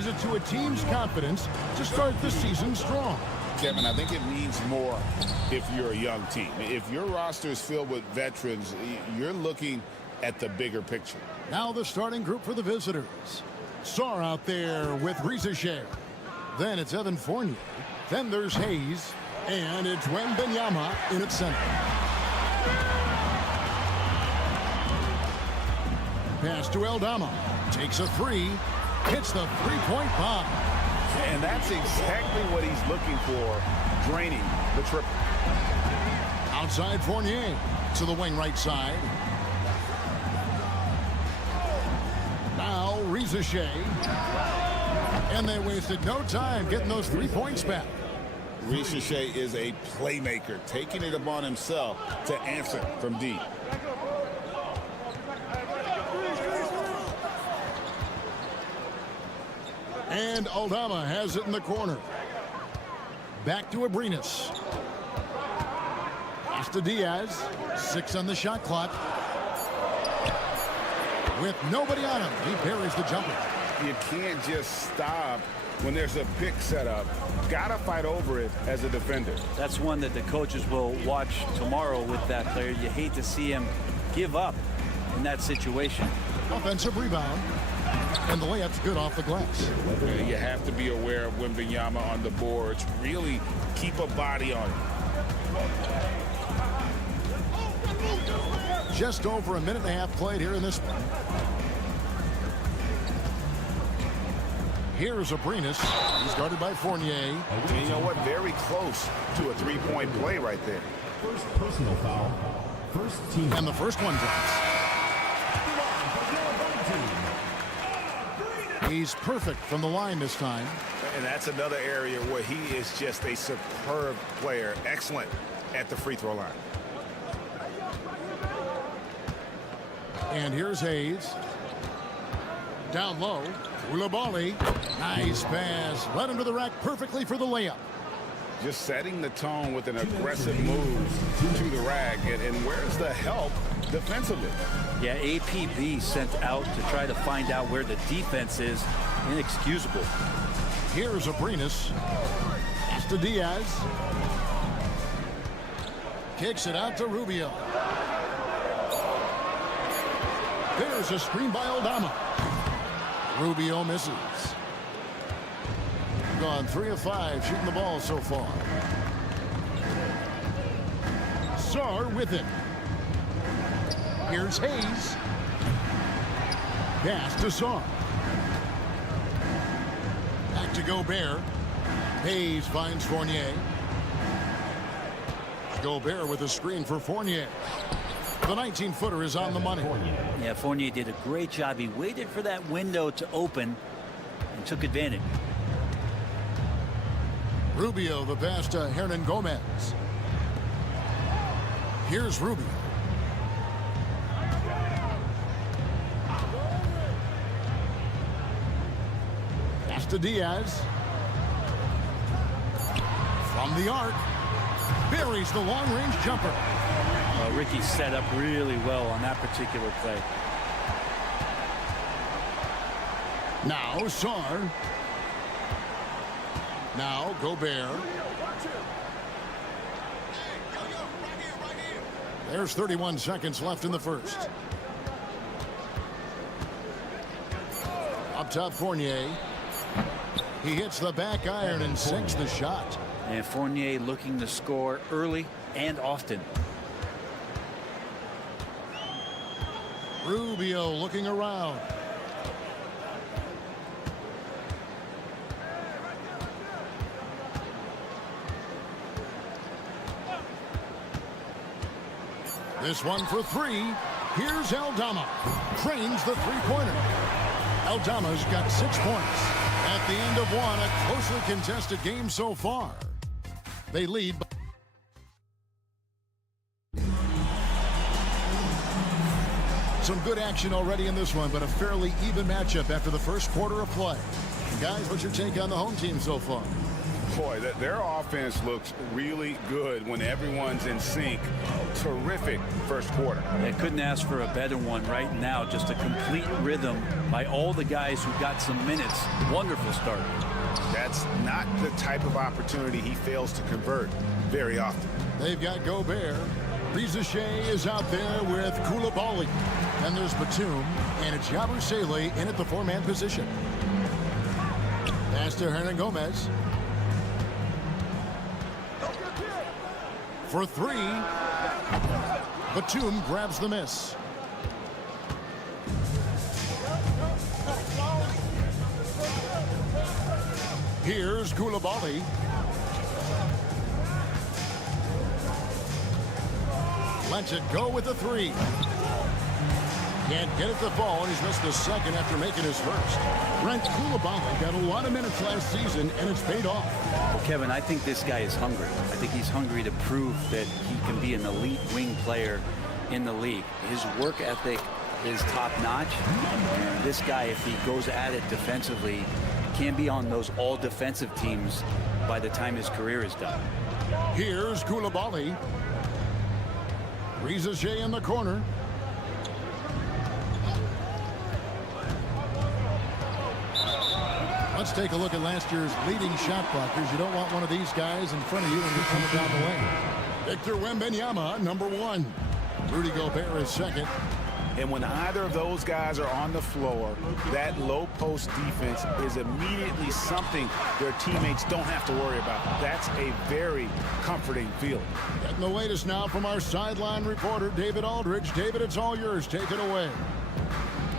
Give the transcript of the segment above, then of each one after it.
is it to a team's confidence to start the season strong? Kevin, I think it means more if you're a young team. If your roster is filled with veterans, you're looking at the bigger picture. Now the starting group for the visitors. Sarr out there with Rizashare. Then it's Evan Fournier. Then there's Hayes. And it's Wembanyama in its center. Pass to Aldama. Takes a three. Hits the three-point bomb. And that's exactly what he's looking for, draining the triple. Outside Fournier to the wing right side. Now Rizashare. And they wasted no time getting those 3 points back. Rizashare is a playmaker, taking it upon himself to answer from deep. And Aldama has it in the corner. Back to Abrinas. Pass to Diaz. 6 on the shot clock. With nobody on him, he buries the jumper. You can't just stop when there's a pick set up. Gotta fight over it as a defender. That's one that the coaches will watch tomorrow with that player. You hate to see him give up in that situation. Offensive rebound. And the layup's good off the glass. You have to be aware of Wembanyama on the boards. Really keep a body on it. Just over a minute and a half played here in this one. Here's Abrinas. He's guarded by Fournier. And you know what? Very close to a three-point play right there. First personal foul. First team. And the first one drops. He's perfect from the line this time. And that's another area where he is just a superb player. Excellent at the free throw line. And here's Hayes. Down low. Koulibaly. Nice pass. Led him to the rack perfectly for the layup. Just setting the tone with an aggressive move to the rack. And where's the help defensively? Yeah, APB sent out to try to find out where the defense is. Inexcusable. Here's Abrinas. Pass to Diaz. Kicks it out to Rubio. There's a screen by Aldama. Rubio misses. Gone 3 of 5 shooting the ball so far. Sarr with it. Here's Hayes. Pass to Sarr. Back to Gobert. Hayes finds Fournier. Gobert with a screen for Fournier. The 19-footer is on the money. Yeah, Fournier did a great job. He waited for that window to open and took advantage. Rubio, the pass to Hernan Gomez. Here's Rubio. Pass to Diaz. From the arc. Buries the long-range jumper. Ricky set up really well on that particular play. Now Sarr. Now Gobert. There's 31 seconds left in the first. Up top Fournier. He hits the back iron and sinks the shot. And Fournier looking to score early and often. Rubio looking around. This one for 3. Here's Aldama. Trains the three-pointer. Aldama's got 6 points. At the end of one, a closely contested game so far. They lead. Some good action already in this one, but a fairly even matchup after the first quarter of play. Guys, what's your take on the home team so far? Boy, their offense looks really good when everyone's in sync. Terrific first quarter. They couldn't ask for a better one right now. Just a complete rhythm by all the guys who got some minutes. Wonderful start. That's not the type of opportunity he fails to convert very often. They've got Gobert. Rizachet is out there with Koulibaly. Then there's Batum, and it's Yabusele in at the four-man position. Pass to Hernan Gomez. For three. Batum grabs the miss. Here's Koulibaly. Lets it go with the three. Can't get it to fall, and he's missed the second after making his first. Brent Koulibaly got a lot of minutes last season, and it's paid off. Well, Kevin, I think this guy is hungry. I think he's hungry to prove that he can be an elite wing player in the league. His work ethic is top-notch. And this guy, if he goes at it defensively, can be on those all-defensive teams by the time his career is done. Here's Koulibaly. Rizachet in the corner. Let's take a look at last year's leading shot blockers. You don't want one of these guys in front of you when you're coming down the lane. Victor Wembanyama, number one. Rudy Gobert is second. And when either of those guys are on the floor, that low post defense is immediately something their teammates don't have to worry about. That's a very comforting feeling. Getting the latest now from our sideline reporter, David Aldridge. David, it's all yours. Take it away.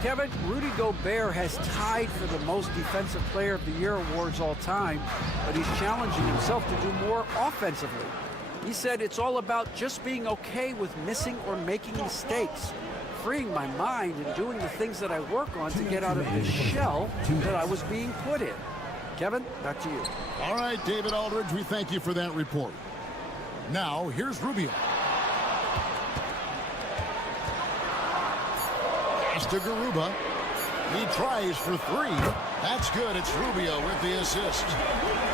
Kevin, Rudy Gobert has tied for the most Defensive Player of the Year awards all time, but he's challenging himself to do more offensively. He said it's all about just being okay with missing or making mistakes, freeing my mind and doing the things that I work on to get out of this shell that I was being put in. Kevin, back to you. All right, David Aldridge, we thank you for that report. Now, here's Rubio. Pass to Garuba. He tries for three. That's good. It's Rubio with the assist.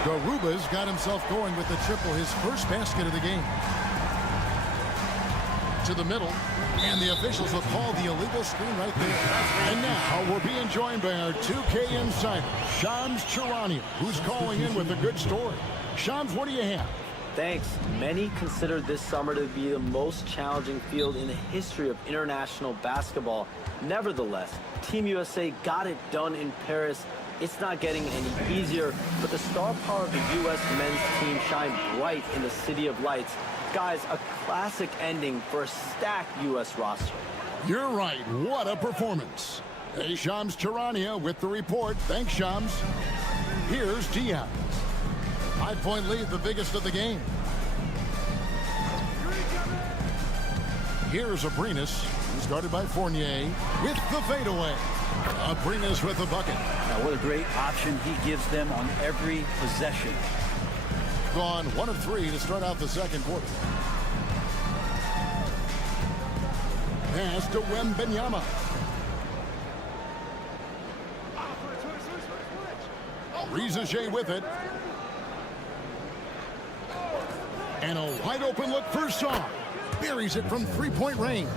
Garuba's got himself going with the triple, his first basket of the game. To the middle, and the officials will call the illegal screen right there. And now we're being joined by our 2K insider, Shams Charania, who's calling in with a good story. Shams, what do you have? Thanks. Many consider this summer to be the most challenging field in the history of international basketball. Nevertheless, Team USA got it done in Paris. It's not getting any easier, but the star power of the U.S. men's team shined bright in the City of Lights. Guys, a classic ending for a stacked U.S. roster. You're right. What a performance. Hey, Shams Charania with the report. Thanks, Shams. Here's Diaz. 5-point lead, the biggest of the game. Here's Abrinas, who's guarded by Fournier, with the fadeaway. Abrinas with the bucket. Now, what a great option he gives them on every possession. Gone 1 of 3 to start out the second quarter. Pass to Wembanyama. Rizachet with it. And a wide open look for Sarr. Buries it from three-point range.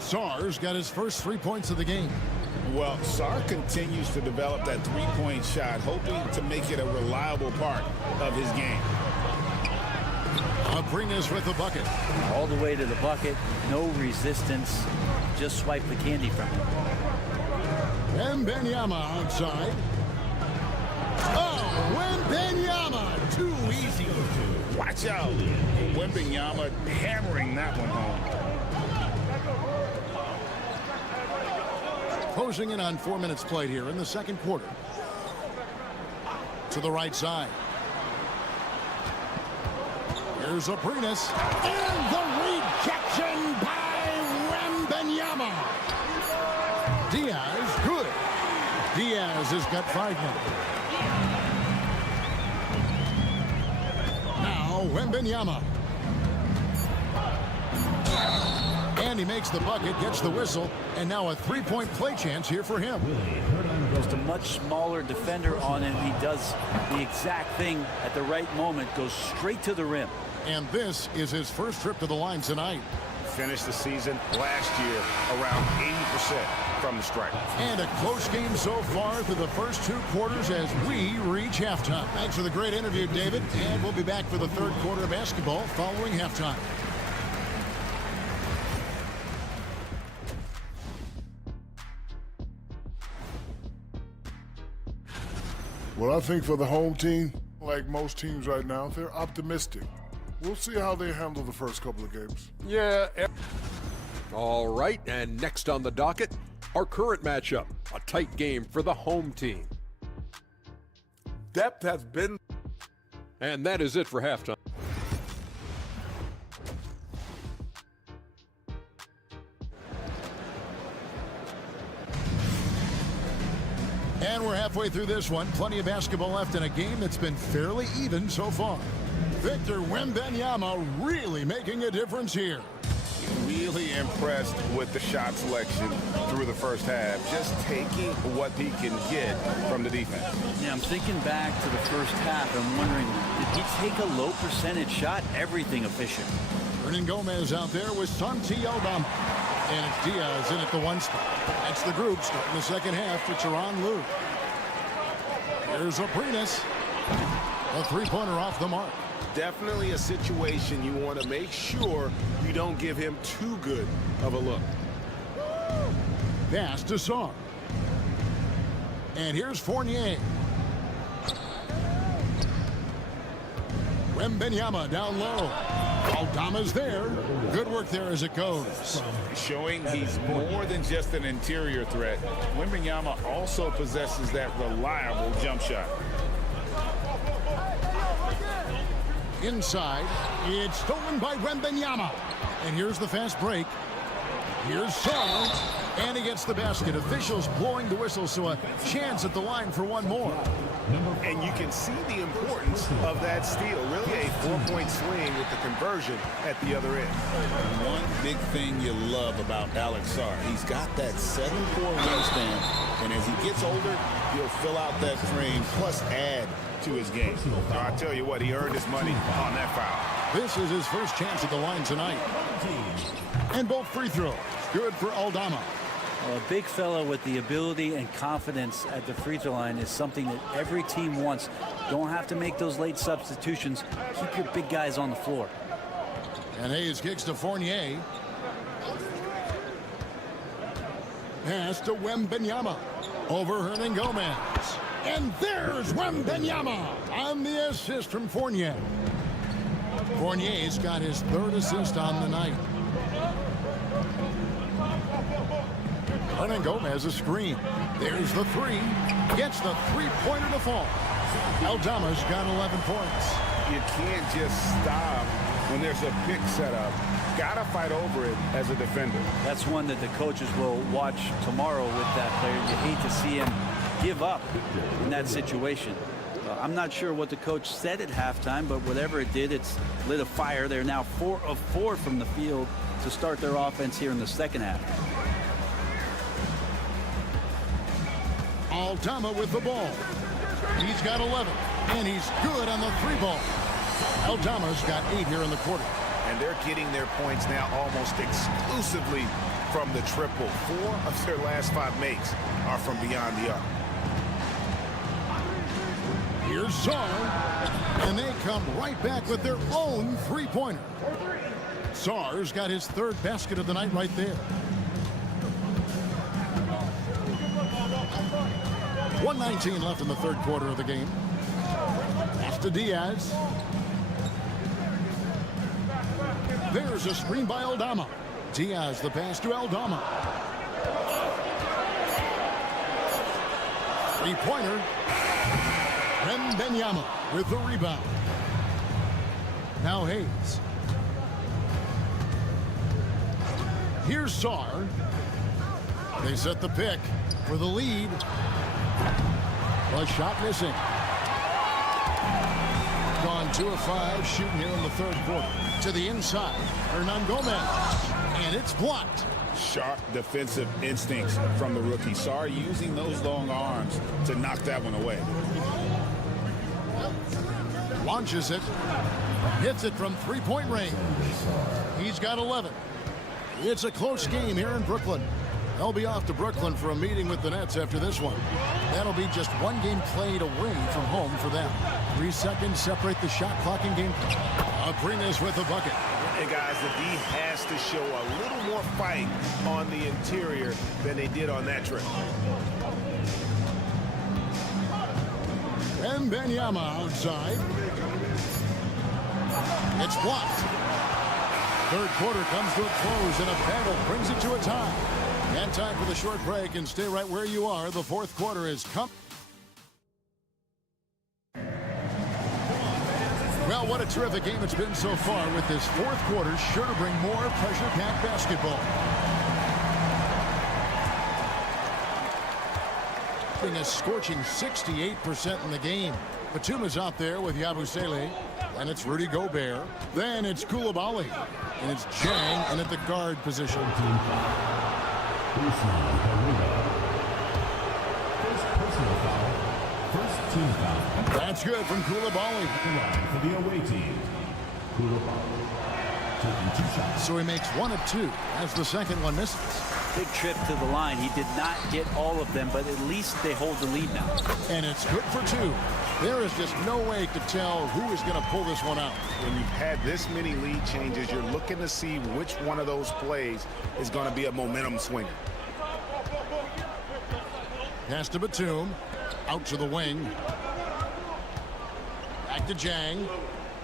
Sarr's got his first 3 points of the game. Well, Sarr continues to develop that three-point shot, hoping to make it a reliable part of his game. Abrinas with the bucket. All the way to the bucket, no resistance, just swipe the candy from him. Wembanyama outside. Oh, Wembanyama, too easy. Watch out. Wembanyama hammering that one home. Closing in on 4 minutes played here in the second quarter. To the right side. Here's Abrinas. And the rejection by Wembanyama. Diaz, good. Diaz has got 5 now. Now Wembanyama. And he makes the bucket, gets the whistle, and now a three-point play chance here for him. Goes to much smaller defender on him. He does the exact thing at the right moment. Goes straight to the rim. And this is his first trip to the line tonight. Finished the season last year around 80% from the stripe. And a close game so far through the first 2 quarters as we reach halftime. Thanks for the great interview, David. And we'll be back for the third quarter of basketball following halftime. Well, I think for the home team, like most teams right now, they're optimistic. We'll see how they handle the first couple of games. Yeah. All right, and next on the docket, our current matchup, a tight game for the home team. Depth has been... And that is it for halftime. And we're halfway through this one. Plenty of basketball left in a game that's been fairly even so far. Victor Wembanyama really making a difference here. Really impressed with the shot selection through the first half. Just taking what he can get from the defense. Yeah, I'm thinking back to the first half. I'm wondering, did he take a low percentage shot? Everything efficient. Hernan Gomez out there with Santi Aldama. And it's Diaz in at the 1 spot. That's the group starting the second half for Tyronn Lue. Here's Aprinas. A three-pointer off the mark. Definitely a situation you want to make sure you don't give him too good of a look. Pass to Sarr. And here's Fournier. Wembanyama down low. Aldama's there. Good work there as it goes. Showing he's more than just an interior threat. Wembanyama also possesses that reliable jump shot. Inside, it's stolen by Wembanyama. And here's the fast break. Here's Sarr, and he gets the basket. Officials blowing the whistle, so a chance at the line for one more. And you can see the importance of that steal. Really a 4-point swing with the conversion at the other end. One big thing you love about Alex Sarr, he's got that 7'4" wingspan, and as he gets older, he'll fill out that frame, plus add to his game. I tell you what, he earned his money on that foul. This is his first chance at the line tonight. And both free throws. Good for Aldama. Well, a big fella with the ability and confidence at the free throw line is something that every team wants. Don't have to make those late substitutions. Keep your big guys on the floor. And Hayes kicks to Fournier. Pass to Wembanyama. Over Hernan Gomez. And there's Wembanyama on the assist from Fournier. Fournier's got his third assist on the night. Hernan Gomez a screen. There's the three. Gets the three-pointer to fall. Aldama's got 11 points. You can't just stop when there's a pick set up. Gotta fight over it as a defender. That's one that the coaches will watch tomorrow with that player. You hate to see him give up in that situation. I'm not sure what the coach said at halftime, but whatever it did, it's lit a fire. They're now 4 of 4 from the field to start their offense here in the second half. Aldama with the ball. He's got 11, and he's good on the three ball. Aldama's got 8 here in the quarter. And they're getting their points now almost exclusively from the triple. 4 of their last 5 makes are from beyond the arc. Here's Sarr, and they come right back with their own three-pointer. Sarr's got his third basket of the night right there. 1:19 left in the third quarter of the game. Pass to Diaz. There's a screen by Aldama. Diaz the pass to Aldama. Three-pointer. Wembanyama with the rebound. Now Hayes. Here's Sarr. They set the pick for the lead. A shot missing. Gone 2 of 5 shooting here in the third quarter. To the inside. Hernan Gomez. And it's blocked. Sharp defensive instincts from the rookie. Sarr using those long arms to knock that one away. Launches it. Hits it from three-point range. He's got 11. It's a close game here in Brooklyn. They'll be off to Brooklyn for a meeting with the Nets after this one. That'll be just one game played away from home for them. 3 seconds separate the shot clock and game. Abrinas with a bucket. Hey guys, the D has to show a little more fight on the interior than they did on that trip. Wembanyama outside. It's blocked. Third quarter comes to a close, and a battle brings it to a tie. And time for the short break, and stay right where you are. The fourth quarter is come. Well, what a terrific game it's been so far, with this fourth quarter sure to bring more pressure-packed basketball. Being a scorching 68% in the game. Batum is out there with Yabusele, and it's Rudy Gobert. Then it's Koulibaly, and it's Chang, and at the guard position. First team foul. That's good from Koulibaly. For the away team. Koulibaly taking 2 shots. So he makes 1 of 2 as the second one misses. Big trip to the line. He did not get all of them, but at least they hold the lead now. And it's good for 2. There is just no way to tell who is going to pull this one out. When you've had this many lead changes, you're looking to see which one of those plays is going to be a momentum swinger. Pass to Batum. Out to the wing. Back to Jang.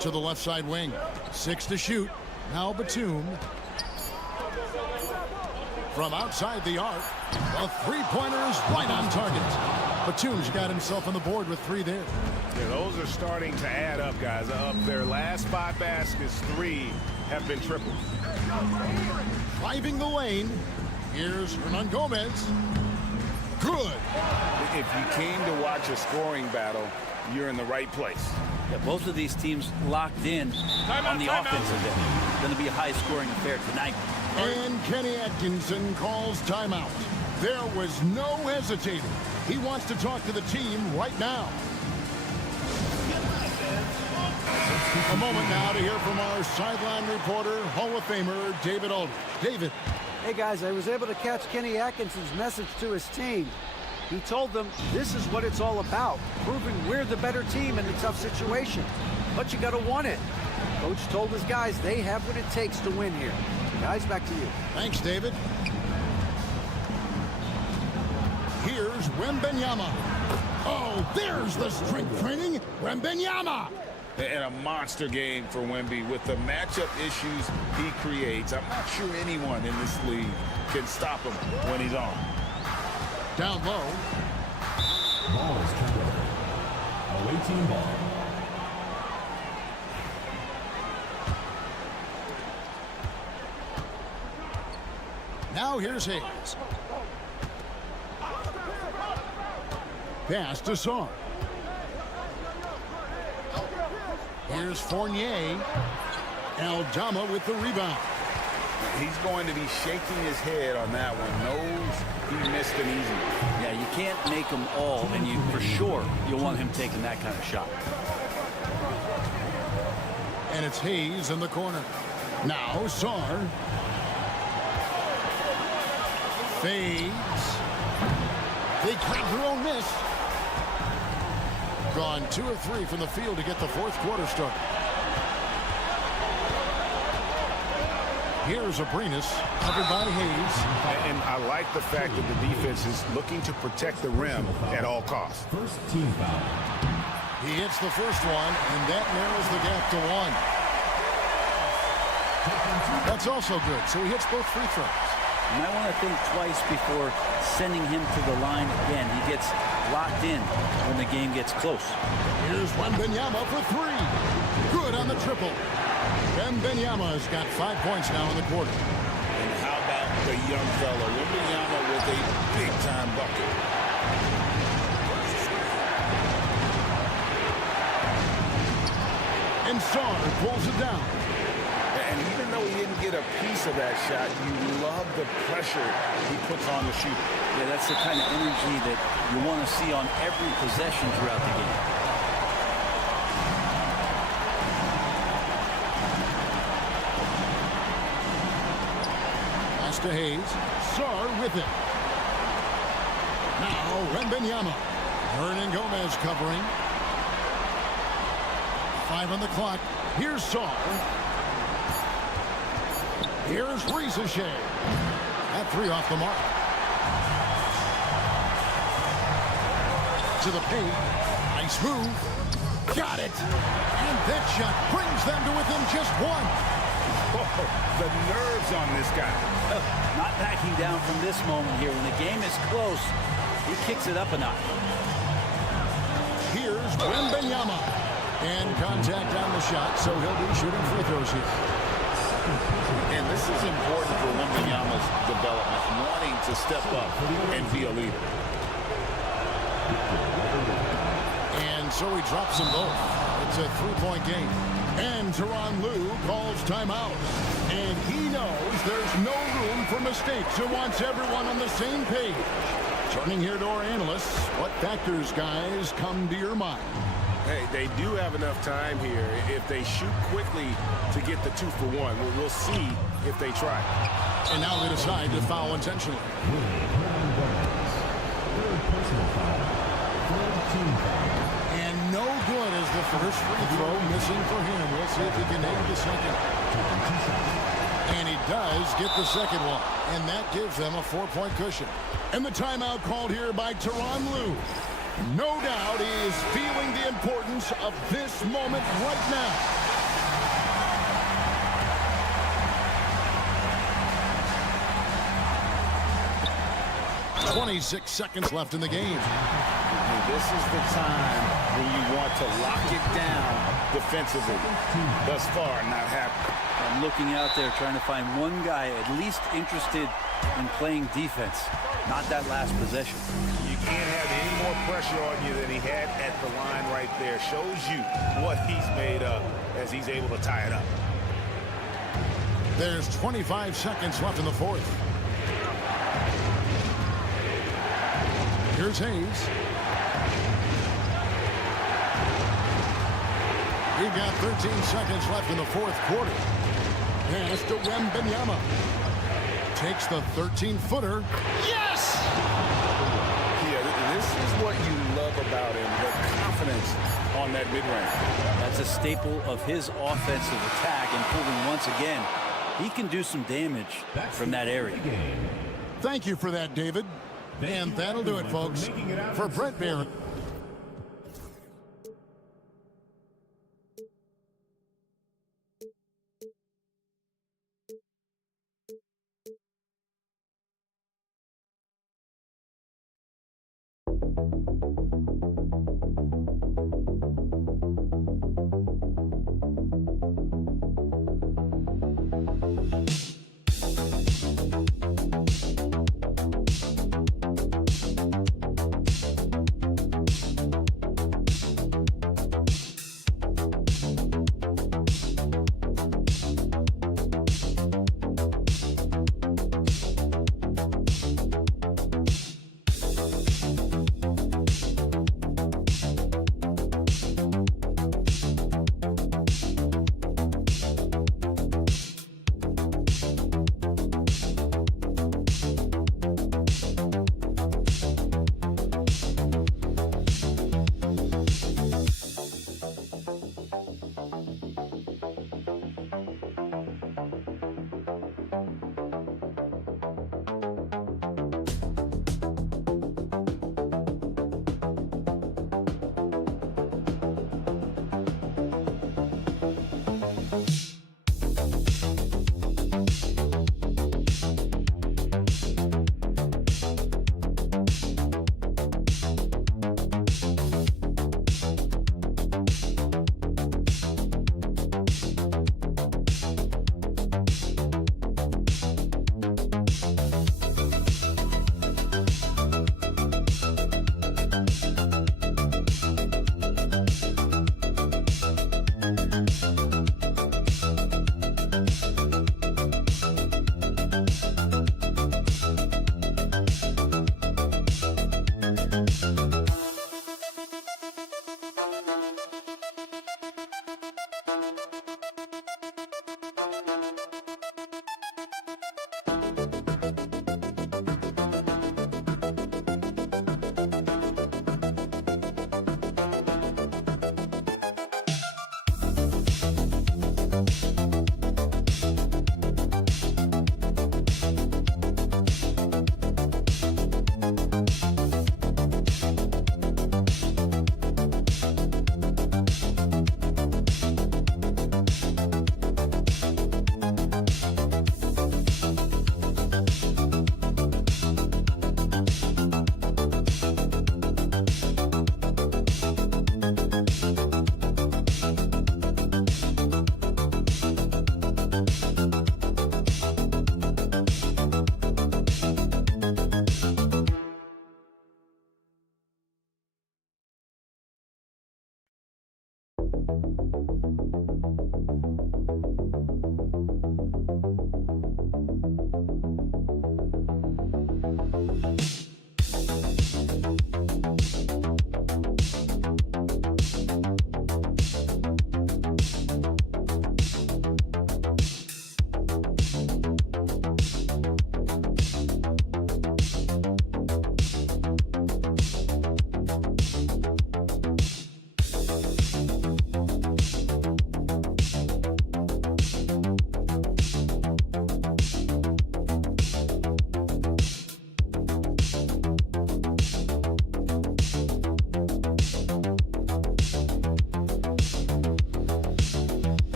To the left side wing. 6 to shoot. Now Batum. From outside the arc. The three-pointer is right on target. Batum's got himself on the board with 3 there. Yeah, those are starting to add up, guys. Up their last 5 baskets, 3 have been tripled. Driving the lane. Here's Hernan Gomez. Good. If you came to watch a scoring battle, you're in the right place. Yeah, both of these teams locked in on the offensive end. Going to be a high-scoring affair tonight. And Kenny Atkinson calls timeout. There was no hesitating. He wants to talk to the team right now. A moment now to hear from our sideline reporter, Hall of Famer David Aldridge. David. Hey guys, I was able to catch Kenny Atkinson's message to his team. He told them this is what it's all about, proving we're the better team in a tough situation. But you got to want it. Coach told his guys they have what it takes to win here. Guys, back to you. Thanks, David. Here's Wembanyama. Oh, there's the strength training. Wembanyama. And a monster game for Wemby with the matchup issues he creates. I'm not sure anyone in this league can stop him when he's on. Down low. Ball is turned over. Away team ball. Now here's Hayes. Pass to Sarr. Here's Fournier. Aldama with the rebound. He's going to be shaking his head on that one. Knows he missed an easy one. Yeah, you can't make them all, and you for sure you'll want him taking that kind of shot. And it's Hayes in the corner. Now Sarr. Fades. They crack their own miss. Gone 2 of 3 from the field to get the fourth quarter started. Here's Abrinas, covered by Hayes. And I like the fact that the defense is looking to protect the rim at all costs. First team foul. He hits the first one, and that narrows the gap to 1. That's also good, so he hits both free throws. You might want to think twice before sending him to the line again. He gets locked in when the game gets close. Here's Wembanyama for 3. Good on the triple. Wembanyama's got 5 points now in the quarter. And how about the young fella, Wembanyama, with a big-time bucket. And Sarr pulls it down. And even though he didn't get a piece release of that shot, you love the pressure he puts on the shooter. Yeah, that's the kind of energy that you want to see on every possession throughout the game. Pass to Hayes. Sar with it. Now Wembanyama. Hernan Gomez covering. 5 on the clock. Here's Sar. Here's Ricochet. That 3 off the mark. To the paint. Nice move. Got it. And that shot brings them to within just 1. Oh, the nerves on this guy. Not backing down from this moment here. When the game is close, he kicks it up a notch. Here's Wembanyama. And contact on the shot, so he'll be shooting free throws here. And this is important for Wembanyama's development, wanting to step up and be a leader. And so he drops them both. It's a 3-point game. And Tyronn Lue calls timeout. And he knows there's no room for mistakes and wants everyone on the same page. Turning here to our analysts, what factors, guys, come to your mind? Hey, they do have enough time here if they shoot quickly to get the 2 for 1. We'll see if they try. And now they decide to foul intentionally. And no good as the first free throw missing for him. We'll see if he can nail the second. And he does get the second one. And that gives them a 4-point cushion. And the timeout called here by Tyronn Lue. No doubt he is feeling the importance of this moment right now. 26 seconds left in the game. This is the time when you want to lock it down defensively. Thus far, not happening. I'm looking out there trying to find one guy at least interested in playing defense. Not that last possession. You can't have any more pressure on you than he had at the line right there. Shows you what he's made of as he's able to tie it up. There's 25 seconds left in the fourth. Here's Hayes. We've got 13 seconds left in the fourth quarter. Pass to Wembanyama. Takes the 13-footer. Yes! Yeah, this is what you love about him, the confidence on that mid-range. That's a staple of his offensive attack, and proving once again he can do some damage from that area. Thank you for that, David. And that'll do it, folks. For Brent Barron.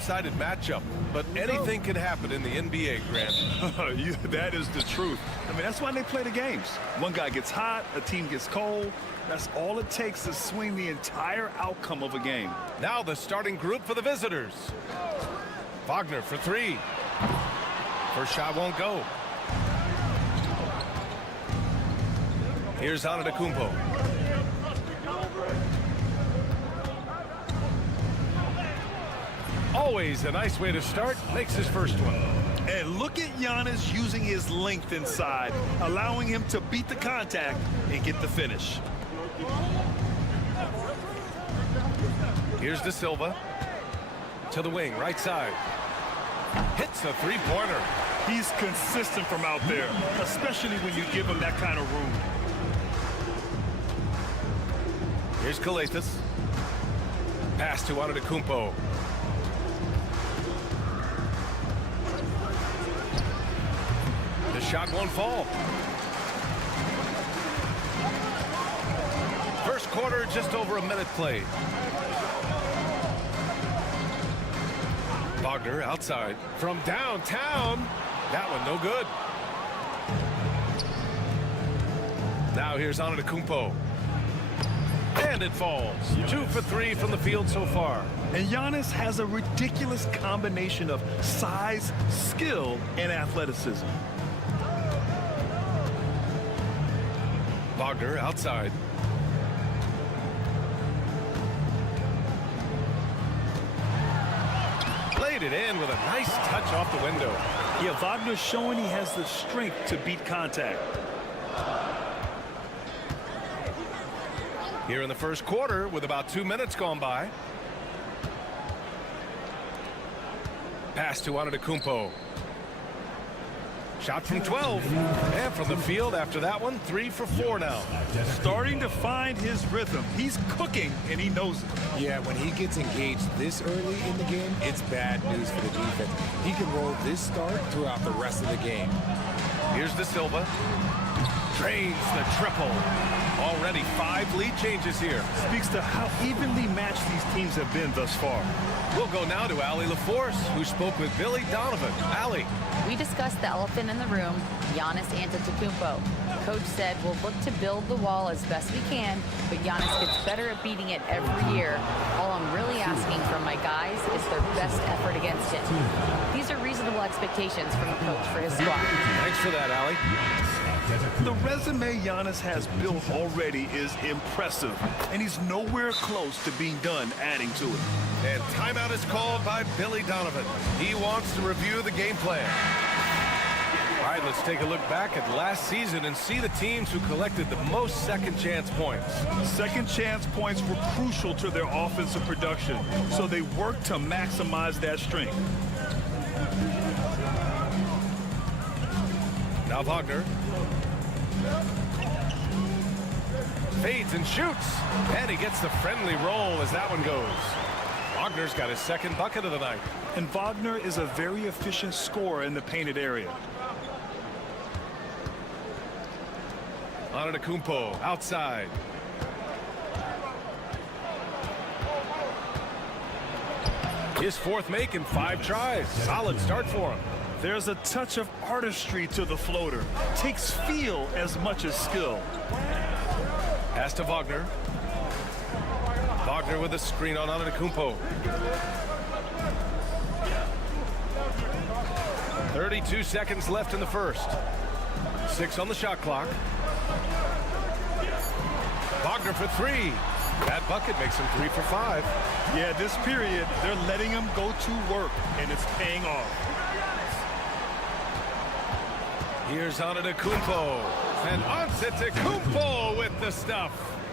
lopsided matchup, but anything can happen in the NBA, Grant. That is the truth. I mean, that's why they play the games. One guy gets hot, a team gets cold. That's all it takes to swing the entire outcome of a game. Now the starting group for the visitors. Wagner for three. First shot won't go. Here's Antetokounmpo. Always a nice way to start. Makes his first one. And look at Giannis using his length inside, allowing him to beat the contact and get the finish. Here's De Silva. To the wing, right side. Hits the three-pointer. He's consistent from out there, especially when you give him that kind of room. Here's Kalathis. Pass to Antetokounmpo. The shot won't fall. First quarter, just over a minute played. Wagner outside from downtown. That one no good. Now here's Antetokounmpo. And it falls. 2 for 3 from the field so far. And Giannis has a ridiculous combination of size, skill, and athleticism. Wagner outside. Laid it in with a nice touch off the window. Yeah, Wagner's showing he has the strength to beat contact. Here in the first quarter with about 2 minutes gone by. Pass to Antetokounmpo. Shot from 12. And from the field after that one, 3 for 4 now. Starting to find his rhythm. He's cooking, and he knows it. Yeah, when he gets engaged this early in the game, it's bad news for the defense. He can roll this start throughout the rest of the game. Here's De Silva. Drains the triple. Already 5 lead changes here. Speaks to how evenly matched these teams have been thus far. We'll go now to Allie LaForce, who spoke with Billy Donovan. Allie. We discussed the elephant in the room, Giannis Antetokounmpo. Coach said we'll look to build the wall as best we can, but Giannis gets better at beating it every year. All I'm really asking from my guys is their best effort against him. These are reasonable expectations from the coach for his squad. Thanks for that, Allie. The resume Giannis has built already is impressive, and he's nowhere close to being done adding to it. And timeout is called by Billy Donovan. He wants to review the game plan. All right, let's take a look back at last season and see the teams who collected the most second chance points. Second chance points were crucial to their offensive production, so they worked to maximize that strength. Now Wagner. Fades and shoots. And he gets the friendly roll as that one goes. Wagner's got his second bucket of the night. And Wagner is a very efficient scorer in the painted area. Antetokounmpo outside. His fourth make in 5 tries. Solid start for him. There's a touch of artistry to the floater. Takes feel as much as skill. Pass to Wagner. Wagner with a screen on Antetokounmpo. 32 seconds left in the first. 6 on the shot clock. Wagner for 3. That bucket makes him 3 for 5. Yeah, this period, they're letting him go to work, and it's paying off. Here's Antetokounmpo. And Antetokounmpo with the stuff.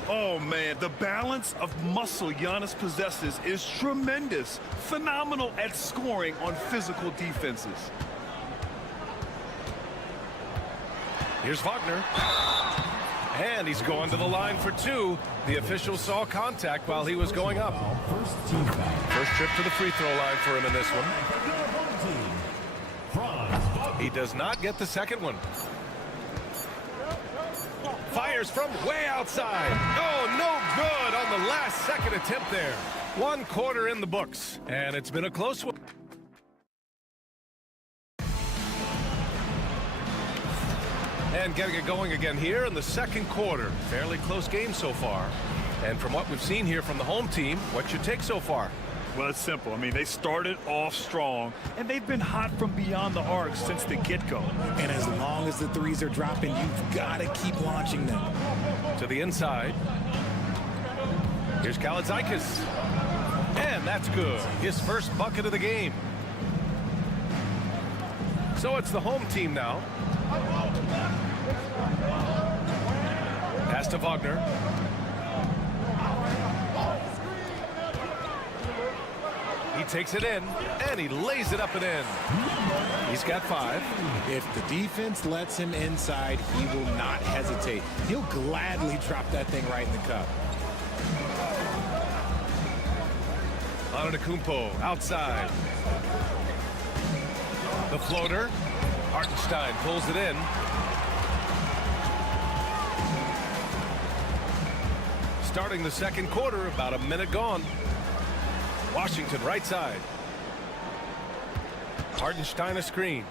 Oh, man, the balance of muscle Giannis possesses is tremendous. Phenomenal at scoring on physical defenses. Here's Wagner. And he's going to the line for 2. The official saw contact while he was going up. First trip to the free throw line for him in this one. He does not get the second one. Fires from way outside. Oh, no good on the last second attempt there. 1 quarter in the books, and it's been a close one. And getting it going again here in the second quarter. Fairly close game so far. And from what we've seen here from the home team, what's your take so far? Well, it's simple. I mean, they started off strong, and they've been hot from beyond the arc since the get-go. And as long as the threes are dropping, you've got to keep launching them. To the inside. Here's Kalaitzakis. And that's good. His first bucket of the game. So it's the home team now. Pass to Wagner. He takes it in, and he lays it up and in. He's got 5. If the defense lets him inside, he will not hesitate. He'll gladly drop that thing right in the cup. Antetokounmpo outside. The floater. Hartenstein pulls it in. Starting the second quarter, about a minute gone. Washington right side. Hartenstein a screen.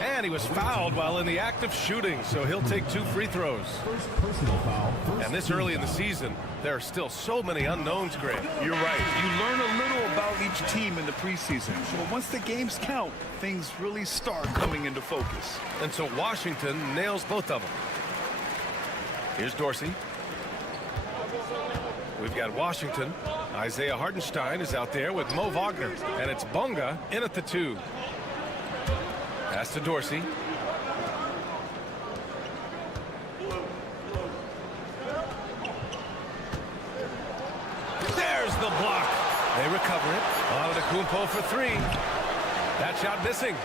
And he was fouled while in the act of shooting, so he'll take 2 free throws. And this early in the season, there are still so many unknowns, Greg. You're right. You learn a little about each team in the preseason. But once the games count, things really start coming into focus. And so Washington nails both of them. Here's Dorsey. We've got Washington. Isaiah Hartenstein is out there with Mo Wagner. And it's Bonga in at the 2. Pass to Dorsey. There's the block. They recover it. Antetokounmpo for 3. That shot missing.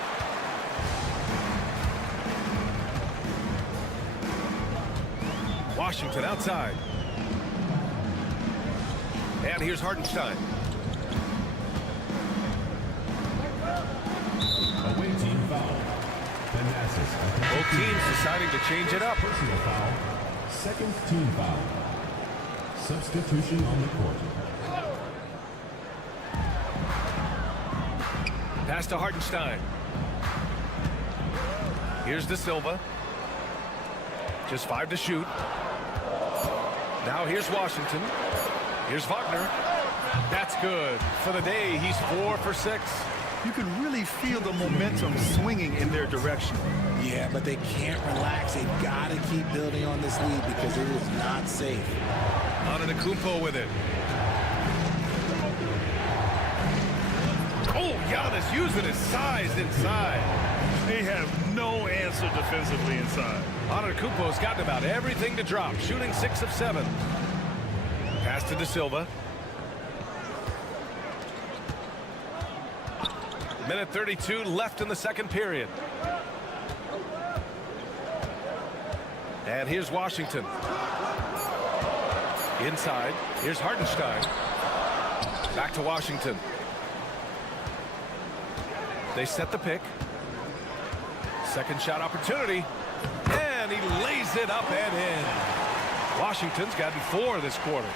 Washington outside. And here's Hartenstein. Away team foul. Both teams deciding to change it up. Personal foul. Second team foul. Substitution on the court. Pass to Hartenstein. Here's De Silva. Just 5 to shoot. Now here's Washington. Here's Wagner. That's good. For the day, he's 4 for 6. You can really feel the momentum swinging in their direction. Yeah, but they can't relax. They've got to keep building on this lead because it is not safe. Antetokounmpo with it. Oh, Giannis using his size inside. They have no answer defensively inside. Antetokounmpo's gotten about everything to drop, shooting 6 of 7. Pass to De Silva. Minute 32 left in the second period. And here's Washington. Inside. Here's Hartenstein. Back to Washington. They set the pick. Second shot opportunity. And he lays it up and in. Washington's gotten 4 this quarter.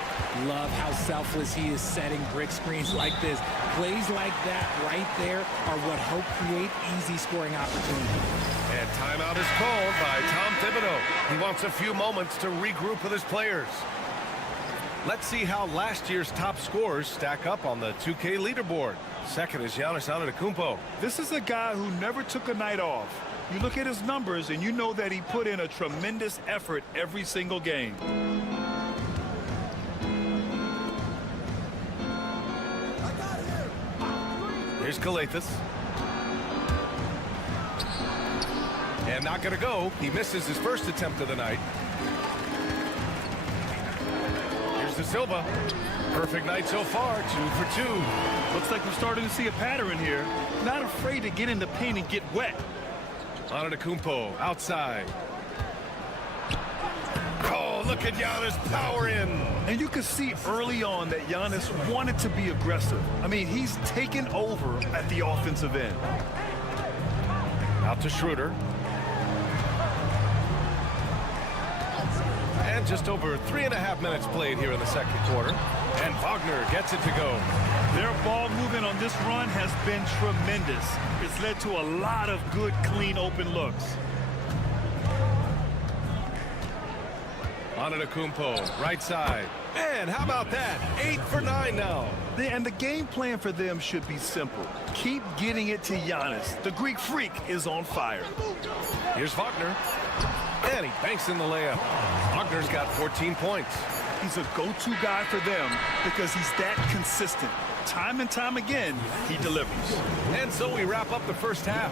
Love how selfless he is setting brick screens like this. Plays like that right there are what help create easy scoring opportunities. And timeout is called by Tom Thibodeau. He wants a few moments to regroup with his players. Let's see how last year's top scorers stack up on the 2K leaderboard. Second is Giannis Antetokounmpo. This is a guy who never took a night off. You look at his numbers and you know that he put in a tremendous effort every single game. Here's Kalathis. And not going to go. He misses his first attempt of the night. Here's De Silva. Perfect night so far, 2 for 2. Looks like we're starting to see a pattern here. Not afraid to get in the paint and get wet. Antetokounmpo outside. Oh, look at Giannis power in. And you could see early on that Giannis wanted to be aggressive. I mean, he's taken over at the offensive end. Out to Schroeder. And just over 3.5 minutes played here in the second quarter. And Wagner gets it to go. Their ball movement on this run has been tremendous. It's led to a lot of good, clean, open looks. Antetokounmpo, right side. And how about that? 8 for 9 now. And the game plan for them should be simple. Keep getting it to Giannis. The Greek freak is on fire. Here's Wagner. And he banks in the layup. Wagner's got 14 points. He's a go-to guy for them because he's that consistent. Time and time again, he delivers. And so we wrap up the first half.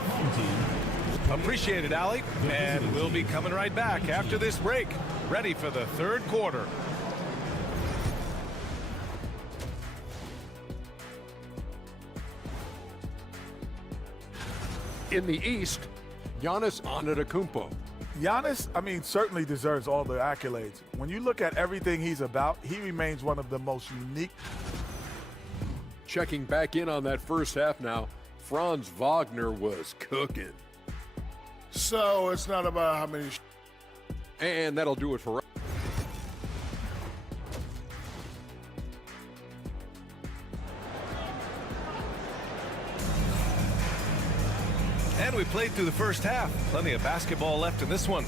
Appreciate it, Allie. And we'll be coming right back after this break, ready for the third quarter. In the East, Giannis Antetokounmpo. Giannis, certainly deserves all the accolades. When you look at everything he's about, he remains one of the most unique. Checking back in on that first half now, Franz Wagner was cooking. So it's not about how many. And that'll do it for. And we played through the first half. Plenty of basketball left in this one.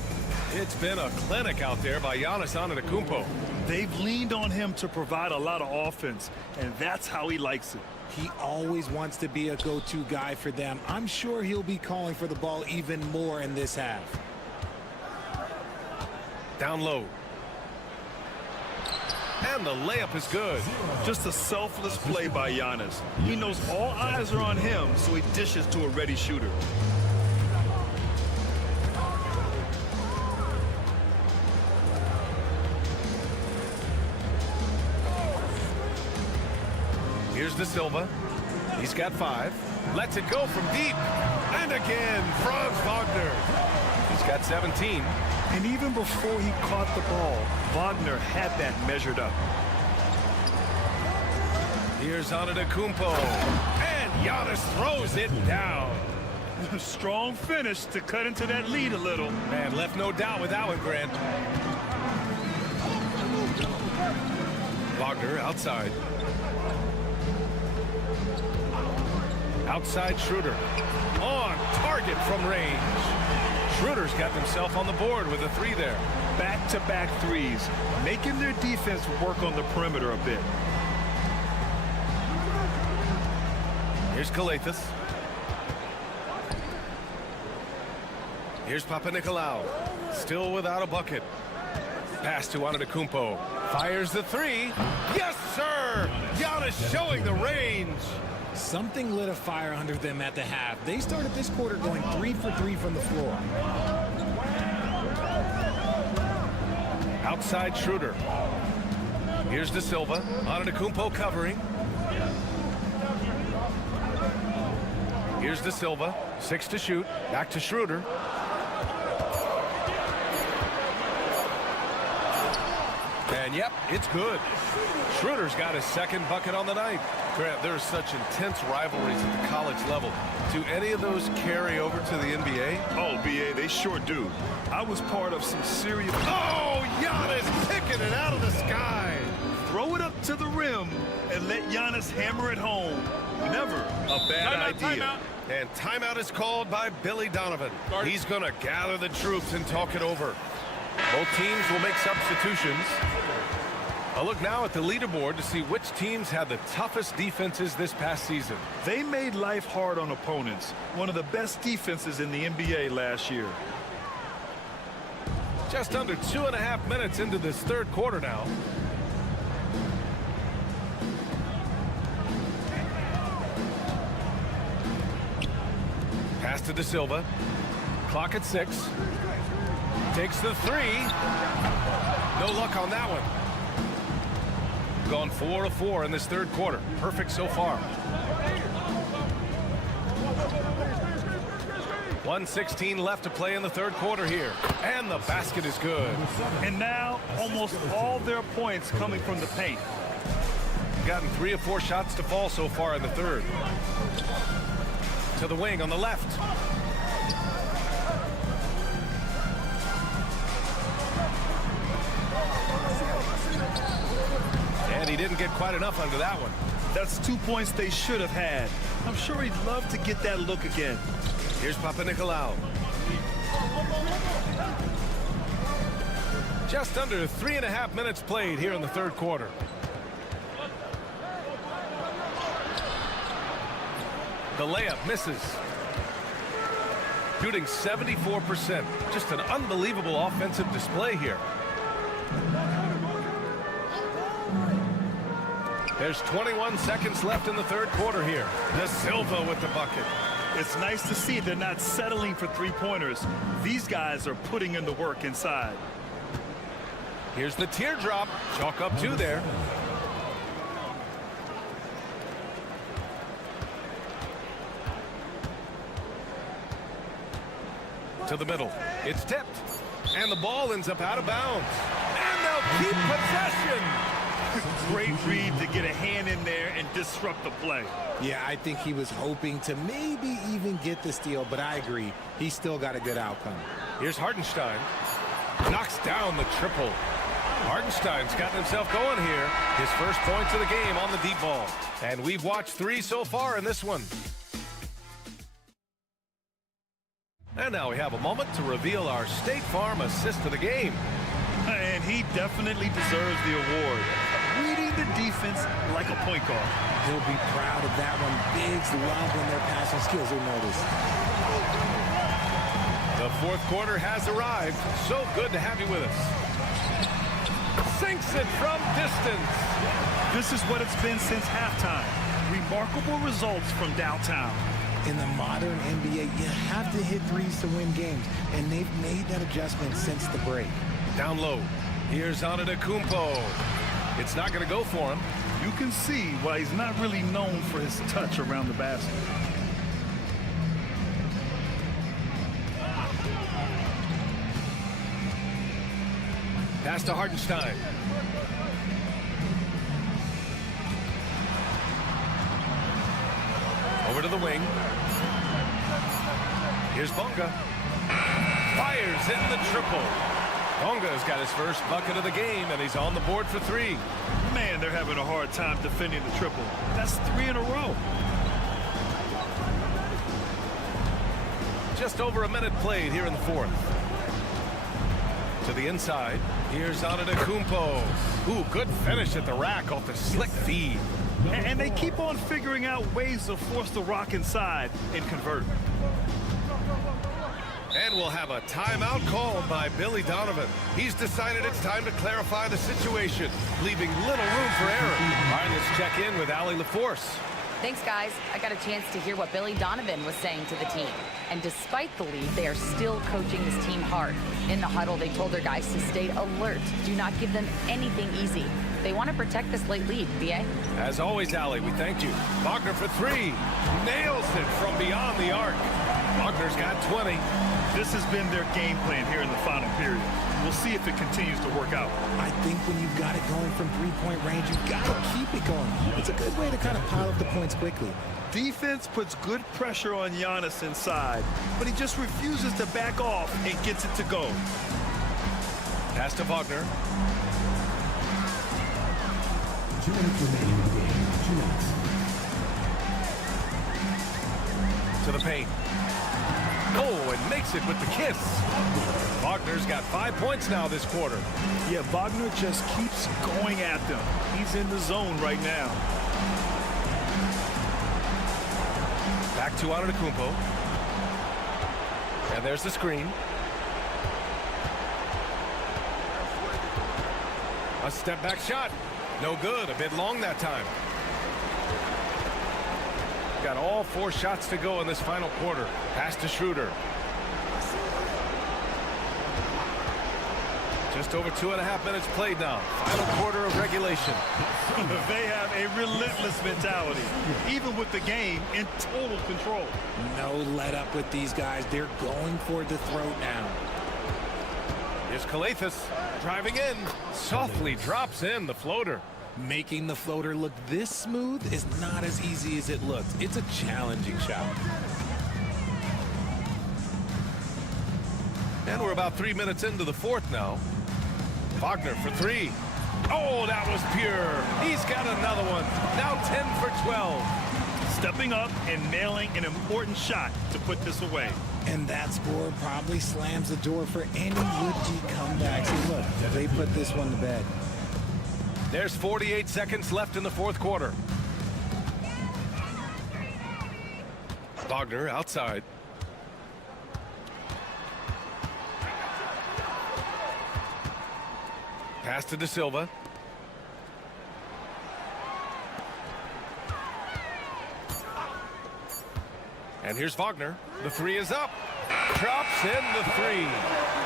It's been a clinic out there by Giannis Antetokounmpo. They've leaned on him to provide a lot of offense, and that's how he likes it. He always wants to be a go-to guy for them. I'm sure he'll be calling for the ball even more in this half. Down low. And the layup is good. Just a selfless play by Giannis. He knows all eyes are on him, so he dishes to a ready shooter. Here's De Silva. He's got 5. Lets it go from deep. And again, Franz Wagner. He's got 17. And even before he caught the ball, Wagner had that measured up. Here's Antetokounmpo. And Giannis throws it down. Strong finish to cut into that lead a little. Man, left no doubt with that one, Grant. Wagner outside. Outside Schroeder. On target from range. Schroeder's got himself on the board with a 3 there. Back-to-back threes, making their defense work on the perimeter a bit. Here's Kalathis. Here's Papanikolaou. Still without a bucket. Pass to Antetokounmpo. Fires the 3. Yes, sir! Giannis showing the range. Something lit a fire under them at the half. They started this quarter going 3 for 3 from the floor. Outside Schroeder. Here's De Silva. Antetokounmpo covering. Here's De Silva. 6 to shoot. Back to Schroeder. And yep, it's good. Schroeder's got his second bucket on the night. Grant, there's such intense rivalries at the college level. Do any of those carry over to the NBA? Oh, BA, they sure do. I was part of some serious... Oh, Giannis kicking it out of the sky. Throw it up to the rim and let Giannis hammer it home. Never a bad idea. Timeout. And timeout is called by Billy Donovan. He's going to gather the troops and talk it over. Both teams will make substitutions. A look now at the leaderboard to see which teams had the toughest defenses this past season. They made life hard on opponents. One of the best defenses in the NBA last year. Just under 2.5 minutes into this third quarter now. Pass to De Silva. Clock at 6. Takes the 3. No luck on that one. Gone 4 of 4 in this third quarter. Perfect so far. 1:16 left to play in the third quarter here. And the basket is good. And now almost all their points coming from the paint. Gotten 3 of 4 shots to fall so far in the third. To the wing on the left. And he didn't get quite enough under that one. That's 2 points they should have had. I'm sure he'd love to get that look again. Here's Papanikolaou. Just under 3.5 minutes played here in the third quarter. The layup misses. Shooting 74%. Just an unbelievable offensive display here. There's 21 seconds left in the third quarter here. De Silva with the bucket. It's nice to see they're not settling for three-pointers. These guys are putting in the work inside. Here's the teardrop. Chalk up 2 there. To the middle. It's tipped. And the ball ends up out of bounds. And they'll keep possession. Great read to get a hand in there and disrupt the play. Yeah, I think he was hoping to maybe even get the steal, but I agree. He still got a good outcome. Here's Hartenstein. Knocks down the triple. Hartenstein's gotten himself going here. His first points of the game on the deep ball. And we've watched 3 so far in this one. And now we have a moment to reveal our State Farm assist of the game. And he definitely deserves the award. Reading the defense like a point guard. He'll be proud of that one. Bigs love when their passing skills are noticed. The fourth quarter has arrived. So good to have you with us. Sinks it from distance. This is what it's been since halftime. Remarkable results from downtown. In the modern NBA, you have to hit threes to win games, and they've made that adjustment since the break. Down low. Here's Antetokounmpo. It's not going to go for him. You can see why he's not really known for his touch around the basket. Pass to Hartenstein. Over to the wing. Here's Bonga. Fires in the triple. Bonga's got his first bucket of the game, and he's on the board for 3. Man, they're having a hard time defending the triple. That's 3 in a row. Just over a minute played here in the fourth. To the inside. Here's Antetokounmpo. Ooh, good finish at the rack off the slick feed. And they keep on figuring out ways to force the rock inside and convert. And we'll have a timeout called by Billy Donovan. He's decided it's time to clarify the situation, leaving little room for error. All right, let's check in with Allie LaForce. Thanks, guys. I got a chance to hear what Billy Donovan was saying to the team. And despite the lead, they are still coaching this team hard. In the huddle, they told their guys to stay alert. Do not give them anything easy. They want to protect this late lead, BA. As always, Allie, we thank you. Wagner for 3. Nails it from beyond the arc. Wagner's got 20. This has been their game plan here in the final period. We'll see if it continues to work out. I think when you've got it going from three-point range, you've got to keep it going. It's a good way to kind of pile up the points quickly. Defense puts good pressure on Giannis inside, but he just refuses to back off and gets it to go. Pass to Wagner. 2 minutes remaining in the game. 2 minutes. To the paint. Oh, and makes it with the kiss. Wagner's got 5 points now this quarter. Yeah, Wagner just keeps going at them. He's in the zone right now. Back to Antetokounmpo. And there's the screen. A step back shot. No good. A bit long that time. Got all 4 shots to go in this final quarter. Pass to Schroeder. Just over 2.5 minutes played now. Final quarter of regulation. They have a relentless mentality, even with the game in total control. No let up with these guys. They're going for the throat now. Here's Calathis driving in. Softly drops in the floater. Making the floater look this smooth is not as easy as it looks. It's a challenging shot. And we're about 3 minutes into the fourth now. Wagner for 3. Oh, that was pure. He's got another one. Now 10 for 12. Stepping up and nailing an important shot to put this away. And that score probably slams the door for any would-be comebacks. And look, they put this one to bed. There's 48 seconds left in the fourth quarter. Wagner outside. Pass to De Silva. And here's Wagner. The 3 is up. Drops in the 3.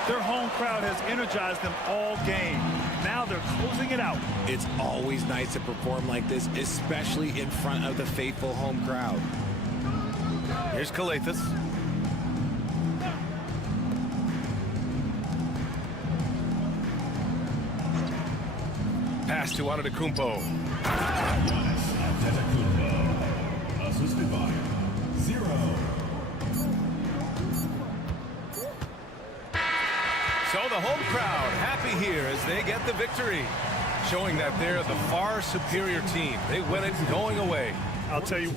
Their home crowd has energized them all game. Now they're closing it out. It's always nice to perform like this, especially in front of the faithful home crowd. Here's Calathis. Pass to Antetokounmpo. Assisted by 0. So the home crowd happy here as they get the victory, showing that they're the far superior team. They win it going away. I'll tell you.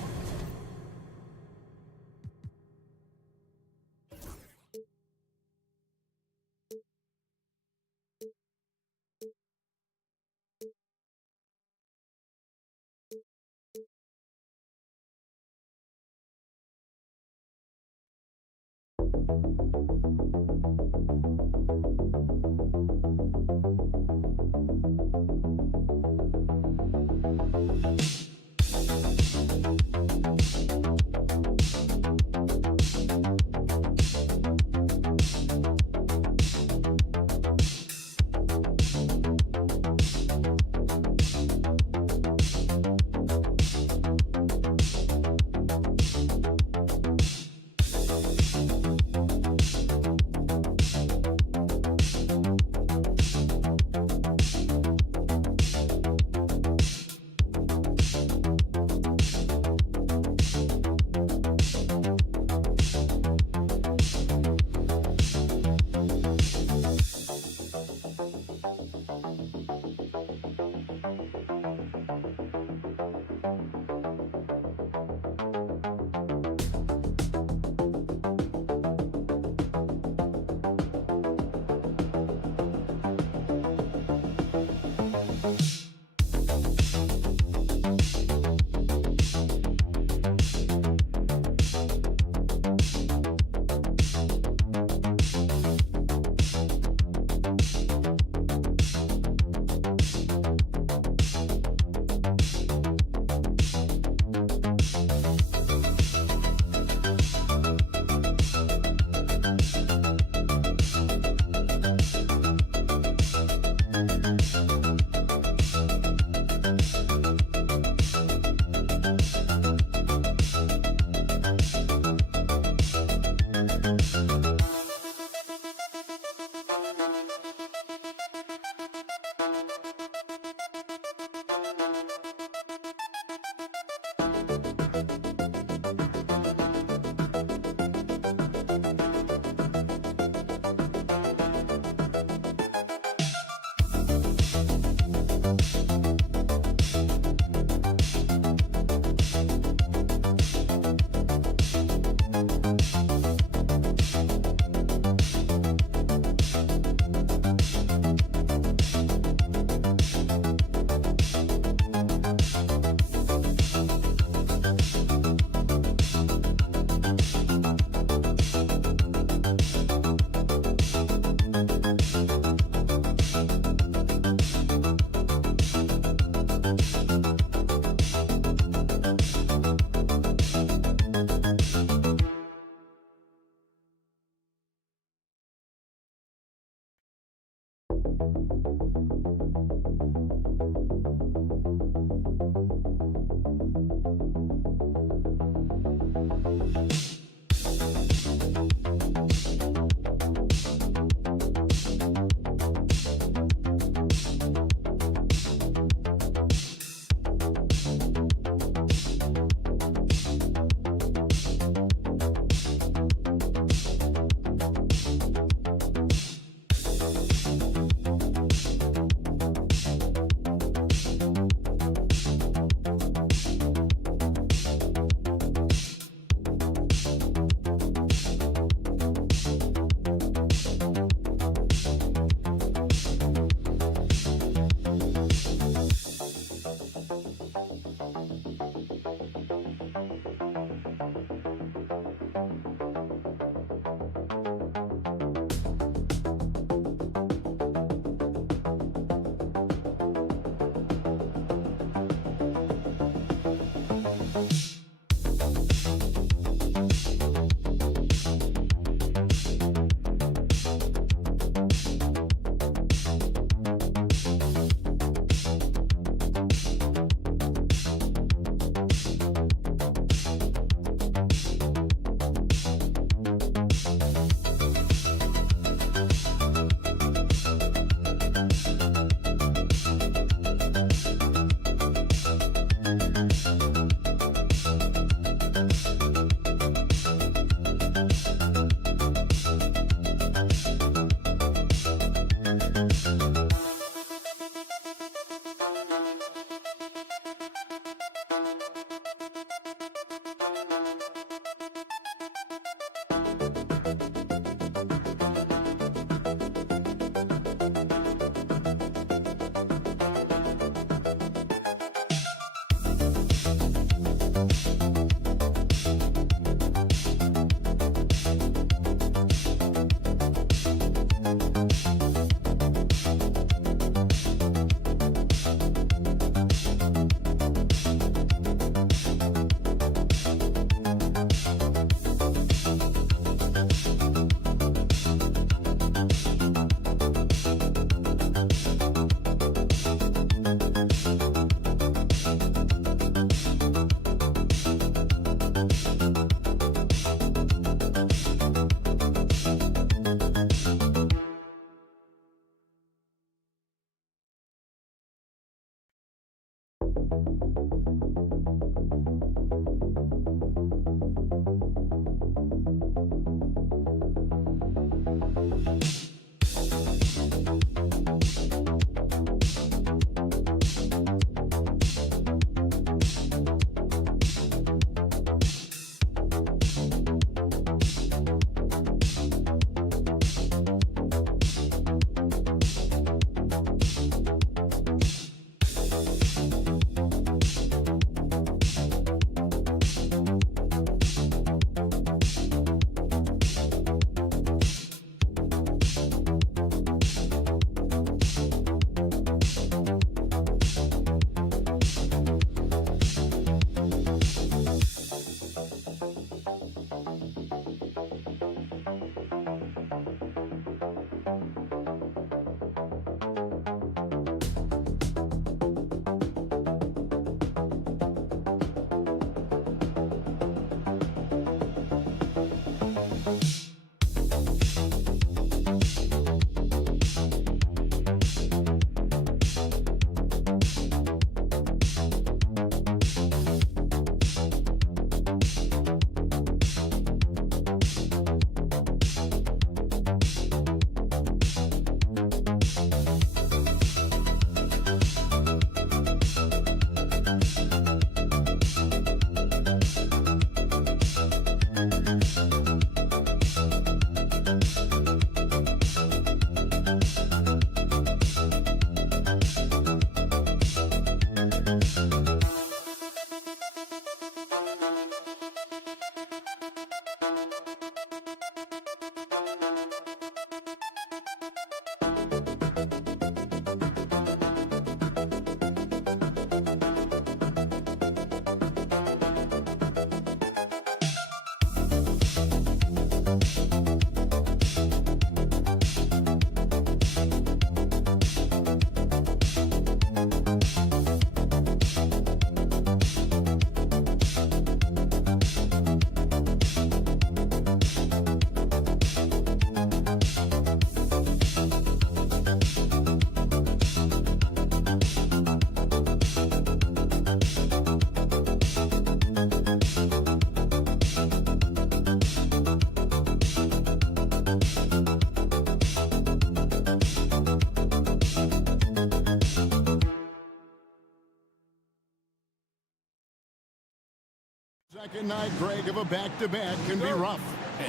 Second night, Greg, of a back-to-back can be rough.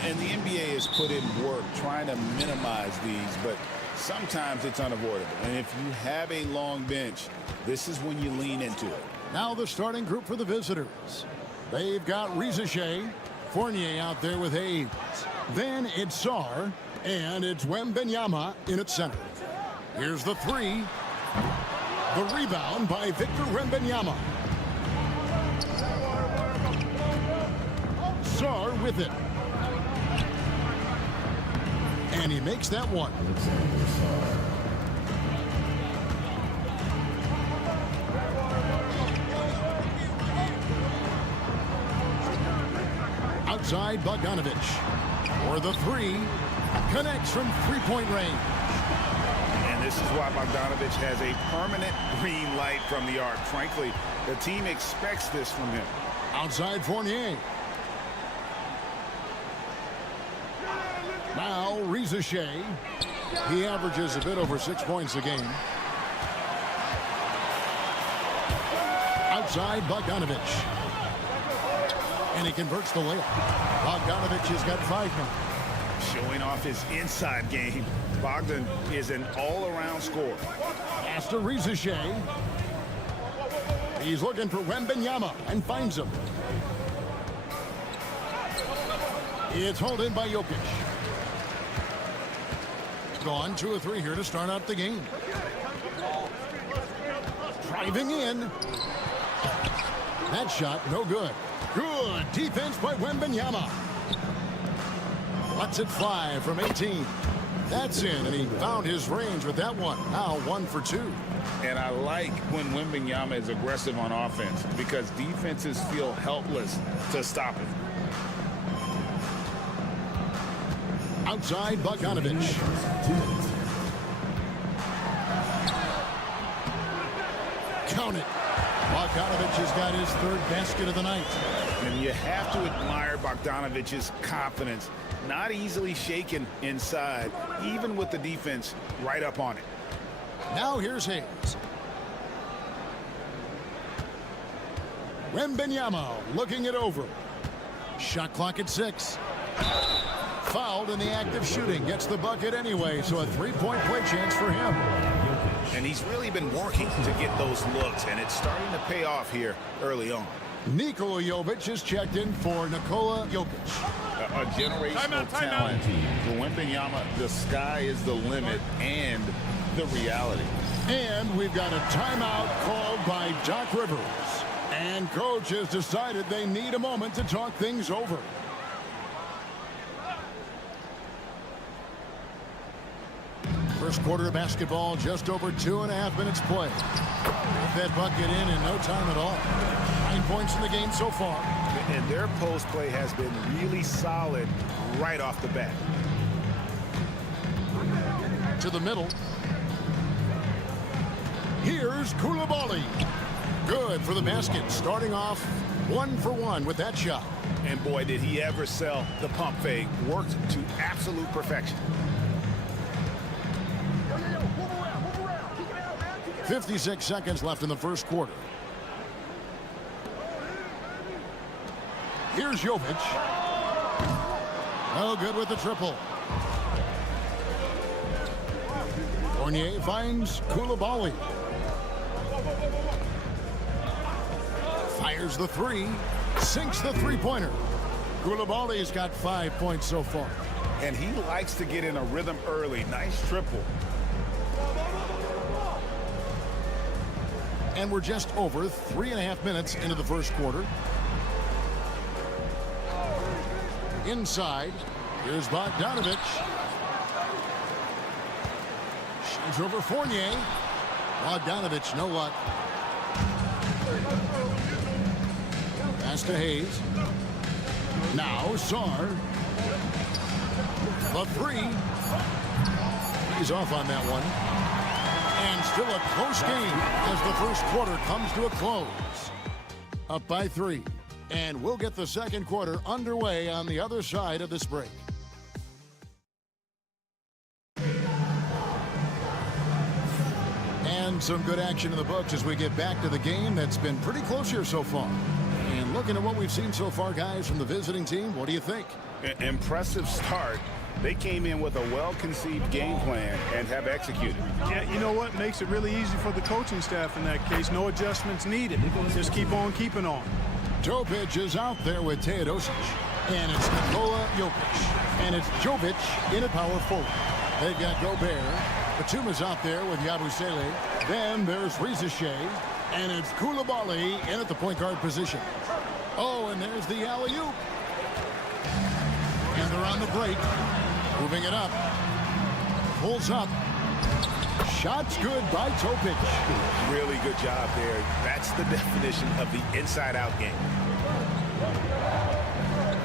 And the NBA has put in work trying to minimize these, but sometimes it's unavoidable. And if you have a long bench, this is when you lean into it. Now the starting group for the visitors. They've got Riza-Shea, Fournier out there with Hayes. Then it's Sarr, and it's Wembanyama in at center. Here's the three. The rebound by Victor Wembanyama. Sarr with it. And he makes that one. Outside Bogdanovich. Or the three. Connects from three-point range. And this is why Bogdanovich has a permanent green light from the arc. Frankly, the team expects this from him. Outside Fournier. Now Riza-Shea. He averages a bit over 6 points a game. Outside Bogdanovich. And he converts the layup. Bogdanovich has got 5 now. Showing off his inside game. Bogdan is an all-around scorer. Pass to Riza-Shea. He's looking for Wembanyama and finds him. It's hauled in by Jokic. Gone 2 of 3 here to start out the game. Driving in. That shot, no good. Good defense by Wembanyama. Lets it fly from 18. That's in, and he found his range with that one. Now 1 for 2. And I like when Wembanyama is aggressive on offense because defenses feel helpless to stop him. Outside, Bogdanovich. Count it. Bogdanovich has got his 3rd basket of the night. And you have to admire Bogdanovich's confidence. Not easily shaken inside, even with the defense right up on it. Now here's Hayes. Wembanyama looking it over. Shot clock at 6. Fouled in the act of shooting. Gets the bucket anyway, so a 3-point play chance for him. And he's really been working to get those looks, and it's starting to pay off here early on. Nikola Jovic is checked in for Nikola Jokic. A generational talent. For Wembanyama, the sky is the limit and the reality. And we've got a timeout called by Doc Rivers. And coach has decided they need a moment to talk things over. First quarter of basketball, just over 2.5 minutes play. Get that bucket in no time at all. 9 points in the game so far. And their post play has been really solid right off the bat. To the middle. Here's Koulibaly. Good for the basket. Starting off 1 for 1 with that shot. And boy, did he ever sell the pump fake. Worked to absolute perfection. 56 seconds left in the first quarter. Here's Jovic. Oh, good with the triple. Fournier finds Koulibaly. Fires the 3. Sinks the 3-pointer. Koulibaly's got 5 points so far. And he likes to get in a rhythm early. Nice triple. And we're just over 3.5 minutes into the first quarter. Inside, here's Bogdanovich. Shoots over Fournier. Bogdanovich, no luck. Pass to Hayes. Now Sarr. The 3. He's off on that one. And still a close game as the first quarter comes to a close. Up by 3. And we'll get the second quarter underway on the other side of this break. And some good action in the books as we get back to the game that's been pretty close here so far. And looking at what we've seen so far, guys, from the visiting team, what do you think? Impressive start. They came in with a well-conceived game plan and have executed. Yeah, you know what makes it really easy for the coaching staff in that case? No adjustments needed. Just keep on keeping on. Topic is out there with Teodosic. And it's Nikola Jokic. And it's Jovic in a power forward. They've got Gobert. Batuma's out there with Yabusele. Then there's Rizachet. And it's Koulibaly in at the point guard position. Oh, and there's the alley-oop. And they're on the break. Moving it up. Pulls up. Shot's good by Topic. Really good job there. That's the definition of the inside-out game.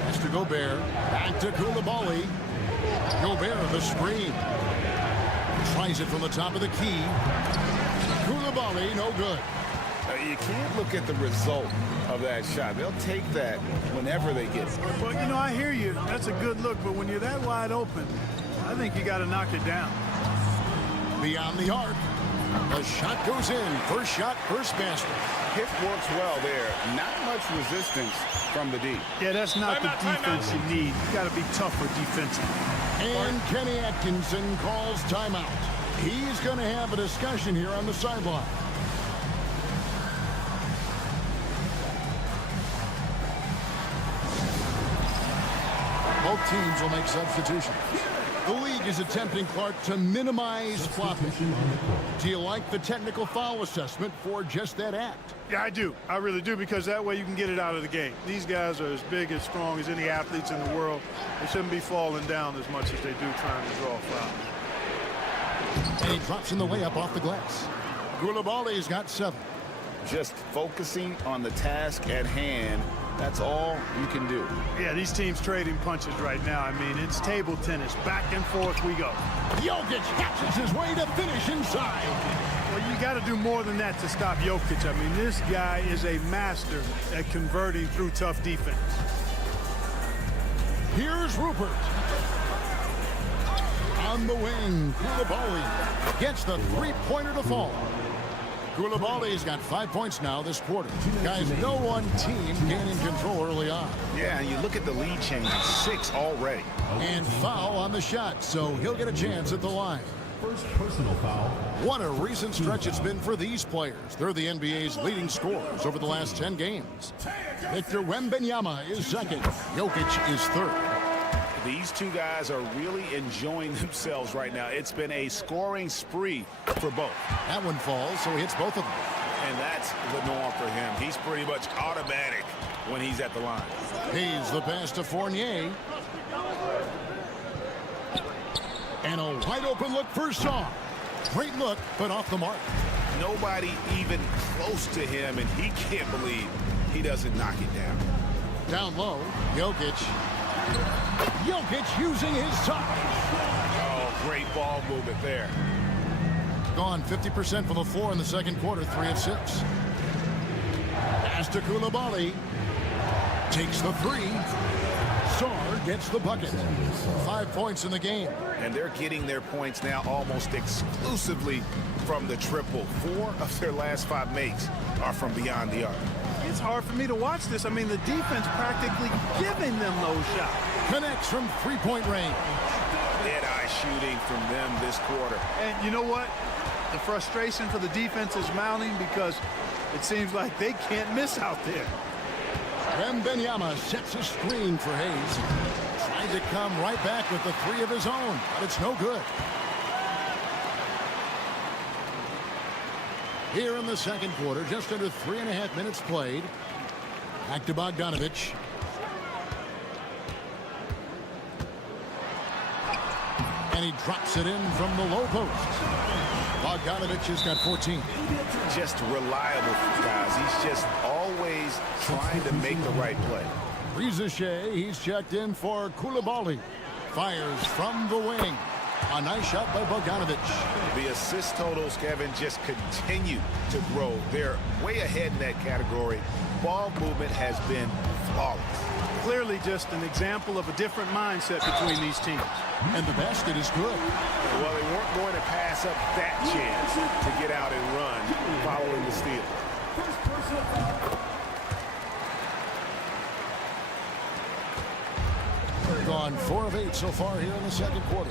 Pass to Gobert. Back to Koulibaly. Gobert, the screen. Tries it from the top of the key. Koulibaly, no good. You can't look at the result of that shot. They'll take that whenever they get it. Well, you know, I hear you. That's a good look, but when you're that wide open, I think you got to knock it down. Beyond the arc. The shot goes in. First shot, first basket. Hit works well there. Not much resistance from the D. Yeah, that's not the defense you need. You got to be tougher defensively. And Kenny Atkinson calls timeout. He's going to have a discussion here on the sideline. Both teams will make substitutions. The league is attempting, Clark, to minimize flopping. Do you like the technical foul assessment for just that act? Yeah, I do. I really do, because that way you can get it out of the game. These guys are as big, as strong as any athletes in the world. They shouldn't be falling down as much as they do trying to draw fouls. And he drops in the layup off the glass. Koulibaly's got 7. Just focusing on the task at hand, that's all you can do. Yeah, these teams trading punches right now. I mean, it's table tennis. Back and forth we go. Jokic catches his way to finish inside. Well, you got to do more than that to stop Jokic. I mean, this guy is a master at converting through tough defense. Here's Rupert. On the wing, Koulibaly gets the three-pointer to fall. Koulibaly's got 5 points now this quarter. Guys, no one team gaining control early on. Yeah, and you look at the lead change, 6 already. And foul on the shot, so he'll get a chance at the line. First personal foul. What a recent stretch it's been for these players. They're the NBA's leading scorers over the last 10 games. Victor Wembanyama is second. Jokic is third. These two guys are really enjoying themselves right now. It's been a scoring spree for both. That one falls, so he hits both of them. And that's the norm for him. He's pretty much automatic when he's at the line. He's the pass to Fournier. And a wide open look for Song. Great look, but off the mark. Nobody even close to him, and he can't believe he doesn't knock it down. Down low, Jokic using his size. Oh, great ball movement there. Gone 50% from the floor in the second quarter, 3 of 6. Pass to Koulibaly. Takes the 3. Sarr gets the bucket. 5 points in the game. And they're getting their points now almost exclusively from the triple. 4 of their last 5 makes are from beyond the arc. It's hard for me to watch this. I mean, the defense practically giving them those shots. Connects from three-point range. Dead-eye shooting from them this quarter. And you know what? The frustration for the defense is mounting because it seems like they can't miss out there. Wembanyama sets a screen for Hayes. Trying to come right back with the 3 of his own, but it's no good. Here in the second quarter, just under 3.5 minutes played. Back to Bogdanovich. And he drops it in from the low post. Bogdanovich has got 14. Just reliable, guys. He's just always trying to make the right play. Reza Shea, he's checked in for Koulibaly. Fires from the wing. A nice shot by Bogdanovich. The assist totals, Kevin, just continue to grow. They're way ahead in that category. Ball movement has been flawless. Clearly just an example of a different mindset between these teams. And the basket is good. Well, they weren't going to pass up that chance to get out and run following the steal. Gone 4 of 8 so far here in the second quarter.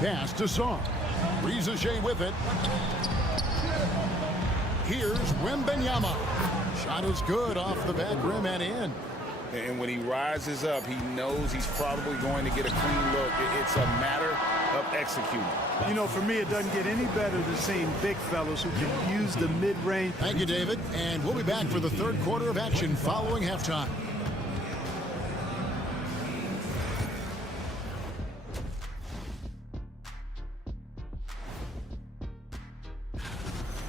Pass to Sarr. Reza Shea with it. Here's Wembanyama. Shot is good off the back rim and in. And when he rises up, he knows he's probably going to get a clean look. It's a matter of executing. You know, for me, it doesn't get any better than seeing big fellas who can use the mid-range. Thank you, David. And we'll be back for the third quarter of action following halftime.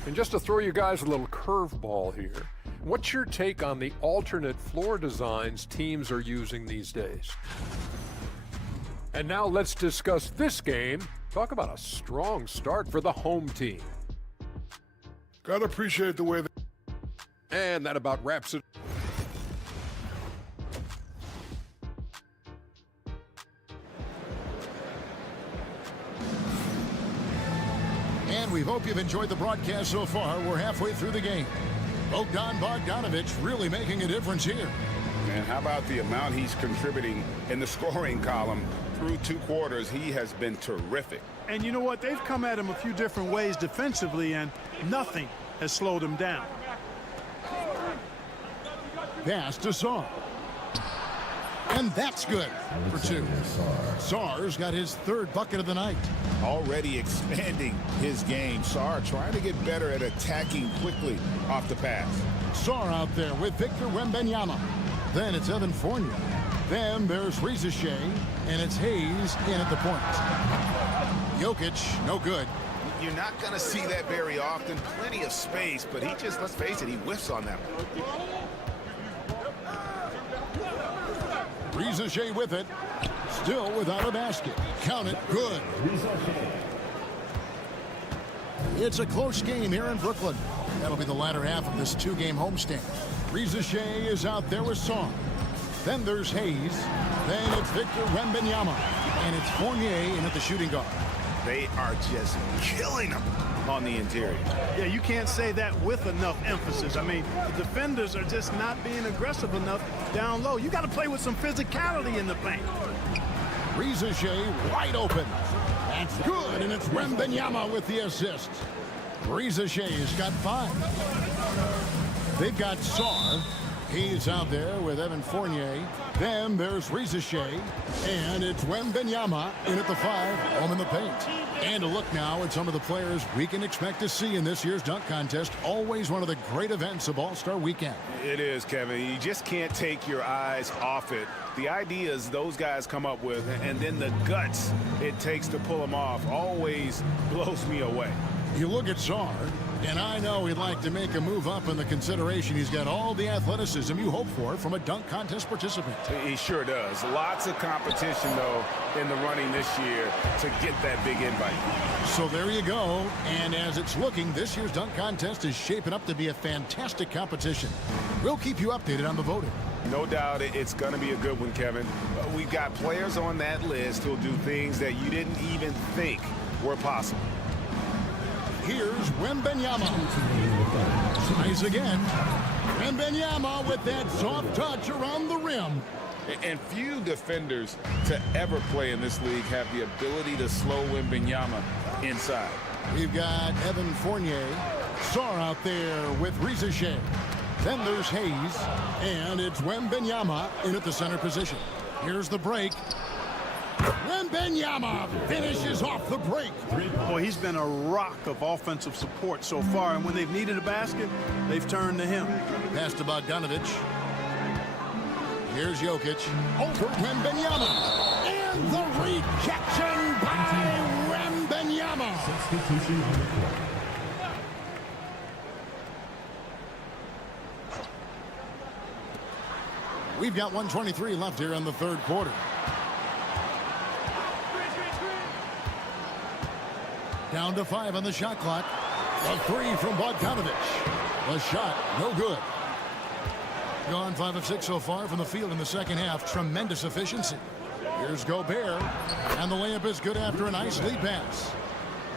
And just to throw you guys a little curveball here, what's your take on the alternate floor designs teams are using these days? And now let's discuss this game. Talk about a strong start for the home team. Gotta appreciate the way they... And that about wraps it. And we hope you've enjoyed the broadcast so far. We're halfway through the game. Bogdan Bogdanovich really making a difference here. And how about the amount he's contributing in the scoring column through 2 quarters? He has been terrific. And you know what? They've come at him a few different ways defensively, and nothing has slowed him down. pass to Sarr. And that's good for 2. Sarr's got his 3rd bucket of the night. Already expanding his game. Sarr trying to get better at attacking quickly off the pass. Sarr out there with Victor Wembanyama. Then it's Evan Fournier. Then there's Reza Shea, and it's Hayes in at the point. Jokic, no good. You're not going to see that very often. Plenty of space, but he just, let's face it, he whiffs on that one. Reza Shea with it. Still without a basket. Count it. Good. It's a close game here in Brooklyn. That'll be the latter half of this 2-game homestand. Reza Shea is out there with Sarr. Then there's Hayes. Then it's Victor Wembanyama. And it's Fournier in at the shooting guard. They are just killing him on the interior. Yeah, you can't say that with enough emphasis. I mean, the defenders are just not being aggressive enough down low. You got to play with some physicality in the paint. Reza Shea wide open. That's good, and it's Wembanyama with the assist. Reza Shea's got 5. They've got Sarr. He's out there with Evan Fournier. Then there's Reza Shea, and it's Wembanyama in at the 5, home in the paint. And a look now at some of the players we can expect to see in this year's dunk contest. Always one of the great events of All-Star Weekend. It is, Kevin. You just can't take your eyes off it. The ideas those guys come up with, and then the guts it takes to pull them off, always blows me away. You look at Sarr, and I know he'd like to make a move up in the consideration. He's got all the athleticism you hope for from a dunk contest participant. He sure does. Lots of competition, though, in the running this year to get that big invite. So there you go. And as it's looking, this year's dunk contest is shaping up to be a fantastic competition. We'll keep you updated on the voting. No doubt it's going to be a good one, Kevin. We've got players on that list who'll do things that you didn't even think were possible. Here's Wembanyama. Tries again. Wembanyama with that soft touch around the rim. And few defenders to ever play in this league have the ability to slow Wembanyama inside. We've got Evan Fournier. Sarr out there with Reza Shea. Then there's Hayes. And it's Wembanyama in at the center position. Here's the break. Wembanyama finishes off the break. Boy, he's been a rock of offensive support so far, and when they've needed a basket, they've turned to him. Pass to Bogdanovich. Here's Jokic. Over Wembanyama. And the rejection by Wembanyama. Substitution on the court. We've got 1:23 left here in the 3rd quarter. Down to 5 on the shot clock. A 3 from Bogdanovich. The shot, no good. Gone 5 of 6 so far from the field in the second half. Tremendous efficiency. Here's Gobert. And the layup is good after a nice lead pass.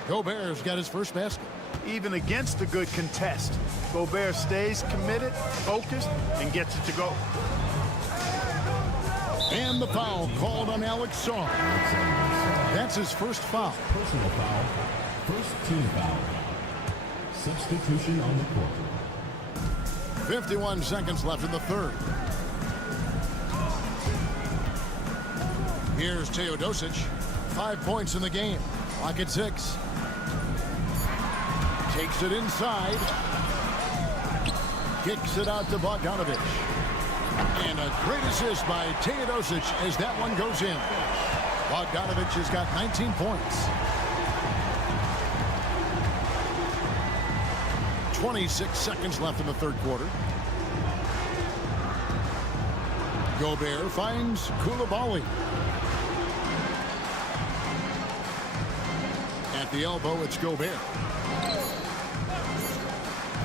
Gobert's got his first basket. Even against a good contest, Gobert stays committed, focused, and gets it to go. And the foul called on Alex Sarr. That's his first foul. Personal foul. First team foul. Substitution on the court. 51 seconds left in the 3rd. Here's Teodosic. 5 points in the game. Clock at 6. Takes it inside. Kicks it out to Bogdanovich. And a great assist by Teodosic as that one goes in. Bogdanovich has got 19 points. 26 seconds left in the 3rd quarter. Gobert finds Koulibaly. At the elbow, it's Gobert.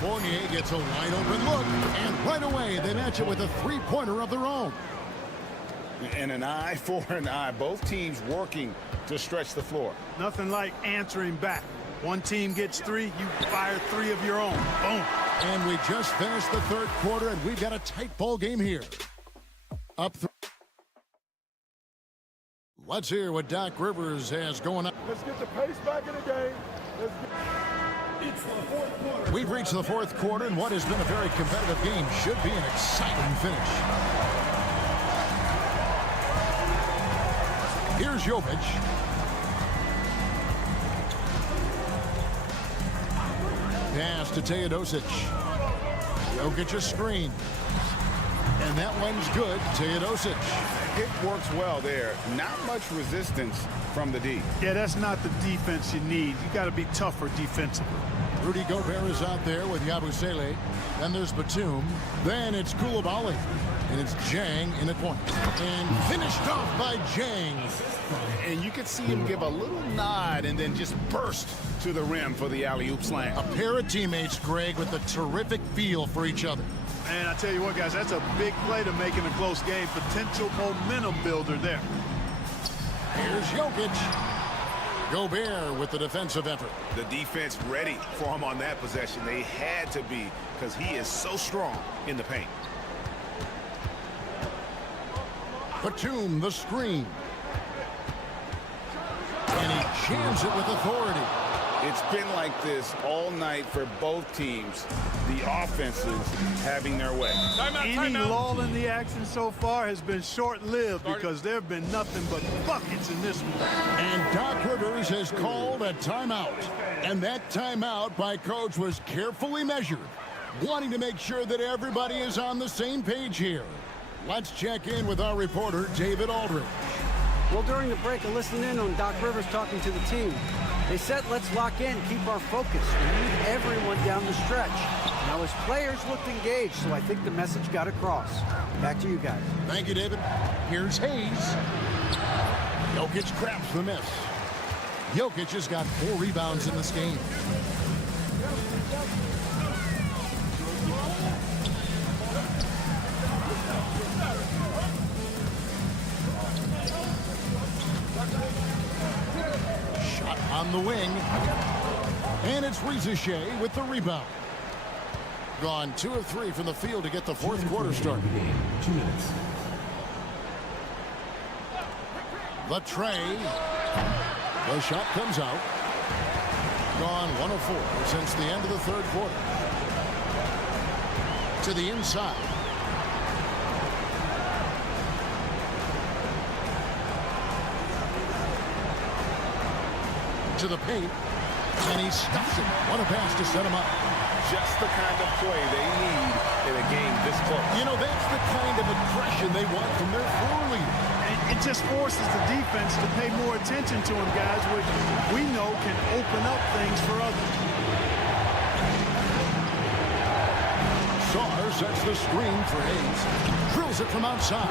Fournier gets a wide open look, and right away they match it with a 3-pointer of their own. And an eye for an eye. Both teams working to stretch the floor. Nothing like answering back. One team gets 3, you fire 3 of your own. Boom. And we just finished the 3rd quarter, and we've got a tight ball game here. Up 3. Let's hear what Doc Rivers has going on. Let's get the pace back in the game. We've reached the fourth quarter, and what has been a very competitive game should be an exciting finish. Here's Jovic. Pass to Teodosic. Jokic a screen. And that one's good. Teodosic. It works well there. Not much resistance from the D. Yeah, that's not the defense you need. You got to be tougher defensively. Rudy Gobert is out there with Yabusele. Then there's Batum. Then it's Koulibaly. And it's Jang in the corner. And finished off by Jang. And you could see him give a little nod and then just burst to the rim for the alley-oop slam. A pair of teammates, Greg, with a terrific feel for each other. And I tell you what, guys, that's a big play to make in a close game. Potential momentum builder there. Here's Jokic. Gobert with the defensive effort. The defense ready for him on that possession. They had to be, because he is so strong in the paint. Batum, the screen. And he jams it with authority. It's been like this all night for both teams. The offenses having their way. Any lull in the action so far has been short-lived because there have been nothing but buckets in this one. And Doc Rivers has called a timeout. And that timeout by Coach was carefully measured, wanting to make sure that everybody is on the same page here. Let's check in with our reporter, David Aldridge. Well, during the break, I listened in on Doc Rivers talking to the team. They said, let's lock in, keep our focus. We need everyone down the stretch. Now, his players looked engaged, so I think the message got across. Back to you guys. Thank you, David. Here's Hayes. Jokic grabs the miss. Jokic has got 4 rebounds in this game. Shot on the wing. And it's Rizachet with the rebound. Gone 2 of 3 from the field to get the fourth quarter started. 2 minutes. The tray. The shot comes out. Gone 1 of 4 since the end of the third quarter. To the inside. To the paint. And he stuffs it. What a pass to set him up. Just the kind of play they need in a game this close. You know, that's the kind of aggression they want from their floor leader. It just forces the defense to pay more attention to him, guys, which we know can open up things for others. Sarr sets the screen for Hayes. Drills it from outside.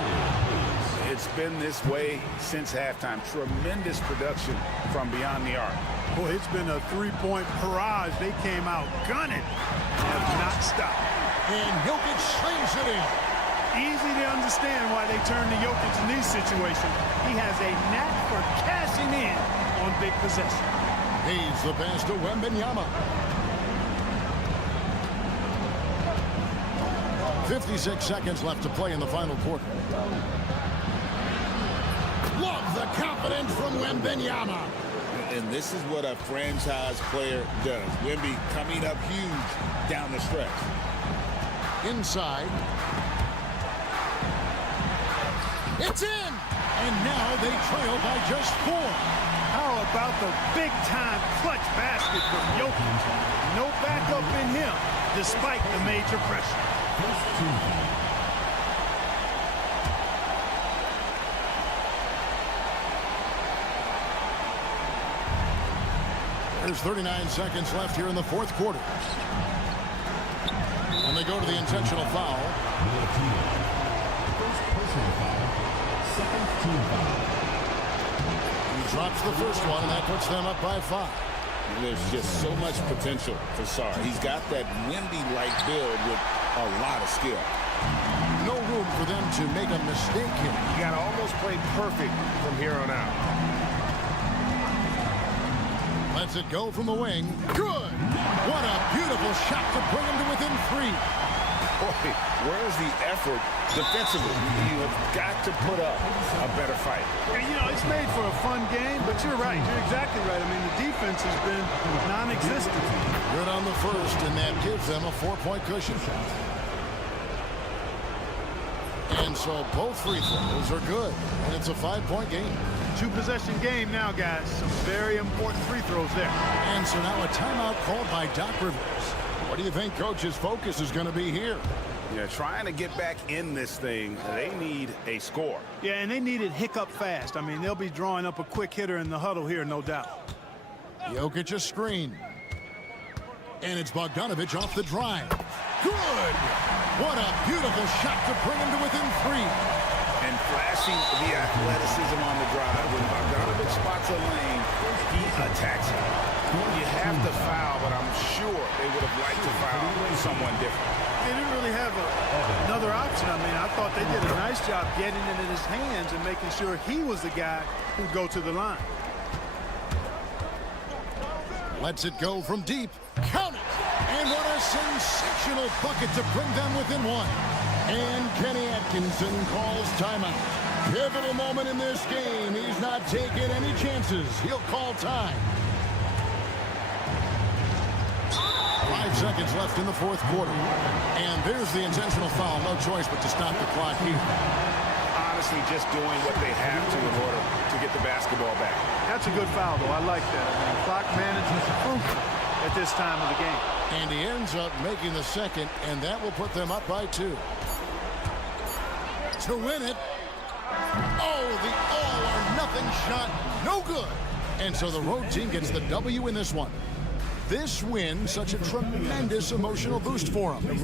It's been this way since halftime. Tremendous production from beyond the arc. Boy, it's been a three-point barrage. They came out gunning. Have not stopped. And Jokic slings it in. Easy to understand why they turn to Jokic in these situations. He has a knack for cashing in on big possession. Hayes the pass to Wembanyama. 56 seconds left to play in the final quarter. Love the confidence from Wembanyama. And this is what a franchise player does. Wemby coming up huge down the stretch. Inside. It's in! And now they trail by just 4. How about the big-time clutch basket from Jokic? No backup in him, despite the major pressure. There's 39 seconds left here in the fourth quarter. And they go to the intentional foul. He drops the first one, and that puts them up by 5. There's just so much potential for Sarr. He's got that Wemby-like build with a lot of skill. No room for them to make a mistake here. You got to almost play perfect from here on out. Lets it go from the wing. Good! What a beautiful shot to bring him to within 3. boy, where's the effort defensively? You have got to put up a better fight. And, you know, it's made for a fun game, but you're right. You're exactly right. I mean, the defense has been non-existent. Good on the first, and that gives them a 4-point cushion. And so both free throws are good, and it's a 5-point game. 2-possession game now, guys. Some very important free throws there. And so now a timeout called by Doc Rivers. What do you think Coach's focus is going to be here? Yeah, trying to get back in this thing, they need a score. Yeah, and they need it hiccup fast. I mean, they'll be drawing up a quick hitter in the huddle here, no doubt. Jokic a screen. And it's Bogdanovic off the drive. Good! What a beautiful shot to bring him to within 3. And flashing the athleticism on the drive. When Bogdanovic spots a lane, he attacks it. You have to foul, but I'm sure they would have liked to foul someone different. They didn't really have another option. I mean, I thought they did a nice job getting it in his hands and making sure he was the guy who'd go to the line. Lets it go from deep. Count it! And what a sensational bucket to bring them within 1. And Kenny Atkinson calls timeout. Pivotal moment in this game. He's not taking any chances. He'll call time. 5 seconds left in the 4th quarter. And there's the intentional foul. No choice but to stop the clock here. Honestly, just doing what they have to in order to get the basketball back. That's a good foul, though. I like that. I mean, clock management's crucial at this time of the game. And he ends up making the second, and that will put them up by 2. To win it. Oh, the all-or-nothing shot. No good. And so the road team gets the W in this one. This win, such a tremendous emotional boost for them.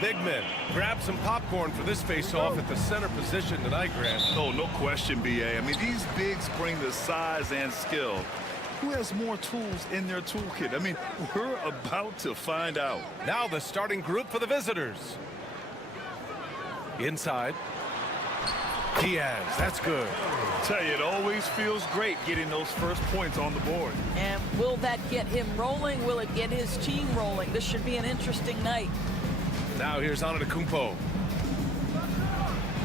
big men. Grab some popcorn for this face-off at the center position tonight, Grant. Oh, no question, B.A. I mean, these bigs bring the size and skill. Who has more tools in their toolkit? I mean, we're about to find out. Now the starting group for the visitors. Inside. Diaz, that's good. Tell you, it always feels great getting those first points on the board. And will that get him rolling? Will it get his team rolling? This should be an interesting night. Now here's Antetokounmpo.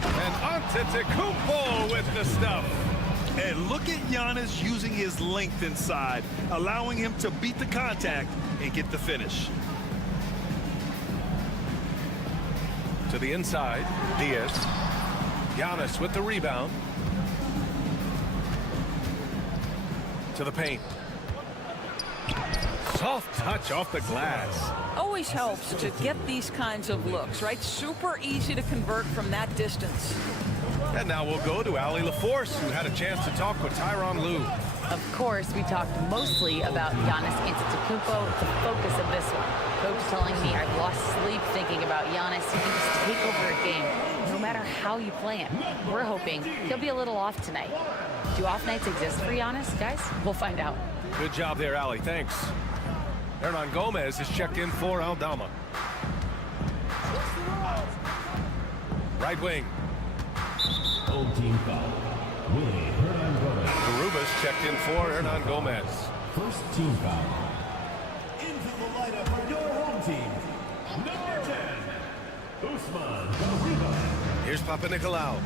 And Antetokounmpo with the stuff. And look at Giannis using his length inside, allowing him to beat the contact and get the finish. To the inside, Diaz. Giannis with the rebound. To the paint. Soft touch off the glass. Always helps to get these kinds of looks, right? Super easy to convert from that distance. And now we'll go to Allie LaForce, who had a chance to talk with Tyronn Lue. Of course, we talked mostly about Giannis Antetokounmpo, the focus of this one. Coach telling me I've lost sleep thinking about Giannis. He can just take over a game, no matter how you play him. We're hoping he'll be a little off tonight. Do off nights exist for Giannis, guys? We'll find out. Good job there, Allie. Thanks. Hernan Gomez is checked in for Aldama. Right wing. Old team foul. Willie Hernan Gomez. Garuba's checked in for Hernan Gomez. First team foul. Into the lineup for your home team. Number 10, Usman Garuba. Here's Papanikolaou.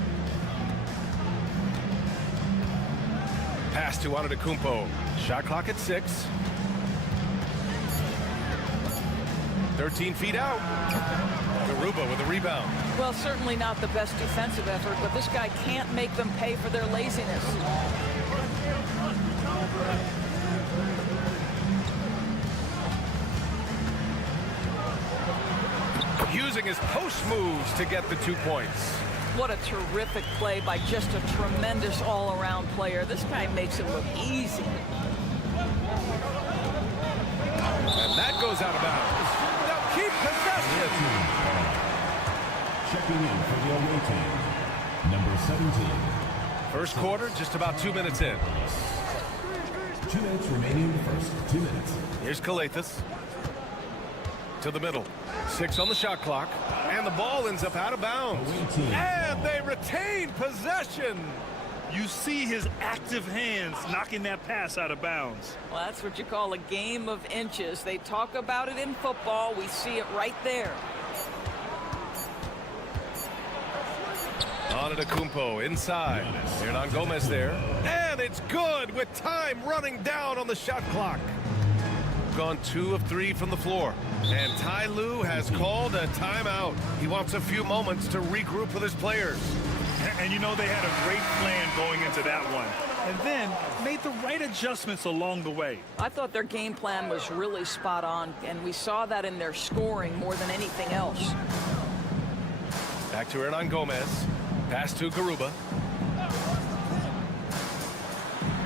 Pass to Antetokounmpo. Shot clock at 6. 13 feet out. Garuba with a rebound. Well, certainly not the best defensive effort, but this guy can't make them pay for their laziness. Using his post moves to get the 2 points. What a terrific play by just a tremendous all-around player. This guy makes it look easy. And that goes out of bounds. They'll keep possession. Checking in for the away team. Number 17. First quarter, just about 2 minutes in. 2 minutes remaining in the first. 2 minutes. Here's Calathes. To the middle. 6 on the shot clock. And the ball ends up out of bounds. And they retain possession. You see his active hands knocking that pass out of bounds. Well, that's what you call a game of inches. They talk about it in football. We see it right there. Antetokounmpo inside. Hernan Gomez there. And it's good with time running down on the shot clock. Gone 2 of 3 from the floor. And Ty Lue has called a timeout. He wants a few moments to regroup with his players. And you know they had a great plan going into that one. And then made the right adjustments along the way. I thought their game plan was really spot on, and we saw that in their scoring more than anything else. Back to Hernan Gomez. Pass to Garuba.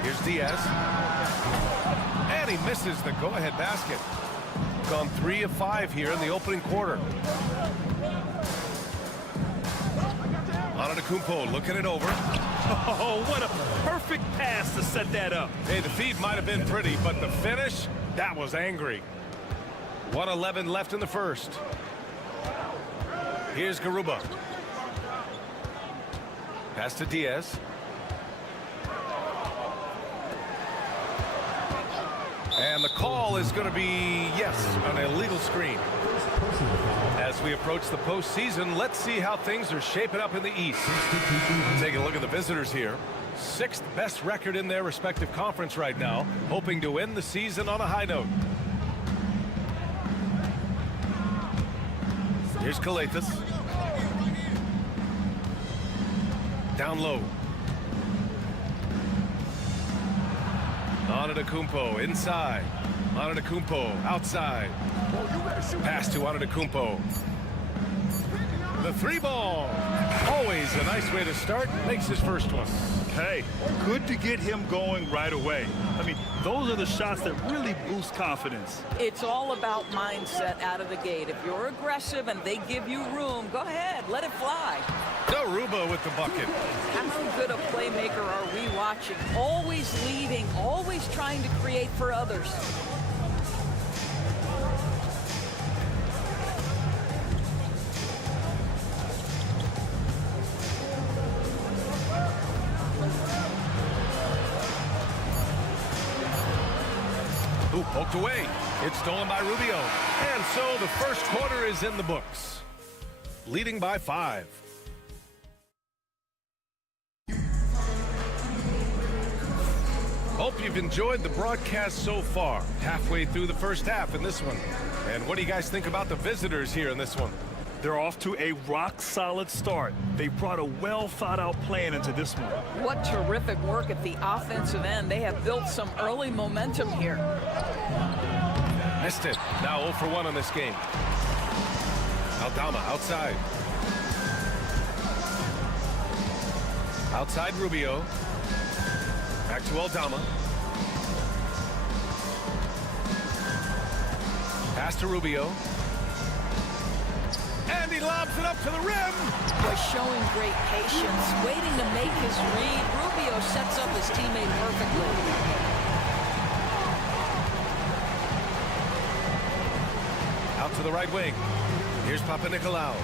Here's Diaz. And he misses the go-ahead basket. Gone 3 of 5 here in the opening quarter. Antetokounmpo looking it over. Oh, what a perfect pass to set that up. Hey, the feed might have been pretty, but the finish, that was angry. 1:11 left in the first. Here's Garuba. Pass to Diaz. And the call is going to be, yes, an illegal screen. As we approach the postseason, let's see how things are shaping up in the East. Take a look at the visitors here. 6th best record in their respective conference right now, hoping to end the season on a high note. Here's Calathes. Down low. Antetokounmpo inside. Antetokounmpo outside. Pass to Antetokounmpo. The 3 ball. Always a nice way to start. Makes his first one. Hey, good to get him going right away. I mean, those are the shots that really boost confidence. It's all about mindset out of the gate. If you're aggressive and they give you room, go ahead, let it fly. Aruba with the bucket. How good a playmaker are we watching? Always leading, always trying to create for others. Ooh, poked away. It's stolen by Rubio. And so the first quarter is in the books. Leading by 5. Hope you've enjoyed the broadcast so far. Halfway through the first half in this one. And what do you guys think about the visitors here in this one? They're off to a rock-solid start. They brought a well-thought-out plan into this one. What terrific work at the offensive end. They have built some early momentum here. Missed it. Now 0 for 1 on this game. Aldama outside. Outside Rubio. Back to Aldama. Pass to Rubio. And he lobs it up to the rim. Boy, showing great patience, waiting to make his read. Rubio sets up his teammate perfectly. Out to the right wing. Here's Papanikolaou.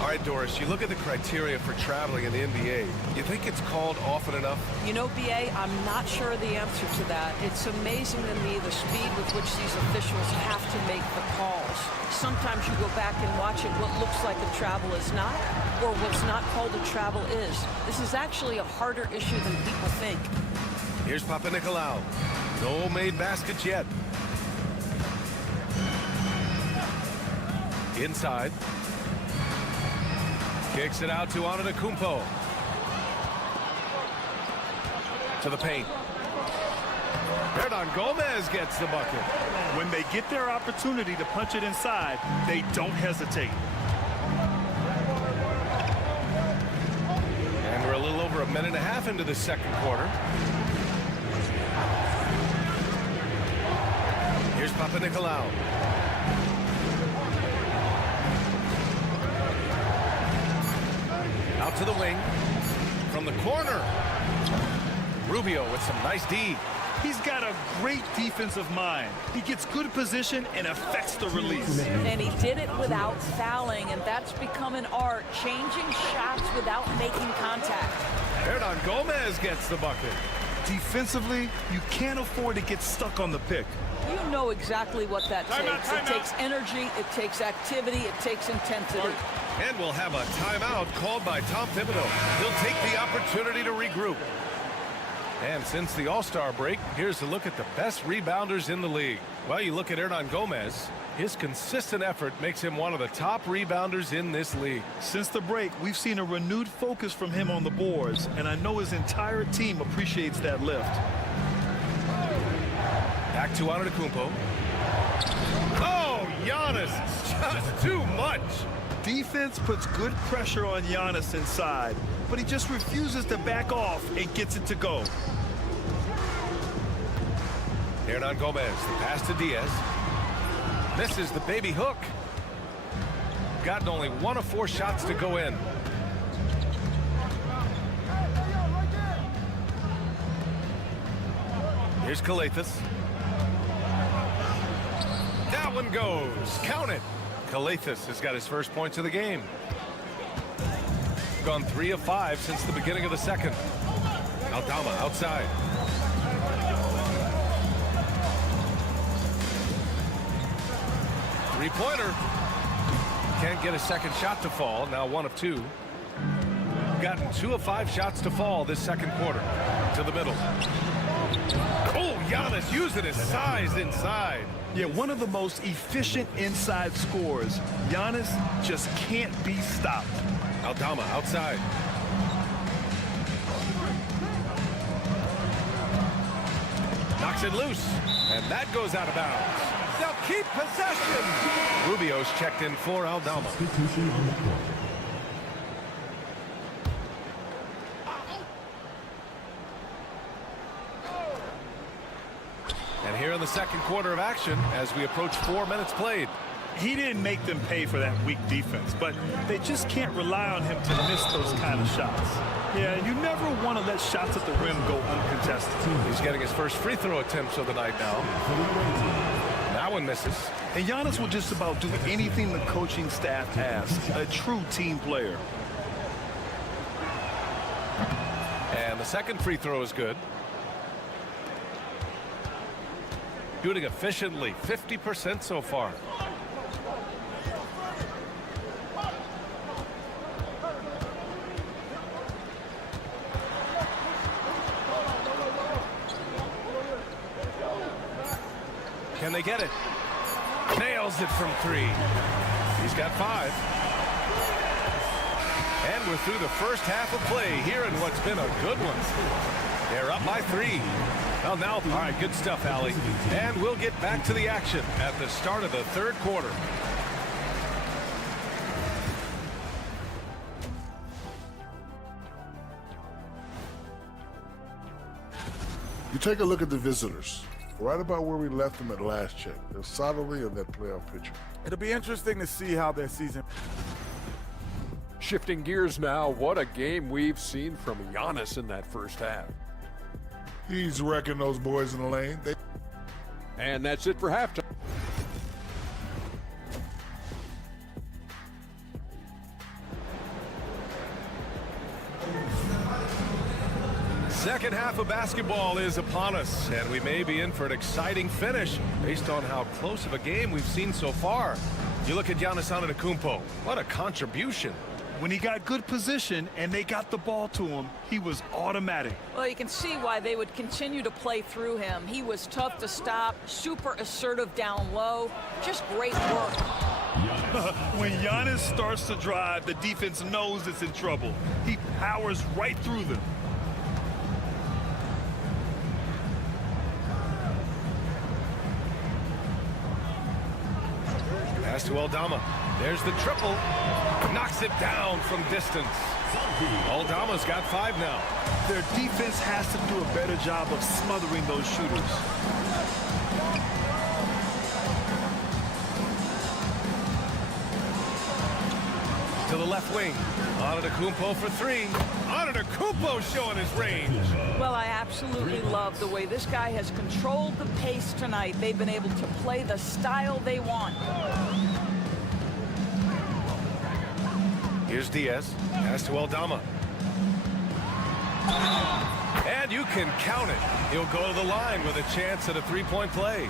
All right, Doris, you look at the criteria for traveling in the NBA. You think it's called often enough? You know, B.A., I'm not sure the answer to that. It's amazing to me the speed with which these officials have to make the calls. Sometimes you go back and watch it, what looks like a travel is not, or what's not called a travel is. This is actually a harder issue than people think. Here's Papanikolaou. No made baskets yet. Inside. Kicks it out to Antetokounmpo. To the paint. Hernangomez gets the bucket. When they get their opportunity to punch it inside, they don't hesitate. And we're a little over a minute and a half into the second quarter. Here's Papanikolaou. Out to the wing. From the corner. Rubio with some nice D. He's got a great defensive mind. He gets good position and affects the release. And he did it without fouling, and that's become an art, changing shots without making contact. Hernangomez gets the bucket. Defensively, you can't afford to get stuck on the pick. You know exactly what that takes. Timeout. It takes energy, it takes activity, it takes intensity. And we'll have a timeout called by Tom Thibodeau. He'll take the opportunity to regroup. And since the All-Star break, here's a look at the best rebounders in the league. Well, you look at Hernangomez. His consistent effort makes him one of the top rebounders in this league. Since the break, we've seen a renewed focus from him on the boards, and I know his entire team appreciates that lift. Back to Antetokounmpo. Oh, Giannis, just too much. Defense puts good pressure on Giannis inside, but he just refuses to back off and gets it to go. Hernangomez, the pass to Diaz. Misses the baby hook. Gotten only 1 of 4 shots to go in. Here's Calathes. That one goes. Count it. Calathes has got his first points of the game. Gone 3 of 5 since the beginning of the second. Aldama outside. Three-pointer. Can't get a second shot to fall. Now 1 of 2. Gotten 2 of 5 shots to fall this second quarter. To the middle. Oh, Giannis using his size inside. Yeah, one of the most efficient inside scorers. Giannis just can't be stopped. Aldama outside. Knocks it loose. And that goes out of bounds. They'll keep possession. Rubio's checked in for Aldama. in the second quarter of action as we approach 4 minutes played. He didn't make them pay for that weak defense, but they just can't rely on him to miss those kind of shots. Yeah, you never want to let shots at the rim go uncontested. He's getting his first free throw attempts of the night now. That one misses. And Giannis will just about do anything the coaching staff asks. A true team player. And the second free throw is good. Shooting efficiently, 50% so far. Can they get it? Nails it from 3. He's got 5. And we're through the first half of play here in what's been a good one. They're up by 3. Well, now, all right, good stuff, Allie. And we'll get back to the action at the start of the third quarter. You take a look at the visitors. Right about where we left them at last check. They're solidly in that playoff picture. It'll be interesting to see how their season. Shifting gears now, what a game we've seen from Giannis in that first half. He's wrecking those boys in the lane. And that's it for halftime. Second half of basketball is upon us, and we may be in for an exciting finish based on how close of a game we've seen so far. You look at Giannis Antetokounmpo. What a contribution. When he got good position and they got the ball to him, he was automatic. Well, you can see why they would continue to play through him. He was tough to stop, super assertive down low, just great work. When Giannis starts to drive, the defense knows it's in trouble. He powers right through them. Pass to Aldama. There's the triple. Knocks it down from distance. Aldama's got 5 now. Their defense has to do a better job of smothering those shooters. To the left wing. Antetokounmpo for 3. Antetokounmpo showing his range. Well, I absolutely love the way this guy has controlled the pace tonight. They've been able to play the style they want. Here's Diaz. Pass to Aldama. And you can count it. He'll go to the line with a chance at a 3-point play.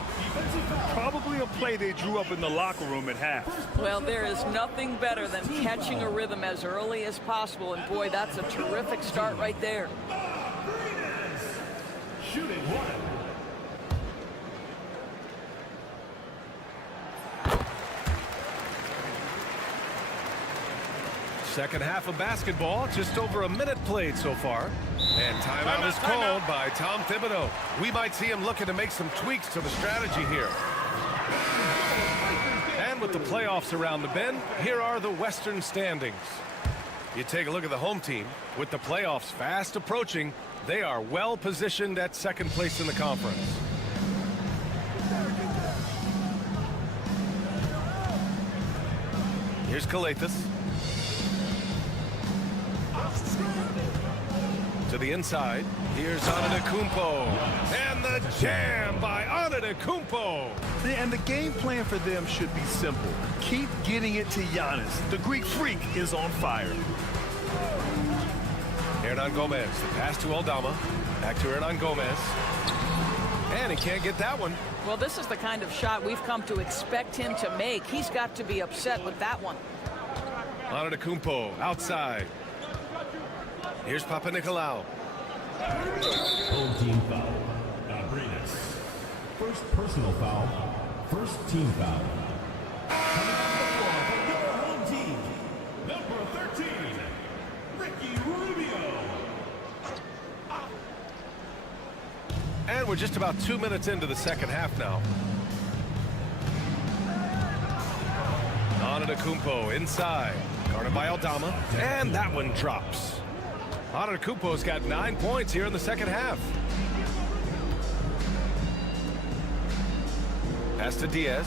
Probably a play they drew up in the locker room at half. Well, there is nothing better than catching a rhythm as early as possible. And boy, that's a terrific start right there. Shooting 1. Second half of basketball, just over a minute played so far. And timeout is called by Tom Thibodeau. We might see him looking to make some tweaks to the strategy here. And with the playoffs around the bend, here are the Western standings. You take a look at the home team. With the playoffs fast approaching, they are well positioned at second place in the conference. Here's Kalathis. To the inside. Here's Antetokounmpo. And the jam by Antetokounmpo. And the game plan for them should be simple. Keep getting it to Giannis. The Greek freak is on fire. Hernan Gomez. The pass to Aldama. Back to Hernan Gomez. And he can't get that one. Well, this is the kind of shot we've come to expect him to make. He's got to be upset with that one. Antetokounmpo outside. Here's Papanikolaou. Home team foul. Abrinas. First personal foul. First team foul. Coming on the floor for your home team. Number 13, Ricky Rubio. And we're just about 2 minutes into the second half now. Antetokounmpo inside. Guarded by Aldama. And that one drops. Antetokounmpo's got 9 points here in the second half. Pass to Diaz.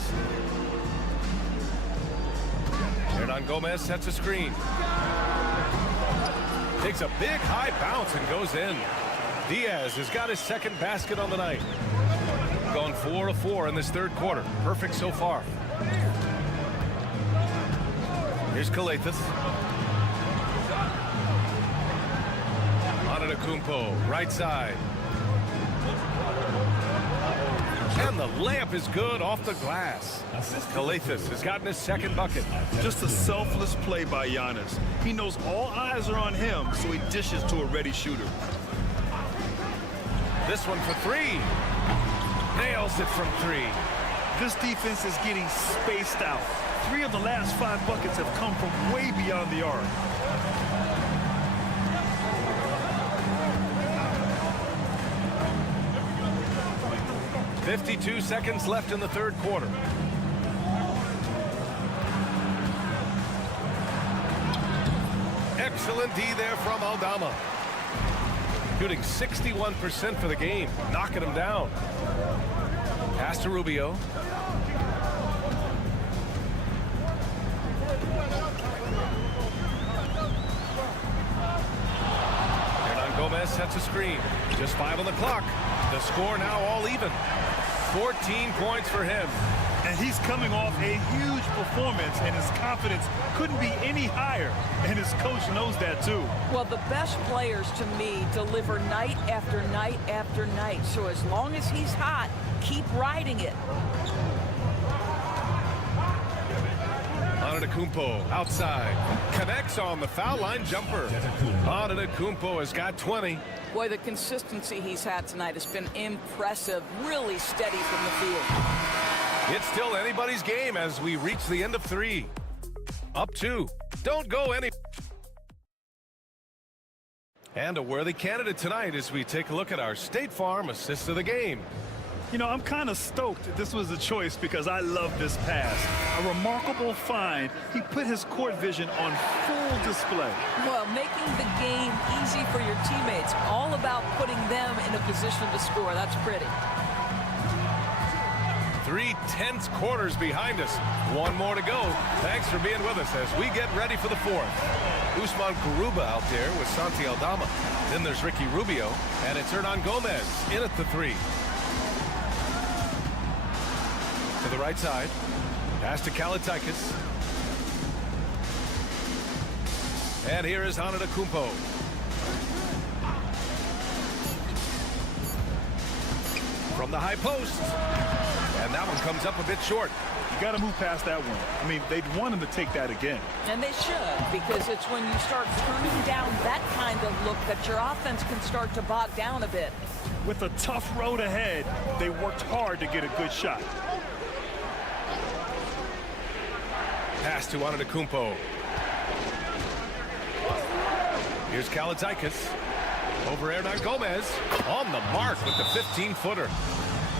Hernan Gomez sets a screen. Takes a big high bounce and goes in. Diaz has got his second basket on the night. Gone 4 of 4 in this third quarter. Perfect so far. Here's Calathes. Antetokounmpo, right side. And the layup is good off the glass. Calathes has gotten his second bucket. Just a selfless play by Giannis. He knows all eyes are on him, so he dishes to a ready shooter. This one for three. Nails it from three. This defense is getting spaced out. 3 of the last 5 buckets have come from way beyond the arc. .52 seconds left in the third quarter. Excellent D there from Aldama. Shooting 61% for the game, knocking him down. Pass to Rubio. Hernan Gomez sets a screen. Just 5 on the clock. The score now all even. 14 points for him. And he's coming off a huge performance, and his confidence couldn't be any higher. And his coach knows that, too. Well, the best players, to me, deliver night after night after night. So as long as he's hot, keep riding it. Antetokounmpo outside. Connects on the foul line jumper. Antetokounmpo has got 20. Boy, the consistency he's had tonight has been impressive. Really steady from the field. It's still anybody's game as we reach the end of 3. Up 2. Don't go any. And a worthy candidate tonight as we take a look at our State Farm assist of the game. You know, I'm kind of stoked this was a choice because I love this pass. A remarkable find. He put his court vision on full display. Well, making the game easy for your teammates. All about putting them in a position to score. That's pretty. 3 tense quarters behind us. 1 more to go. Thanks for being with us as we get ready for the 4th. Usman Garuba out there with Santi Aldama. Then there's Ricky Rubio, and it's Hernan Gomez in at the 3. To the right side. Pass to Calathes. And here is Antetokounmpo. From the high post. And that one comes up a bit short. You got to move past that one. I mean, they'd want him to take that again. And they should, because it's when you start turning down that kind of look that your offense can start to bog down a bit. With a tough road ahead, they worked hard to get a good shot. Pass to Antetokounmpo. Here's Calathes. Over Hernan Gomez. On the mark with the 15-footer.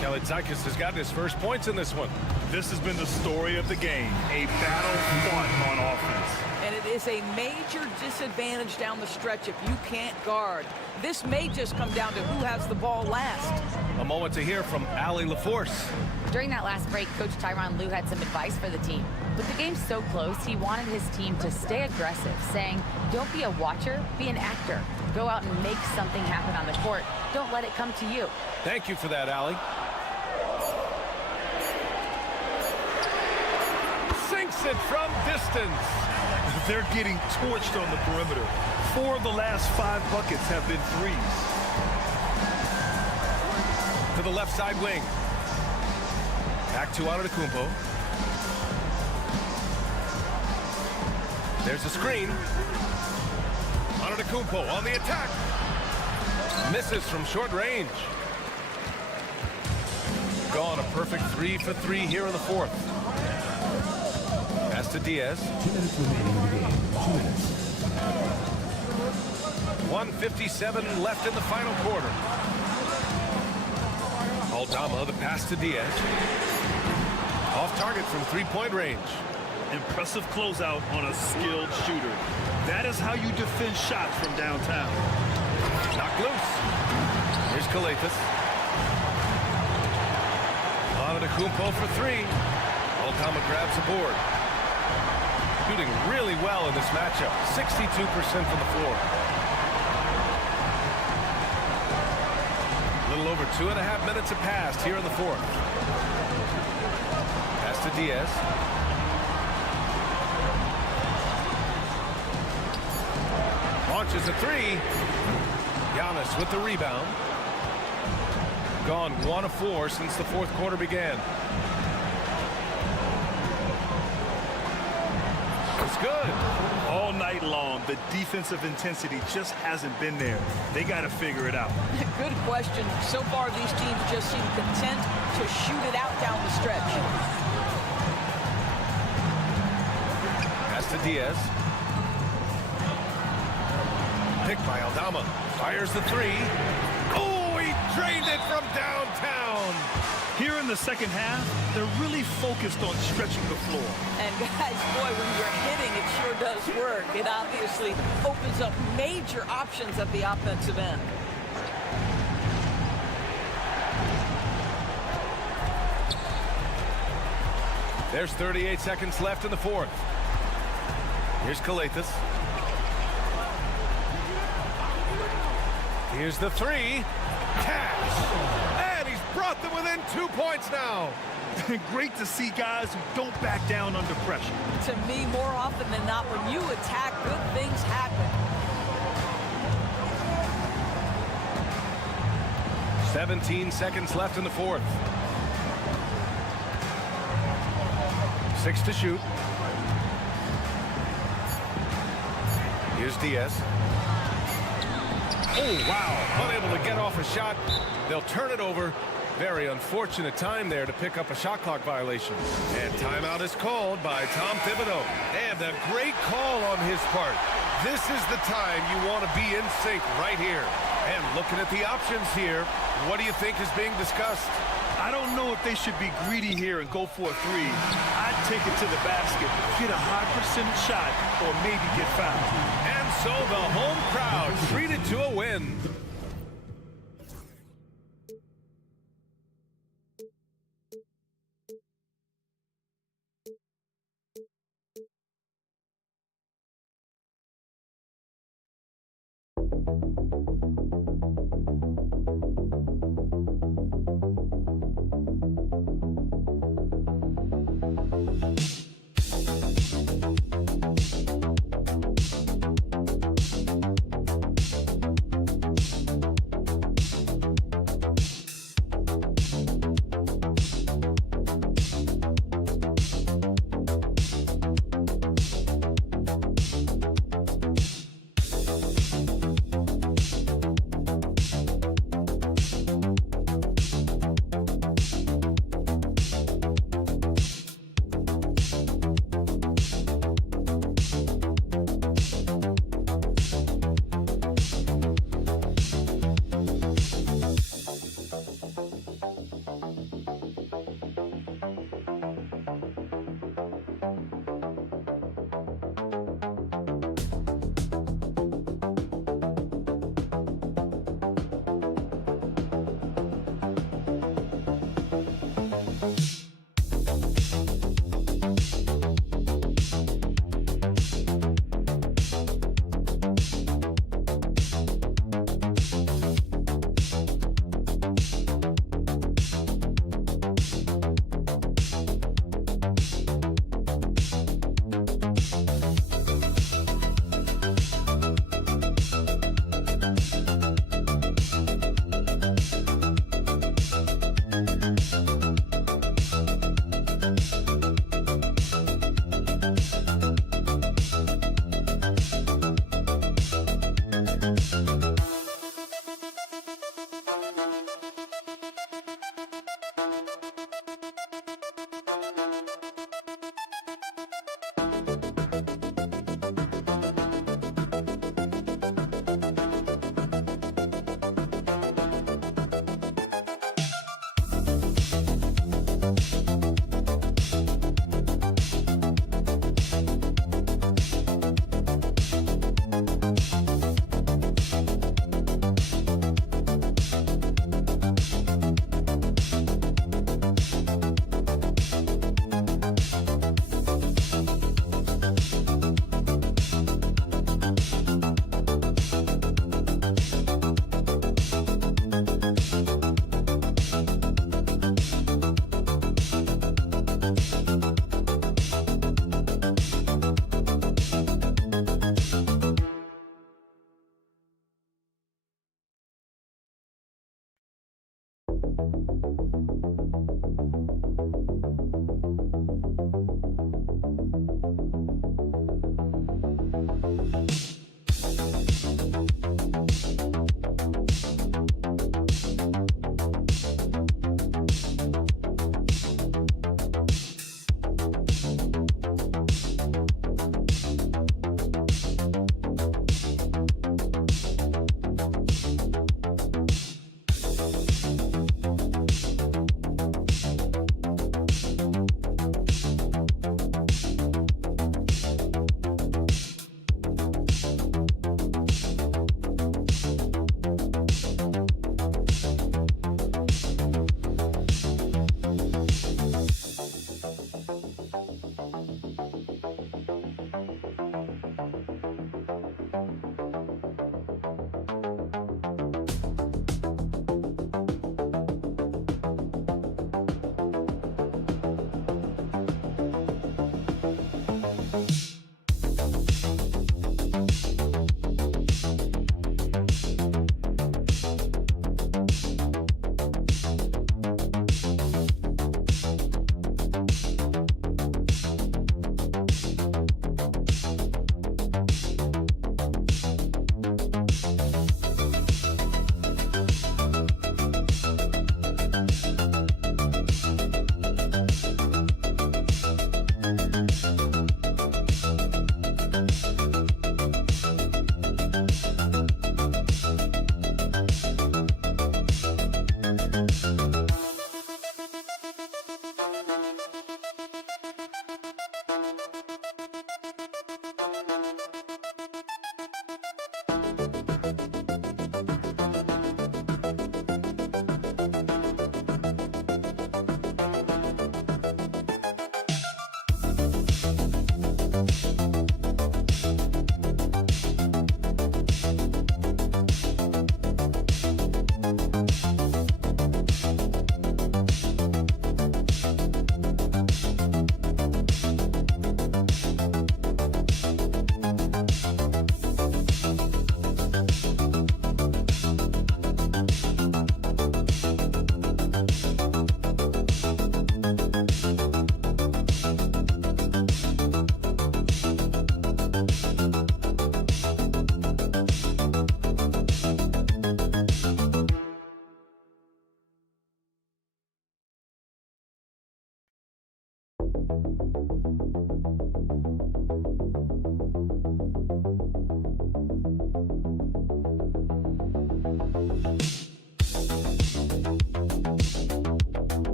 Calathes has gotten his first points in this one. This has been the story of the game. A battle fought on offense. And it is a major disadvantage down the stretch if you can't guard. This may just come down to who has the ball last. A moment to hear from Allie LaForce. During that last break, Coach Tyronn Lue had some advice for the team. With the game so close, he wanted his team to stay aggressive, saying, don't be a watcher, be an actor. Go out and make something happen on the court. Don't let it come to you. Thank you for that, Allie. Sinks it from distance. They're getting torched on the perimeter. 4 of the last 5 buckets have been threes. To the left side wing. Back to Antetokounmpo. There's a screen. Antetokounmpo on the attack. Misses from short range. Gone a perfect 3 for 3 here in the 4th. Pass to Diaz. 2 minutes remaining in the game. 2 minutes. 1:57 left in the final quarter. Aldama, the pass to Diaz. Off target from 3-point range. Impressive closeout on a skilled shooter. That is how you defend shots from downtown. Knocked loose. Here's Calathes. Antetokounmpo for three. Aldama grabs the board. Shooting really well in this matchup. 62% from the floor. A little over 2.5 minutes have passed here in the fourth. Pass to Diaz. Launches a three. Giannis with the rebound. Gone 1 of 4 since the fourth quarter began. It's good. All night long, the defensive intensity just hasn't been there. They got to figure it out. Good question. So far, these teams just seem content to shoot it out down the stretch. Pass to Diaz. Picked by Aldama. Fires the three. Oh, he drained it from downtown. Here in the second half, they're really focused on stretching the floor. And guys, boy, when you're hitting, it sure does work. It obviously opens up major options at the offensive end. There's 38 seconds left in the fourth. Here's Calathes. Here's the three. Cash! And he's brought them within 2 points now. Great to see guys who don't back down under pressure. To me, more often than not, when you attack, good things happen. 17 seconds left in the fourth. 6 to shoot. Here's Diaz. Oh, wow. Unable to get off a shot. They'll turn it over. Very unfortunate time there to pick up a shot clock violation. And timeout is called by Tom Thibodeau. And a great call on his part. This is the time you want to be in sync right here. And looking at the options here, what do you think is being discussed? I don't know if they should be greedy here and go for a three. I'd take it to the basket, get a high percentage shot, or maybe get fouled. And so the home crowd treated to a win.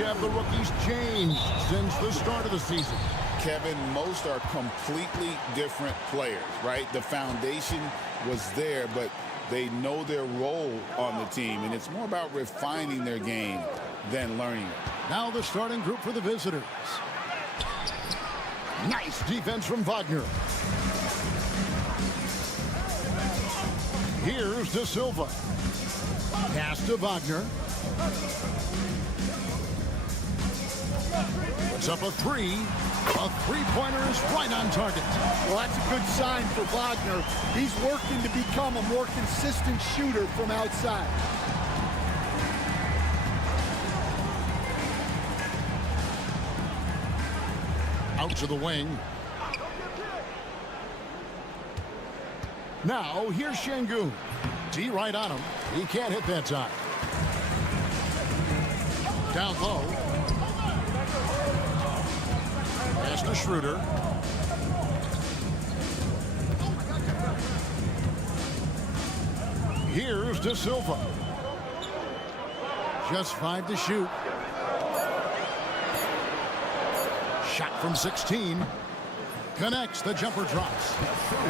Have the rookies changed since the start of the season? Kevin, most are completely different players, right? The foundation was there, but they know their role on the team, and it's more about refining their game than learning it. Now the starting group for the visitors. Nice defense from Wagner. Here's De Silva. Pass to Wagner. Puts up a three. A three-pointer is right on target. Well, that's a good sign for Wagner. He's working to become a more consistent shooter from outside. Out to the wing. Now, here's Şengün. D right on him. He can't hit that time. Down low. Pass to Schroeder. Here's De Silva. Just 5 to shoot. Shot from 16. Connects, the jumper drops.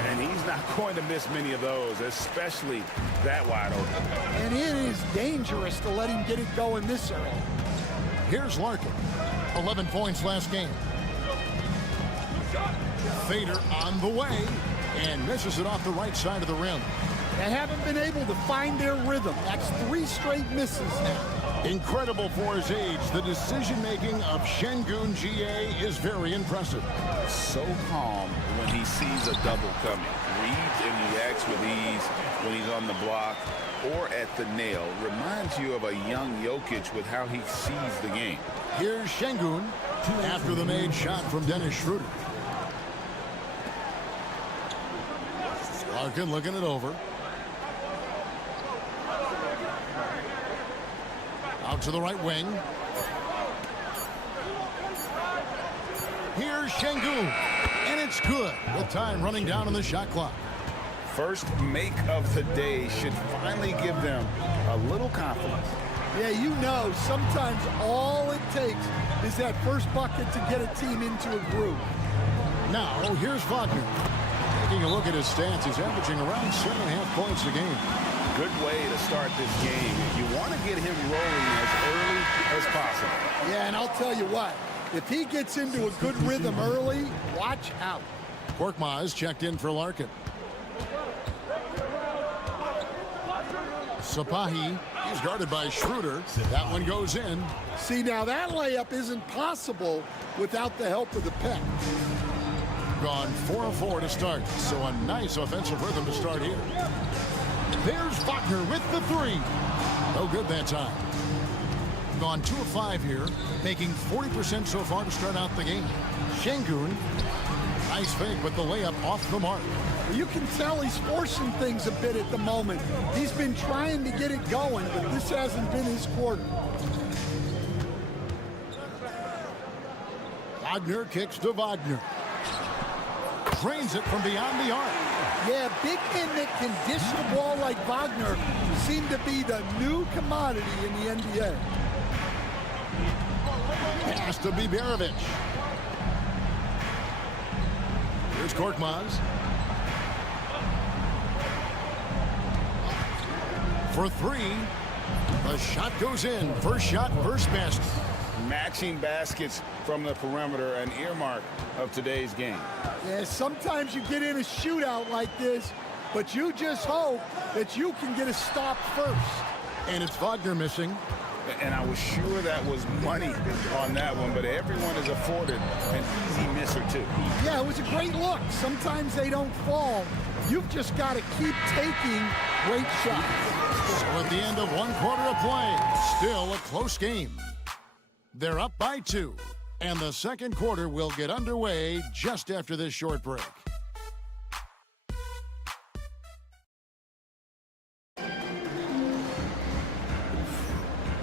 And he's not going to miss many of those, especially that wide open. And it is dangerous to let him get it going this early. Here's Larkin. 11 points last game. Fader on the way and misses it off the right side of the rim. They haven't been able to find their rhythm. That's 3 straight misses now. Incredible for his age. The decision-making of Şengün GA is very impressive. So calm when he sees a double coming. Reads and reacts with ease when he's on the block or at the nail. Reminds you of a young Jokic with how he sees the game. Here's Şengün after the made shot from Dennis Schroeder. Larkin looking it over. Out to the right wing. Here's Şengün, and it's good with time running down on the shot clock. First make of the day should finally give them a little confidence. Yeah, you know, sometimes all it takes is that first bucket to get a team into a groove. Now, here's Wagner. Taking a look at his stats, he's averaging around 7.5 points a game. Good way to start this game. You want to get him rolling as early as possible. Yeah, and I'll tell you what, if he gets into a good rhythm early, watch out. Korkmaz checked in for Larkin. Sapahi, he's guarded by Schroeder. That one goes in. See, now that layup isn't possible without the help of the pec. Gone 4 of 4 to start, so a nice offensive rhythm to start here. There's Wagner with the three. No good that time. Gone 2 of 5 here, making 40% so far to start out the game. Şengün, nice fake, but the layup off the mark. You can tell he's forcing things a bit at the moment. He's been trying to get it going, but this hasn't been his quarter. Wagner kicks to Wagner. Drains it from beyond the arc. Yeah, big men that can dish the ball like Wagner seem to be the new commodity in the NBA. Pass to Biberovic. Here's Korkmaz. For 3. The shot goes in. First shot, first basket. Matching baskets from the perimeter, an earmark of today's game. Yeah, sometimes you get in a shootout like this, but you just hope that you can get a stop first. And it's Wagner missing. And I was sure that was money on that one, but everyone is afforded an easy miss or two. Yeah, it was a great look. Sometimes they don't fall. You've just got to keep taking great shots. So at the end of 1 quarter of play, still a close game. They're up by 2, and the second quarter will get underway just after this short break.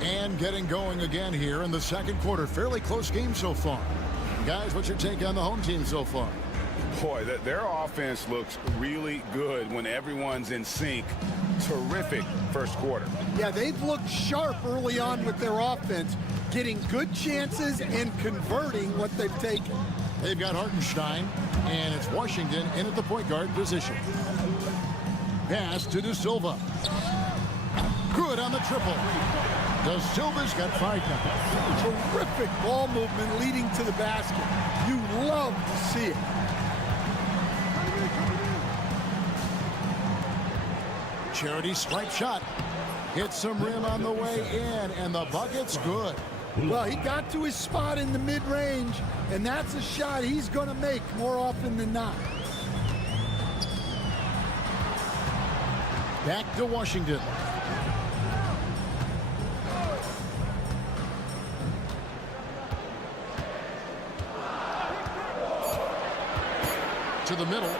And getting going again here in the second quarter. Fairly close game so far. Guys, what's your take on the home team so far? Boy, their offense looks really good when everyone's in sync. Terrific first quarter. Yeah, they've looked sharp early on with their offense, getting good chances and converting what they've taken. They've got Hartenstein, and it's Washington in at the point guard position. Pass to De Silva. Good on the triple. De Silva's got 5 now. Terrific ball movement leading to the basket. You love to see it. Charity stripe shot. Hits some rim on the way in, and the bucket's good. Well, he got to his spot in the mid-range, and that's a shot he's going to make more often than not. Back to Washington. To the middle.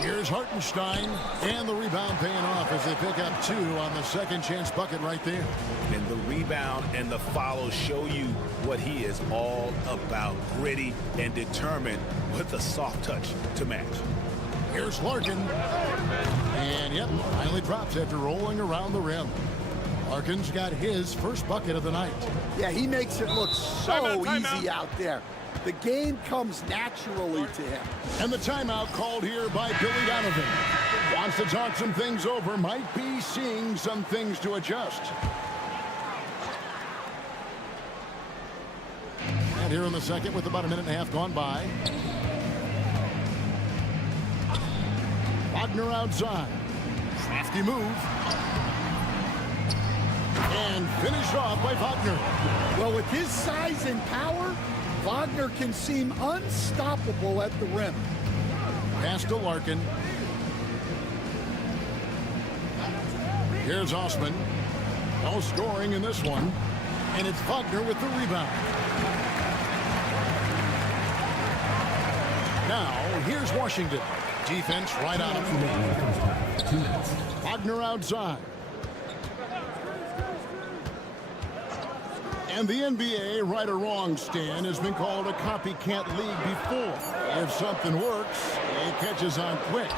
Here's Hartenstein, and the rebound paying off as they pick up 2 on the second chance bucket right there. And the rebound and the follow show you what he is all about. Gritty and determined with a soft touch to match. Here's Larkin. And yep, finally drops after rolling around the rim. Larkin's got his first bucket of the night. Yeah, he makes it look so easy out there. The game comes naturally to him. And the timeout called here by Billy Donovan. Wants to talk some things over, might be seeing some things to adjust. And here in the second with about a minute and a half gone by. Wagner outside. Crafty move. And finished off by Wagner. Well, with his size and power, Wagner can seem unstoppable at the rim. Pass to Larkin. Here's Osman. No scoring in this one. And it's Wagner with the rebound. Now, here's Washington. Defense right on him. Wagner outside. And the NBA, right or wrong, Stan, has been called a copycat league before. If something works, it catches on quick.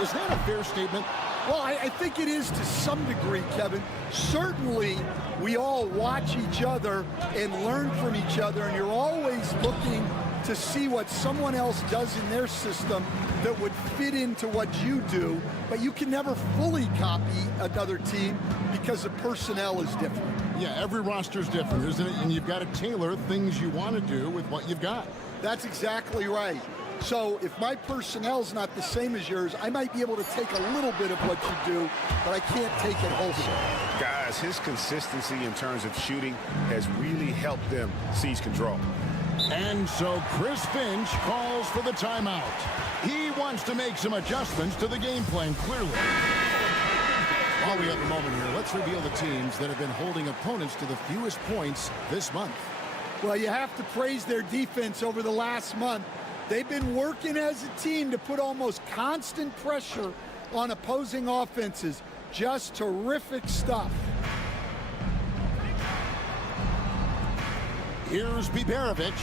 Is that a fair statement? Well, I think it is to some degree, Kevin. Certainly, we all watch each other and learn from each other, and you're always looking to see what someone else does in their system that would fit into what you do, but you can never fully copy another team because the personnel is different. Yeah, every roster's different, isn't it? And you've got to tailor things you want to do with what you've got. That's exactly right. So if my personnel's not the same as yours, I might be able to take a little bit of what you do, but I can't take it wholesale. Guys, his consistency in terms of shooting has really helped them seize control. And so Chris Finch calls for the timeout. He wants to make some adjustments to the game plan, clearly. While we have a moment here, let's reveal the teams that have been holding opponents to the fewest points this month. Well, you have to praise their defense over the last month. They've been working as a team to put almost constant pressure on opposing offenses. Just terrific stuff. Here's Biberovic.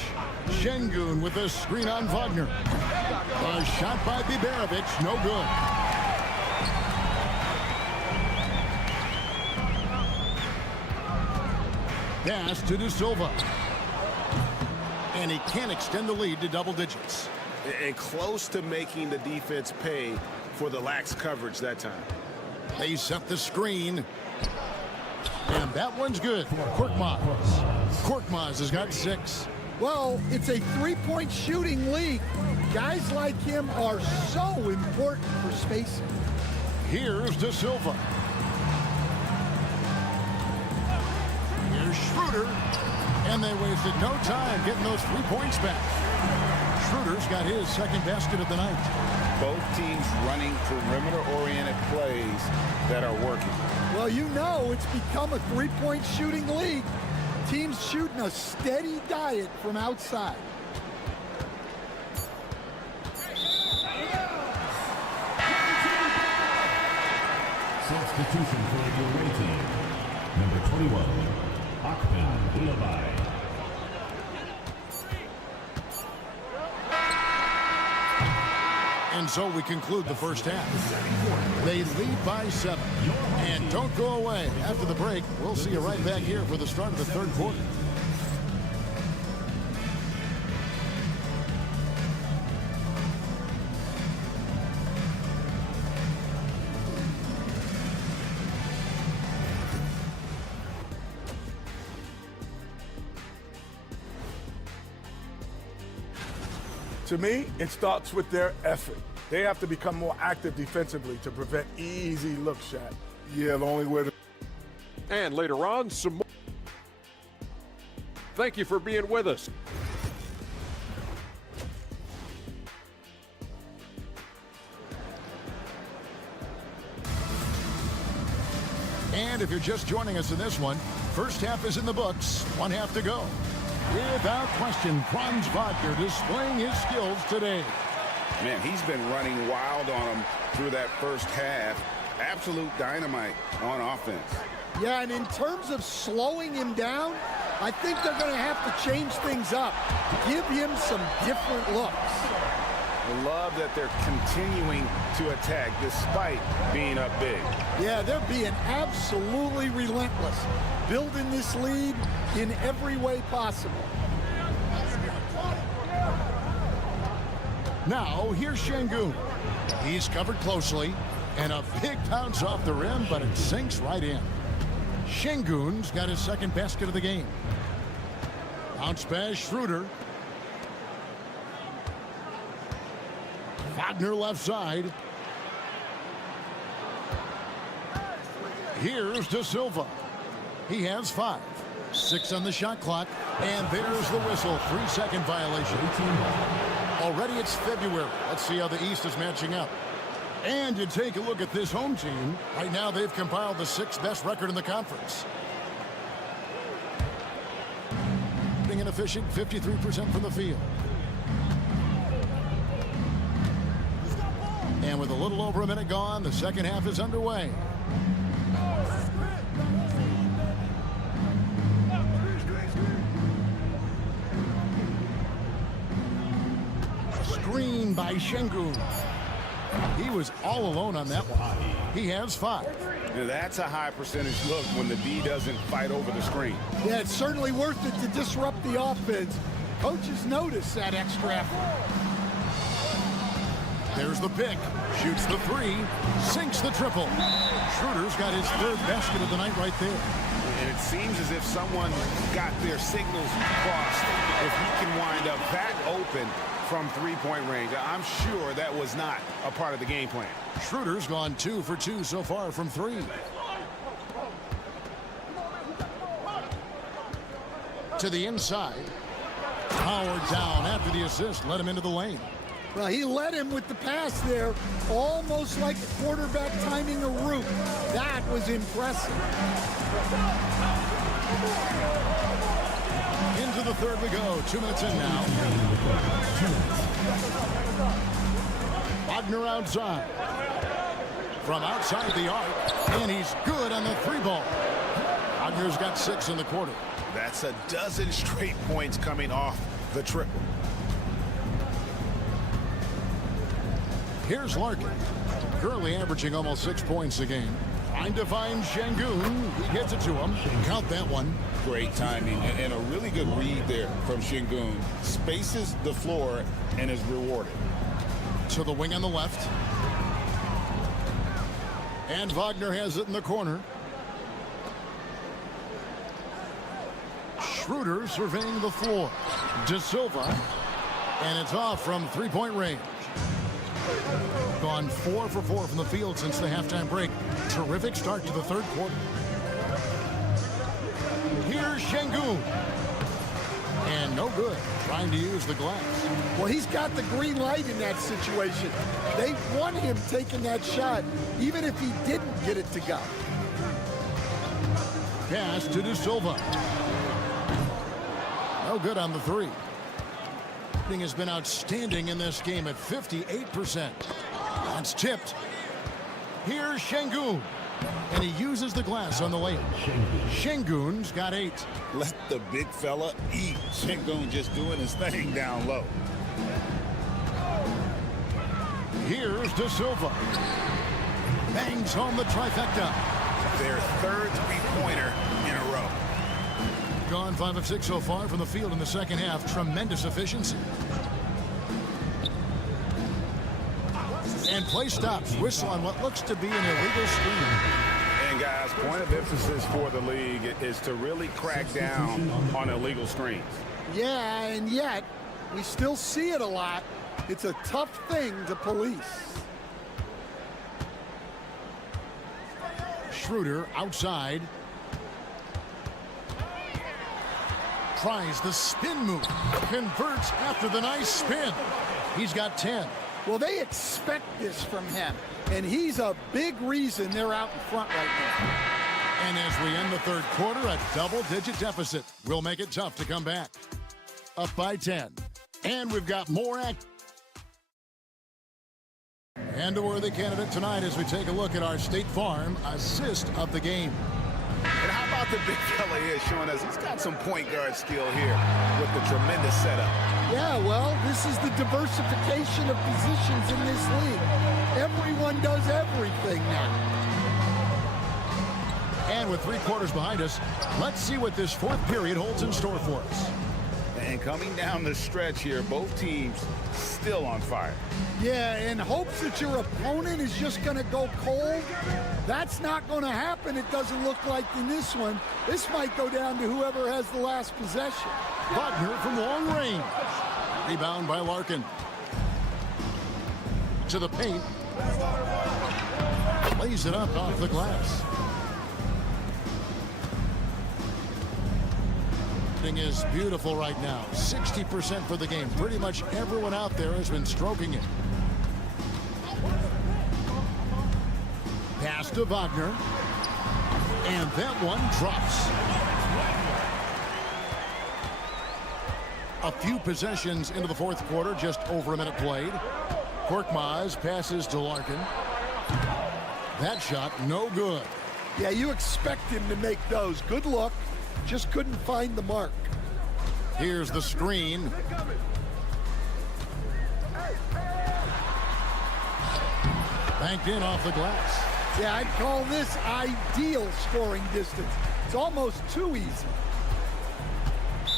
Şengün with a screen on Wagner. A shot by Biberovic, no good. Pass to De Silva. And he can't extend the lead to double digits. And close to making the defense pay for the lax coverage that time. They set the screen. And that one's good. Korkmaz. Korkmaz has got 6. Well, it's a three-point shooting league. Guys like him are so important for spacing. Here's De Silva. Here's Schroeder. And they wasted no time getting those 3 points back. Schroeder's got his second basket of the night. Both teams running perimeter-oriented plays that are working. Well, you know it's become a three-point shooting league. Teams shooting a steady diet from outside. Substitution for the away team. Number 21, Akpan Ulabai. And so we conclude the first half. They lead by 7. And don't go away. After the break, we'll see you right back here for the start of the third quarter. To me, it starts with their effort. They have to become more active defensively to prevent easy look shot. Yeah, the only way to... And later on, some more. Thank you for being with us. And if you're just joining us in this one, first half is in the books, one half to go. Without question, Franz Wagner displaying his skills today. Man, he's been running wild on him through that first half. Absolute dynamite on offense. Yeah, and in terms of slowing him down, I think they're going to have to change things up. Give him some different looks. I love that they're continuing to attack despite being up big. Yeah, they're being absolutely relentless, building this lead in every way possible. Now, here's Şengün. He's covered closely, and a big bounce off the rim, but it sinks right in. Şengün's got his second basket of the game. Bounce pass, Schroeder. Wagner left side. Here's De Silva. He has 5. 6 on the shot clock, and there's the whistle. 3-second violation. Already it's February. Let's see how the East is matching up. And you take a look at this home team. Right now they've compiled the 6th best record in the conference. Being an efficient 53% from the field. And with a little over a minute gone, the second half is underway. Screen by Şengün. He was all alone on that one. He has 5. Now that's a high percentage look when the D doesn't fight over the screen. Yeah, it's certainly worth it to disrupt the offense. Coaches notice that extra effort. There's the pick. Shoots the 3. Sinks the triple. Schroeder's got his 3rd basket of the night right there. And it seems as if someone got their signals crossed. If he can wind up that open from three-point range, I'm sure that was not a part of the game plan. Schroeder's gone 2 for 2 so far from 3. To the inside. Howard down after the assist. Let him into the lane. Well, he led him with the pass there, almost like the quarterback timing a route. That was impressive. Into the third we go. 2 minutes in now. Wagner outside. From outside the arc. And he's good on the 3-ball. Wagner's got 6 in the quarter. That's a dozen straight points coming off the triple. Here's Larkin. Currently averaging almost 6 points a game. Trying to find Şengün. He gets it to him. Count that one. Great timing and a really good read there from Şengün. Spaces the floor and is rewarded. To the wing on the left. And Wagner has it in the corner. Schroeder surveying the floor. De Silva. And it's off from 3-point range. Gone 4 for 4 from the field since the halftime break. Terrific start to the third quarter. Here's Şengün. And no good. Trying to use the glass. Well, he's got the green light in that situation. They want him taking that shot, even if he didn't get it to go. Pass to De Silva. No good on the 3. Has been outstanding in this game at 58%. That's tipped. Here's Şengün. And he uses the glass on the layup. Şengün's got 8. Let the big fella eat. Şengün just doing his thing down low. Here's De Silva. Bangs home the trifecta. Their 3rd three-pointer in a row. Gone 5 of 6 so far from the field in the second half. Tremendous efficiency. And play stops. Whistle on what looks to be an illegal screen. And guys, point of emphasis for the league is to really crack down on illegal screens. Yeah, and yet we still see it a lot. It's a tough thing to police. Schroeder outside. Tries the spin move. Converts after the nice spin. He's got 10. Well, they expect this from him, and he's a big reason they're out in front right now. And as we end the third quarter, a double-digit deficit will make it tough to come back. Up by 10. And we've got more and a worthy candidate tonight as we take a look at our State Farm assist of the game. And how about the big fella here showing us he's got some point guard skill here with the tremendous setup. Yeah, well, this is the diversification of positions in this league. Everyone does everything now. And with 3 quarters behind us, let's see what this fourth period holds in store for us. And coming down the stretch here, both teams still on fire. Yeah, in hopes that your opponent is just going to go cold. That's not going to happen, it doesn't look like in this one. This might go down to whoever has the last possession. Wagner from long range. Rebound by Larkin. To the paint. Lays it up off the glass. Is beautiful right now. 60% for the game. Pretty much everyone out there has been stroking it. Pass to Wagner. And that one drops. A few possessions into the fourth quarter, just over a minute played. Korkmaz passes to Larkin. That shot, no good. Yeah, you expect him to make those. Good luck. Just couldn't find the mark. Here's the screen. Banked in off the glass. Yeah, I'd call this ideal scoring distance. It's almost too easy.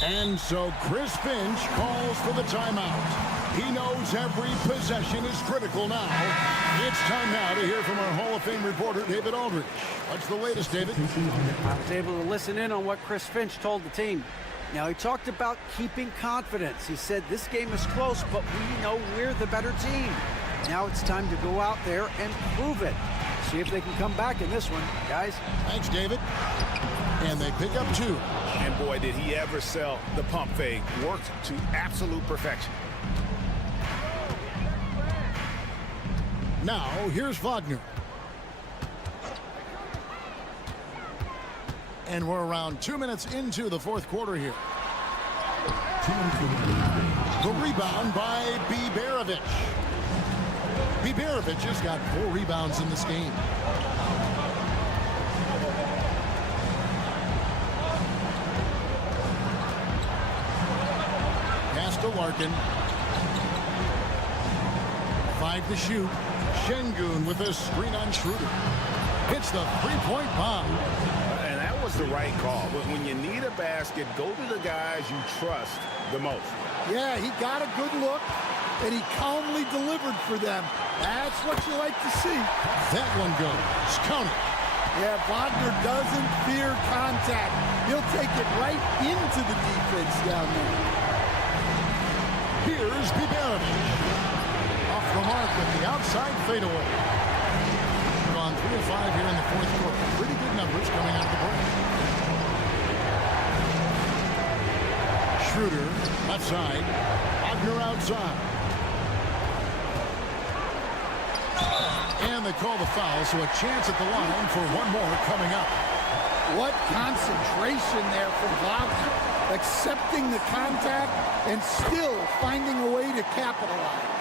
And so Chris Finch calls for the timeout. He knows every possession is critical now. It's time now to hear from our Hall of Fame reporter, David Aldridge. What's the latest, David? I was able to listen in on what Chris Finch told the team. Now, he talked about keeping confidence. He said this game is close, but we know we're the better team. Now it's time to go out there and prove it. See if they can come back in this one, guys. Thanks, David. And they pick up 2. And boy, did he ever sell the pump fake. Worked to absolute perfection. Now, here's Wagner. And we're around 2 minutes into the fourth quarter here. The rebound by Biberovic. Biberovic has got 4 rebounds in this game. Pass to Larkin. 5 to shoot. Şengün with a screen on Schroeder. Hits the three-point bomb. And that was the right call. But when you need a basket, go to the guys you trust the most. Yeah, he got a good look, and he calmly delivered for them. That's what you like to see. That one goes. Counted. Yeah, Wagner doesn't fear contact. He'll take it right into the defense down there. Here's Biberovic. Off the mark with the outside fadeaway. We're on 3 of 5 here in the fourth quarter. Pretty good numbers coming out of the break. Schroeder, left side. Wagner outside. And they call the foul, so a chance at the line for one more coming up. What concentration there from Wagner. Accepting the contact and still finding a way to capitalize.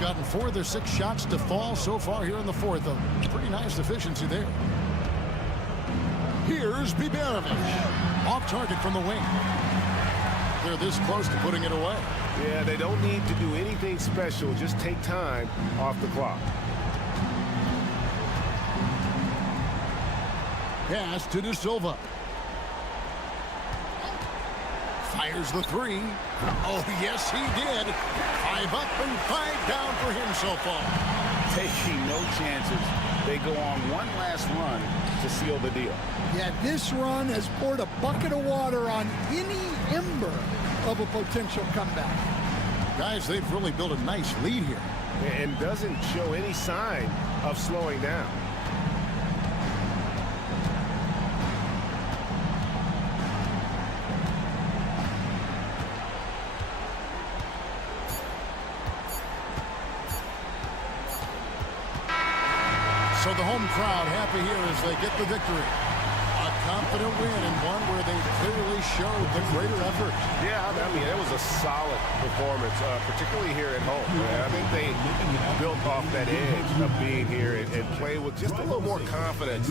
Gotten 4 of their 6 shots to fall so far here in the fourth. A pretty nice efficiency there. Here's Biberovic. Off target from the wing. They're this close to putting it away. Yeah, they don't need to do anything special. Just take time off the clock. Pass to De Silva. Fires the 3. Oh, yes, he did. 5 up and 5 down for him so far. Taking no chances. They go on one last run to seal the deal. Yeah, this run has poured a bucket of water on any ember of a potential comeback. Guys, they've really built a nice lead here. And doesn't show any sign of slowing down. So the home crowd happy here as they get the victory. A confident win and one where they clearly showed the greater effort. Yeah, I mean, it was a solid performance, particularly here at home. I think they built off that edge of being here and played with just a little more confidence.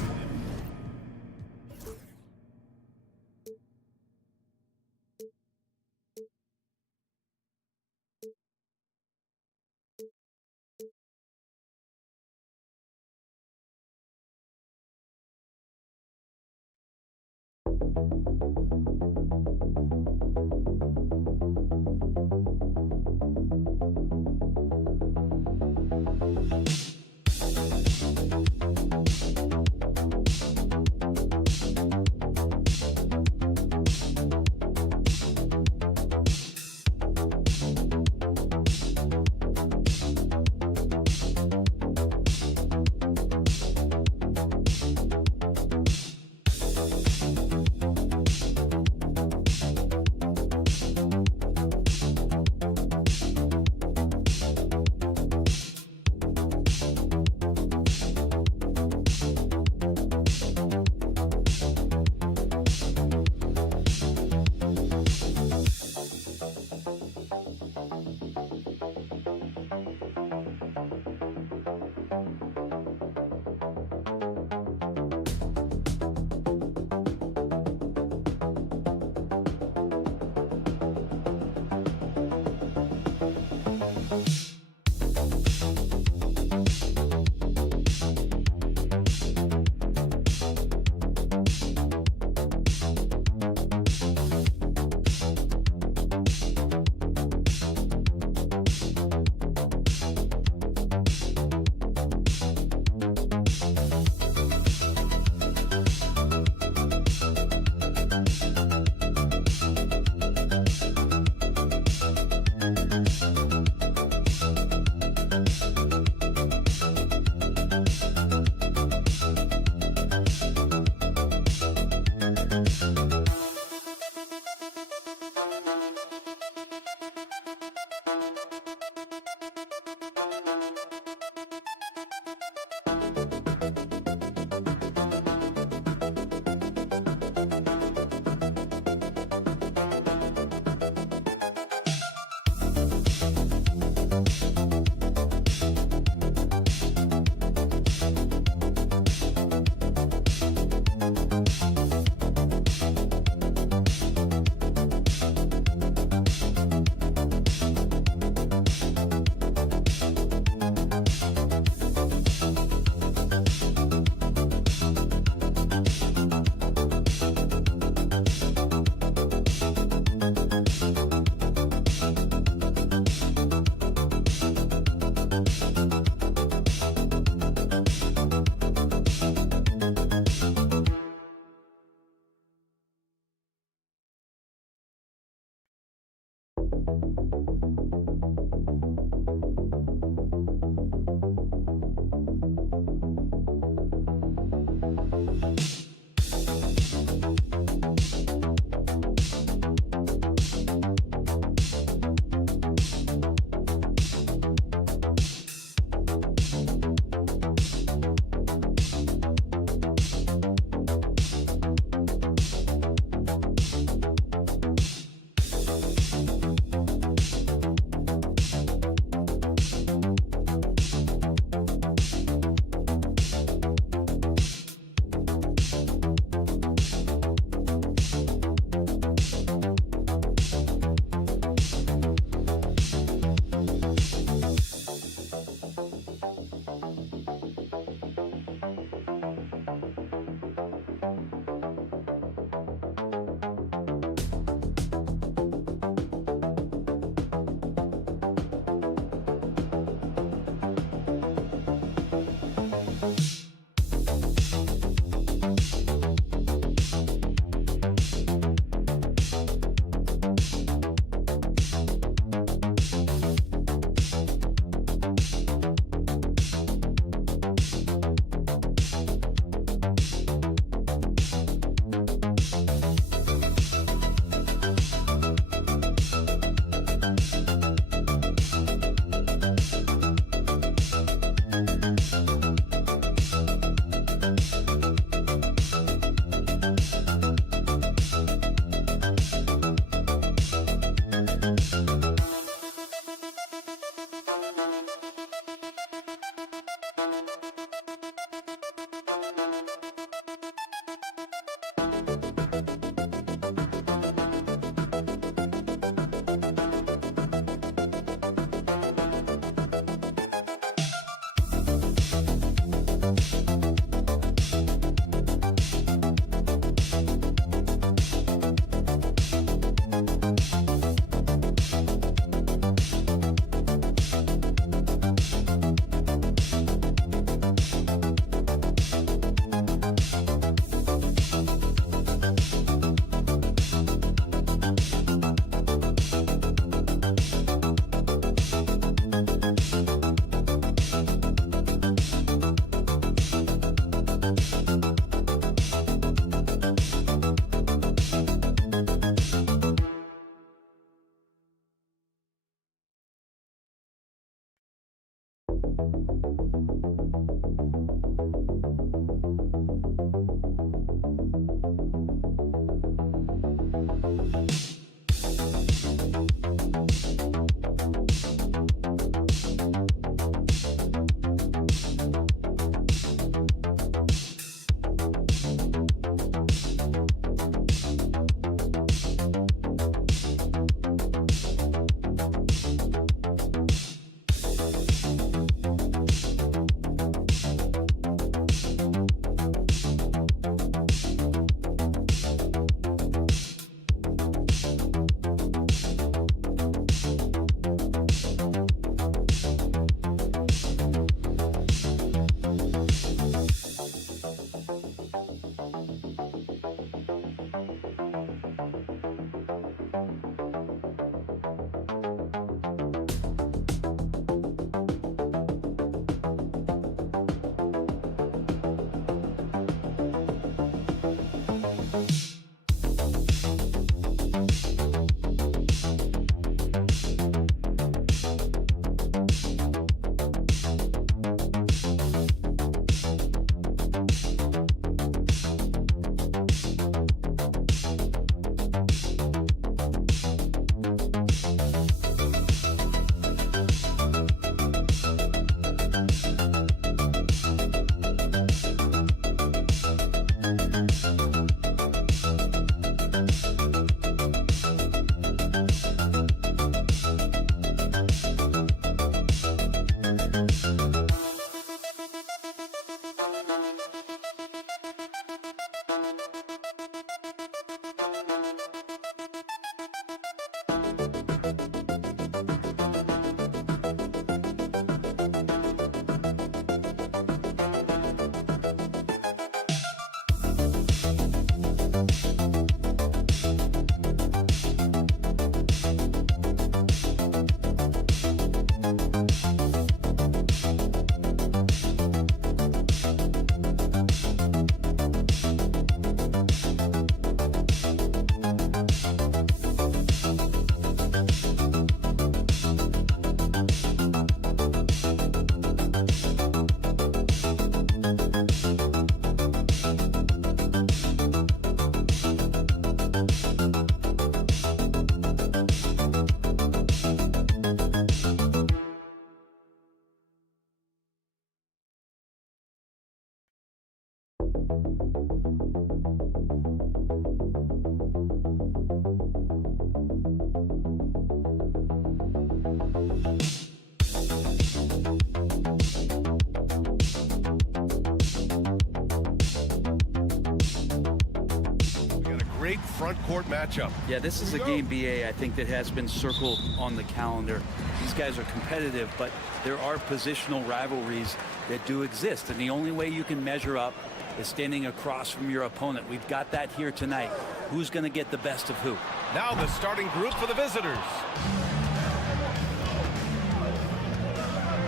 Great front court matchup. Yeah, this is a game, BA, I think that has been circled on the calendar. These guys are competitive, but there are positional rivalries that do exist. And the only way you can measure up is standing across from your opponent. We've got that here tonight. Who's going to get the best of who? Now the starting group for the visitors.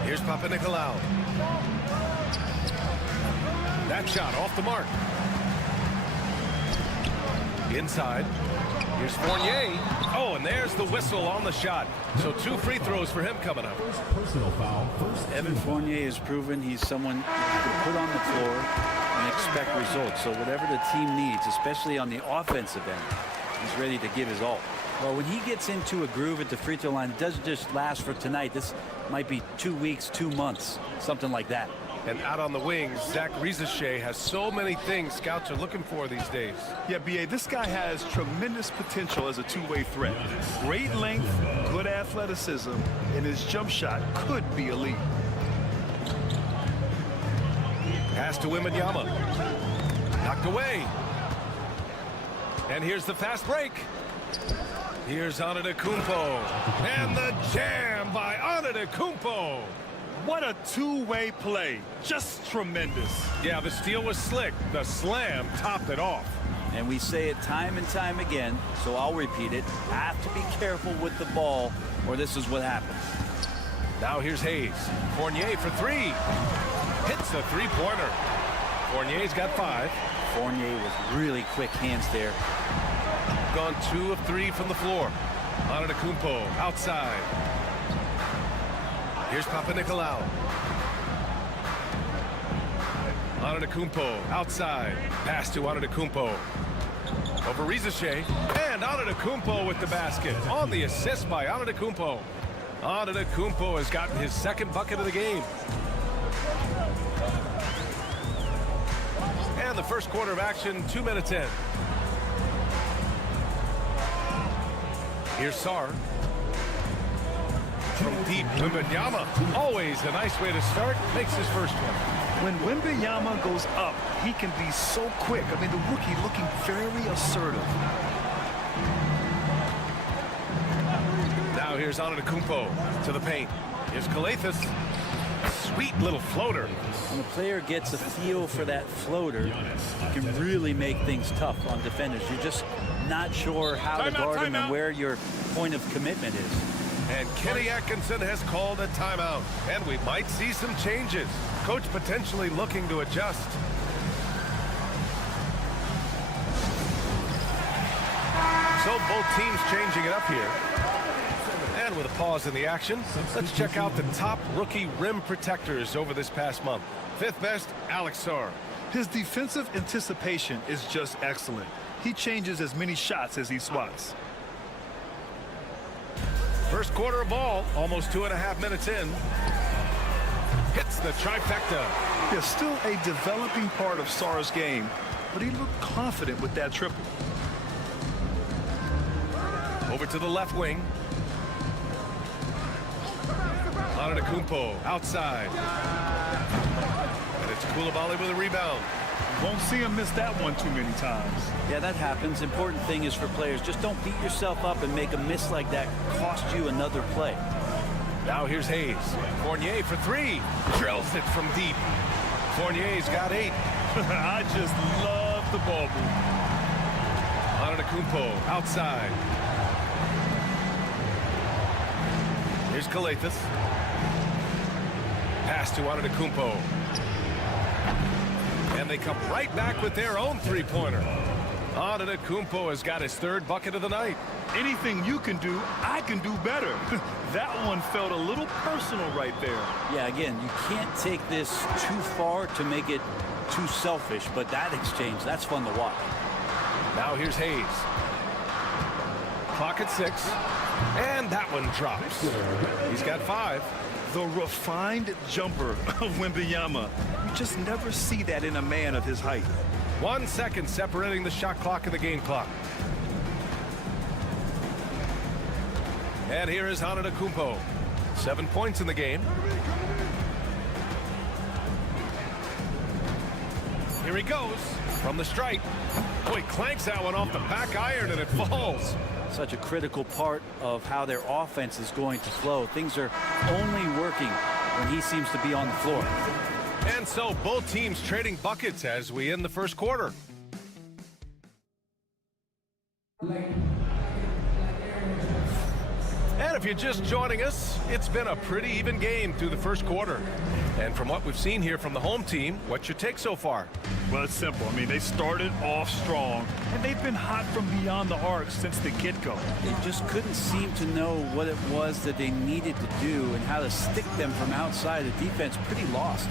Here's Papanikolaou. That shot off the mark. Inside. Here's Fournier. Oh, and there's the whistle on the shot. So 2 free throws for him coming up. Personal foul. Evan Fournier has proven he's someone you can put on the floor and expect results. So whatever the team needs, especially on the offensive end, he's ready to give his all. Well, when he gets into a groove at the free throw line, it doesn't just last for tonight. This might be 2 weeks, 2 months, something like that. And out on the wings, Zach Rizachet has so many things scouts are looking for these days. Yeah, B.A., this guy has tremendous potential as a two-way threat. Great length, good athleticism, and his jump shot could be elite. Pass to Wembanyama. Knocked away. And here's the fast break. Here's Antetokounmpo. And the jam by Antetokounmpo. What a two-way play. Just tremendous. Yeah, the steal was slick. The slam topped it off. And we say it time and time again, so I'll repeat it. Have to be careful with the ball, or this is what happens. Now here's Hayes. Fournier for 3. Hits the three-pointer. Fournier's got 5. Fournier with really quick hands there. Gone 2 of 3 from the floor. Antetokounmpo outside. Here's Papanikolaou. Antetokounmpo outside. Pass to Antetokounmpo. Over Rizachet. And Antetokounmpo with the basket. On the assist by Antetokounmpo. Antetokounmpo has gotten his second bucket of the game. And the first quarter of action, 2 minutes in. Here's Sarr. From deep, Wembanyama. Always a nice way to start. Makes his first one. When Wembanyama goes up, he can be so quick. I mean, the rookie looking very assertive. Now here's Antetokounmpo to the paint. Here's Kalathis. Sweet little floater. When a player gets a feel for that floater, it can really make things tough on defenders. You're just not sure how to guard him and where your point of commitment is. And Kenny Atkinson has called a timeout. And we might see some changes. Coach potentially looking to adjust. So both teams changing it up here. And with a pause in the action, let's check out the top rookie rim protectors over this past month. Fifth best, Alex Sarr. His defensive anticipation is just excellent. He changes as many shots as he swats. First quarter of ball, almost 2.5 minutes in. Hits the trifecta. Yeah, still a developing part of Sarr's game, but he looked confident with that triple. Over to the left wing. Antetokounmpo outside. And it's Coulibaly with a rebound. Won't see him miss that one too many times. Yeah, that happens. Important thing is for players, just don't beat yourself up and make a miss like that cost you another play. Now here's Hayes. Fournier for three. Drills it from deep. Fournier's got 8. I just love the ball move. Antetokounmpo outside. Here's Kalathis. Pass to Antetokounmpo. And they come right back with their own three-pointer. Antetokounmpo has got his third bucket of the night. Anything you can do, I can do better. That one felt a little personal right there. Yeah, again, you can't take this too far to make it too selfish, but that exchange, that's fun to watch. Now here's Hayes. Clock at 6. And that one drops. He's got 5. The refined jumper of Wembanyama. You just never see that in a man of his height. 1 second separating the shot clock and the game clock. And here is Antetokounmpo. 7 points in the game. Here he goes from the stripe. Oh, he clanks that one off the back iron and it falls. Such a critical part of how their offense is going to flow. Things are only working when he seems to be on the floor. And so both teams trading buckets as we end the first quarter. And if you're just joining us, it's been a pretty even game through the first quarter. And from what we've seen here from the home team, what's your take so far? Well, it's simple. I mean, they started off strong, and they've been hot from beyond the arc since the get-go. They just couldn't seem to know what it was that they needed to do and how to stick them from outside. The defense pretty lost.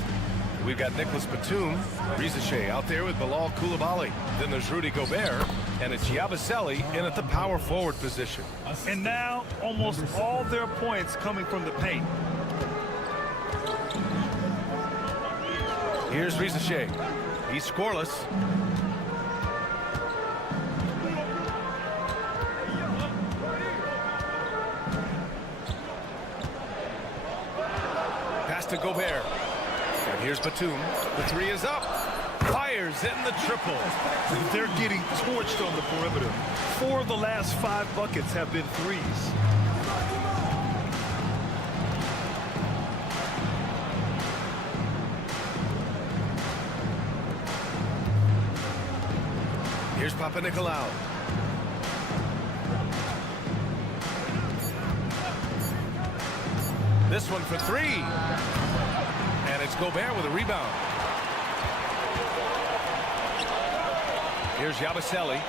We've got Nicholas Batum, Rizachet out there with Bilal Coulibaly. Then there's Rudy Gobert, and it's Yabusele in at the power forward position. And now, almost all their points coming from the paint. Here's Rizachet. He's scoreless. Pass to Gobert. And here's Batum. The 3 is up. Fires in the triple. They're getting torched on the perimeter. 4 of the last 5 buckets have been threes. Here's Papanikolaou. This one for 3. And it's Gobert with a rebound. Here's Yabusele.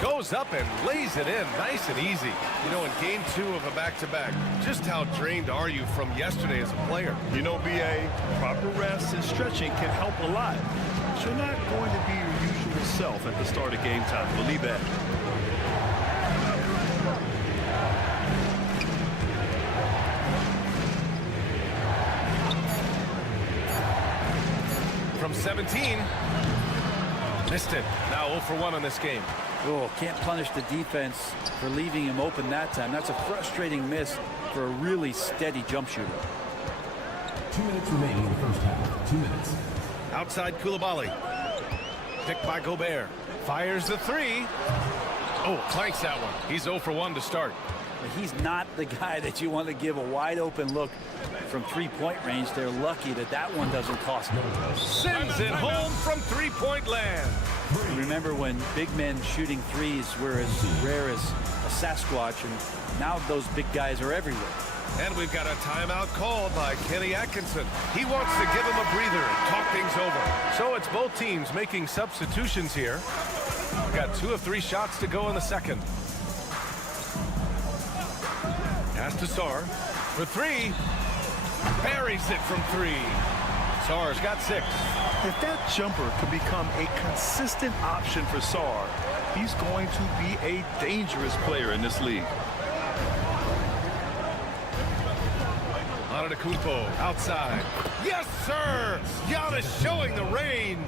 Goes up and lays it in nice and easy. You know, in game 2 of a back-to-back, just how drained are you from yesterday as a player? You know, BA, proper rest and stretching can help a lot. But you're not going to be your usual self at the start of game time. Believe that. From 17. Missed it. Now 0 for 1 in this game. Oh, can't punish the defense for leaving him open that time. That's a frustrating miss for a really steady jump shooter. 2 minutes remaining in the first half. 2 minutes. Outside Koulibaly. Picked by Gobert. Fires the 3. Oh, clanks that one. He's 0 for 1 to start. But he's not the guy that you want to give a wide open look from 3-point range. They're lucky that that one doesn't cost them. Sends it home from 3-point land. Remember when big men shooting threes were as rare as a Sasquatch, and now those big guys are everywhere. And we've got a timeout called by Kenny Atkinson. He wants to give him a breather and talk things over. So it's both teams making substitutions here. We've got 2 of 3 shots to go in the second. Pass to Sarr for 3. Buries it from 3. Sarr's got 6. If that jumper could become a consistent option for Sarr, he's going to be a dangerous player in this league. Antetokounmpo outside. Yes, sir! Giannis showing the range.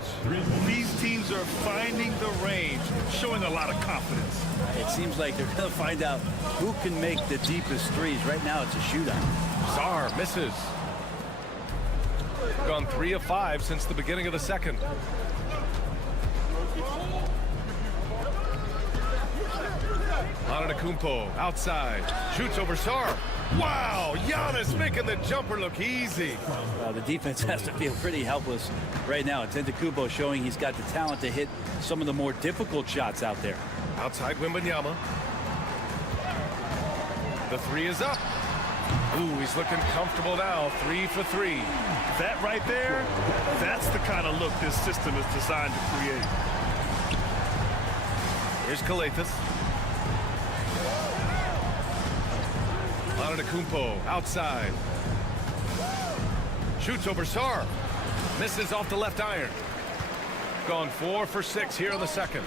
These teams are finding the range, showing a lot of confidence. It seems like they're going to find out who can make the deepest threes. Right now, it's a shootout. Sarr misses. Gone 3 of 5 since the beginning of the second. Antetokounmpo outside. Shoots over Sarr. Wow, Giannis making the jumper look easy. The defense has to feel pretty helpless right now. It's Antetokounmpo showing he's got the talent to hit some of the more difficult shots out there. Outside Wembanyama. The 3 is up. Ooh, he's looking comfortable now. 3 for 3. That right there, that's the kind of look this system is designed to create. Here's Kalathis. Antetokounmpo outside. Shoots over Sarr. Misses off the left iron. Gone 4 for 6 here in the second.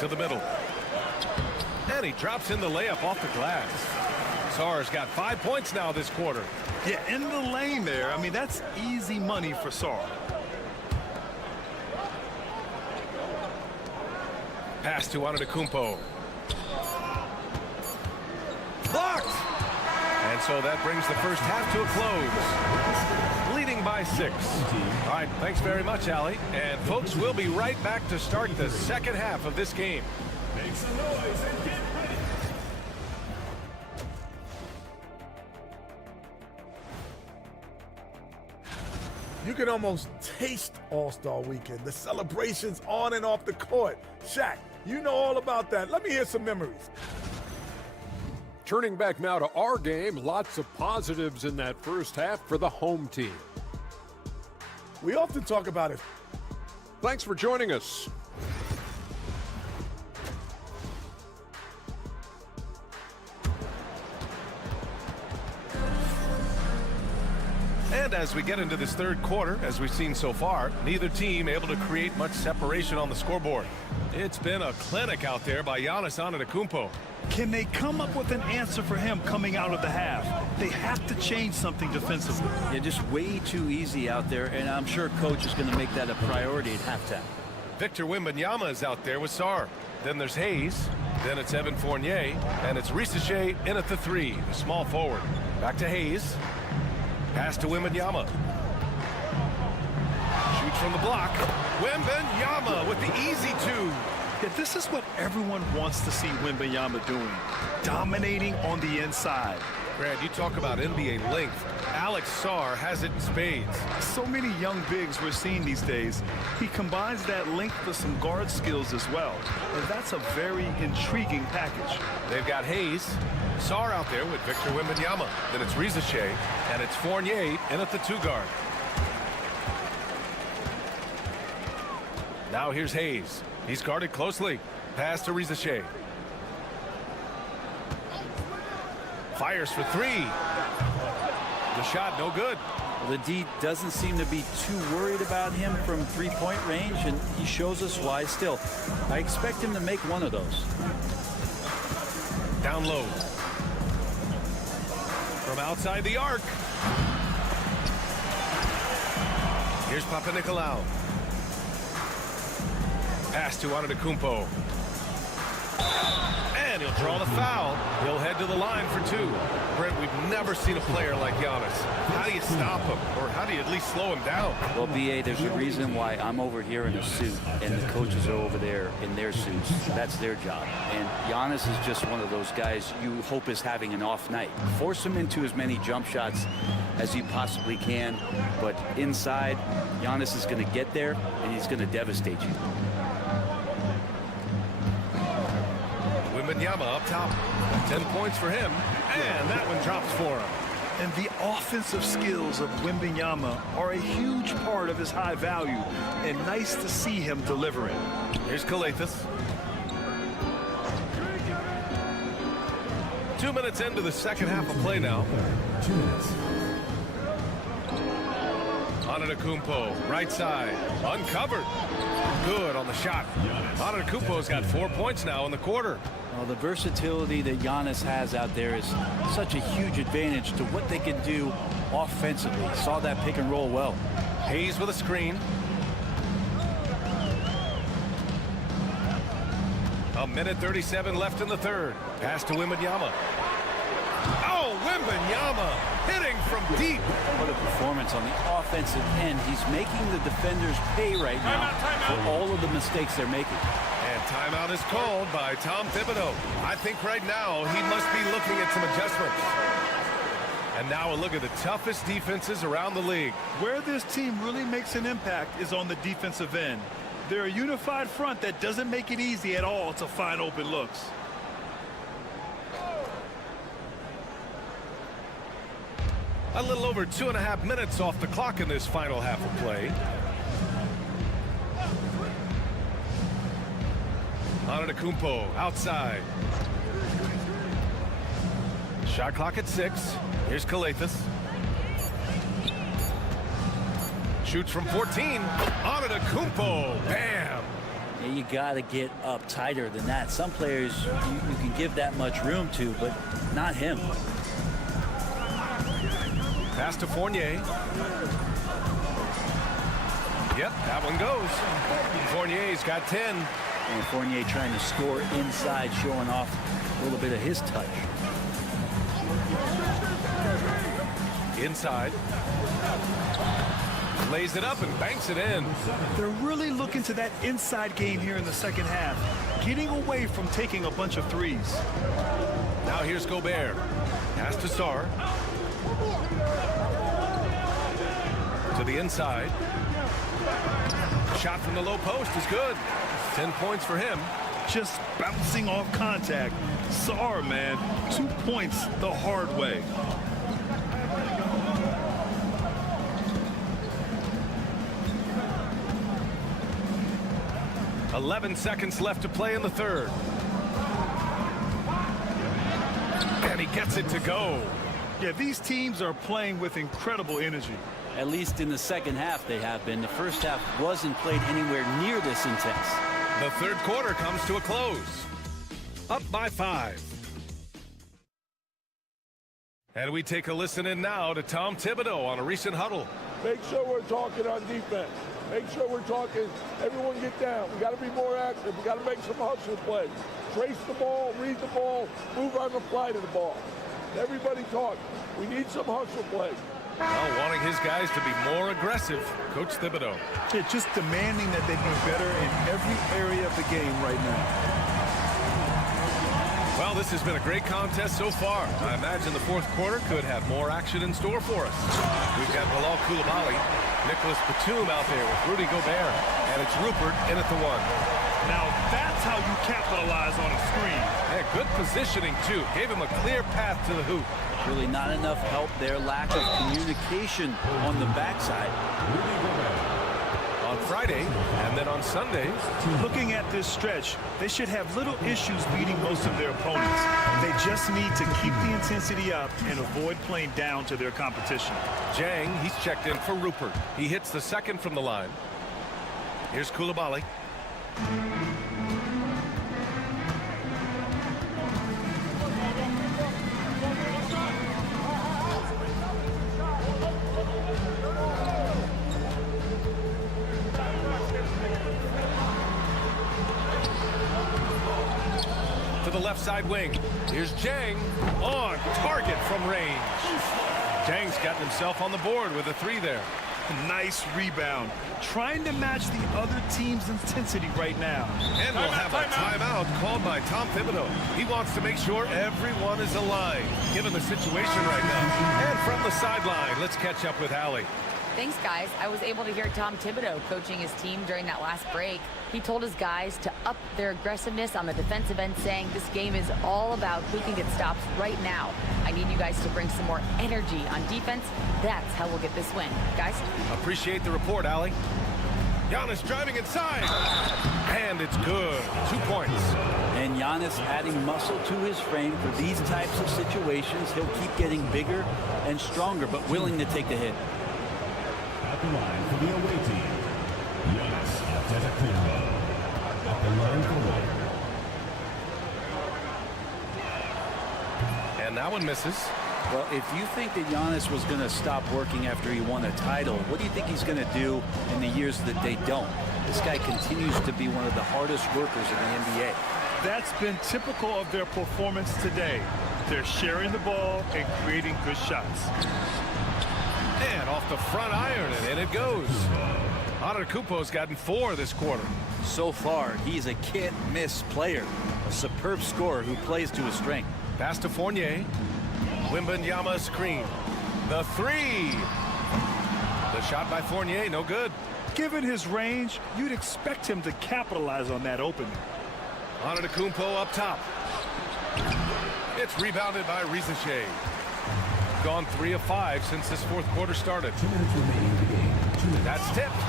To the middle. And he drops in the layup off the glass. Sarr's got 5 points now this quarter. Yeah, in the lane there. I mean, that's easy money for Sarr. Pass to Antetokounmpo. Blocked! And so that brings the first half to a close. Leading by 6. All right, thanks very much, Allie. And folks, we'll be right back to start the second half of this game. Make some noise and get ready. You can almost taste All-Star Weekend, the celebrations on and off the court. Shaq, you know all about that. Let me hear some memories. Turning back now to our game, lots of positives in that first half for the home team. We often talk about it. Thanks for joining us. And as we get into this third quarter, as we've seen so far, neither team able to create much separation on the scoreboard. It's been a clinic out there by Giannis Antetokounmpo. Can they come up with an answer for him coming out of the half? They have to change something defensively. Yeah, just way too easy out there, and I'm sure coach is going to make that a priority at halftime. Victor Wembanyama is out there with Sarr. Then there's Hayes. Then it's Evan Fournier. And it's Risacher in at the 3, the small forward. Back to Hayes. Pass to Wembanyama. Shoots from the block. Wembanyama with the easy 2. Yeah, this is what everyone wants to see Wembanyama doing. Dominating on the inside. Grant, you talk about NBA length. Alex Sarr has it in spades. So many young bigs we're seeing these days. He combines that length with some guard skills as well. And that's a very intriguing package. They've got Hayes. Sarr out there with Victor Wembanyama. Then it's Risacher, and it's Fournier in at the 2 guard. Now here's Hayes. He's guarded closely. Pass to Risacher. Fires for three. The shot no good. Well, the D doesn't seem to be too worried about him from three-point range, and he shows us why still. I expect him to make one of those. Down low. From outside the arc. Here's Papanikolaou. Pass to Antetokounmpo. And he'll draw the foul. He'll head to the line for two. Brent, we've never seen a player like Giannis. How do you stop him? Or how do you at least slow him down? Well, BA, there's a reason why I'm over here in a suit and the coaches are over there in their suits. That's their job. And Giannis is just one of those guys you hope is having an off night. Force him into as many jump shots as you possibly can. But inside, Giannis is going to get there and he's going to devastate you. Wembanyama up top. 10 points for him. And that one drops for him. And the offensive skills of Wembanyama are a huge part of his high value. And nice to see him delivering. Here's Kalathis. 2 minutes into the second half of play now. 2 minutes. Antetokounmpo, right side, uncovered. Good on the shot. Antetokounmpo's got 4 points now in the quarter. Well, the versatility that Giannis has out there is such a huge advantage to what they can do offensively. Saw that pick and roll well. Hayes with a screen. A minute 37 left in the third. Pass to Wembanyama. Oh, Wembanyama hitting from deep. What a performance on the offensive end. He's making the defenders pay right now for all of the mistakes they're making. And timeout is called by Tom Thibodeau. I think right now he must be looking at some adjustments. And now a look at the toughest defenses around the league. Where this team really makes an impact is on the defensive end. They're a unified front that doesn't make it easy at all to find open looks. A little over 2.5 minutes off the clock in this final half of play. Antetokounmpo outside. Shot clock at 6. Here's Kalathis. Shoots from 14. Antetokounmpo. Bam! Yeah, you got to get up tighter than that. Some players you can give that much room to, but not him. Pass to Fournier. Yep, that one goes. Fournier's got 10. And Fournier trying to score inside, showing off a little bit of his touch. Inside. Lays it up and banks it in. They're really looking to that inside game here in the second half, getting away from taking a bunch of threes. Now here's Gobert. Pass to Sarr. To the inside. Shot from the low post is good. 10 points for him. Just bouncing off contact. Sarr, man, 2 points the hard way. .11 seconds left to play in the third. And he gets it to go. Yeah, these teams are playing with incredible energy. At least in the second half they have been. The first half wasn't played anywhere near this intense. The third quarter comes to a close. Up by 5. And we take a listen in now to Tom Thibodeau on a recent huddle. Make sure we're talking on defense. Make sure we're talking, everyone get down. We got to be more active. We got to make some hustle plays. Trace the ball, read the ball, move on the fly to the ball. Everybody talk. We need some hustle plays. Well, wanting his guys to be more aggressive, Coach Thibodeau. Yeah, just demanding that they be better in every area of the game right now. Well, this has been a great contest so far. I imagine the fourth quarter could have more action in store for us. We've got Bilal Coulibaly, Nicholas Batum out there with Rudy Gobert, and it's Rupert in at the 1. Now that's how you capitalize on a screen. Yeah, good positioning, too. Gave him a clear path to the hoop. Really not enough help there. Lack of communication on the backside. on Friday, and then on Sunday. Looking at this stretch, they should have little issues beating most of their opponents. They just need to keep the intensity up and avoid playing down to their competition. Jang, he's checked in for Rupert. He hits the second from the line. Here's Koulibaly. To the left side wing. Here's Jang on target from range. Jang's gotten himself on the board with a 3 there. Nice rebound. Trying to match the other team's intensity right now. And we'll have a timeout called by Tom Thibodeau. He wants to make sure everyone is aligned, given the situation right now. And from the sideline, let's catch up with Allie. Thanks, guys. I was able to hear Tom Thibodeau coaching his team during that last break. He told his guys to up their aggressiveness on the defensive end, saying this game is all about who can get stops right now. I need you guys to bring some more energy on defense. That's how we'll get this win. Guys? Appreciate the report, Allie. Giannis driving inside. And it's good. 2 points. And Giannis adding muscle to his frame for these types of situations. He'll keep getting bigger and stronger, but willing to take the hit. At the line for the away team, Giannis Antetokounmpo. At the line for one. And that one misses. Well, if you think that Giannis was going to stop working after he won a title, what do you think he's going to do in the years that they don't? This guy continues to be one of the hardest workers in the NBA. That's been typical of their performance today. They're sharing the ball and creating good shots. And off the front iron, and in it goes. Antetokounmpo's gotten 4 this quarter. So far, he's a can't-miss player. A superb scorer who plays to his strength. Pass to Fournier. Wembanyama screen. The 3. The shot by Fournier, no good. Given his range, you'd expect him to capitalize on that opening. Antetokounmpo up top. It's rebounded by Rizachet. Gone 3 of 5 since this fourth quarter started. 2 minutes remaining in the game. 2 minutes. That's tipped.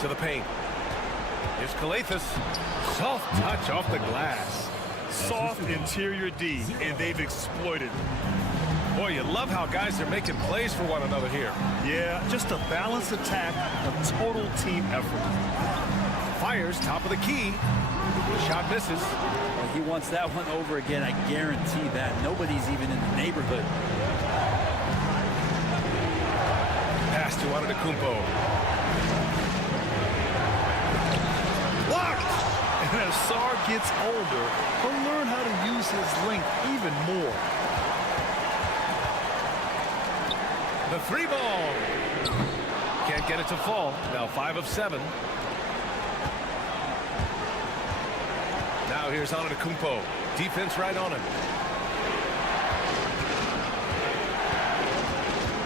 To the paint. Here's Kalathis. Soft touch off the glass. Soft interior D, and they've exploited. Boy, you love how guys are making plays for one another here. Yeah, just a balanced attack, a total team effort. Fires top of the key. The shot misses. Well, he wants that one over again. I guarantee that. Nobody's even in the neighborhood. Pass to Antetokounmpo. Blocked! And as Sar gets older, he'll learn how to use his length even more. The 3 ball. Can't get it to fall. Now 5 of 7. Now here's Antetokounmpo. Defense right on him.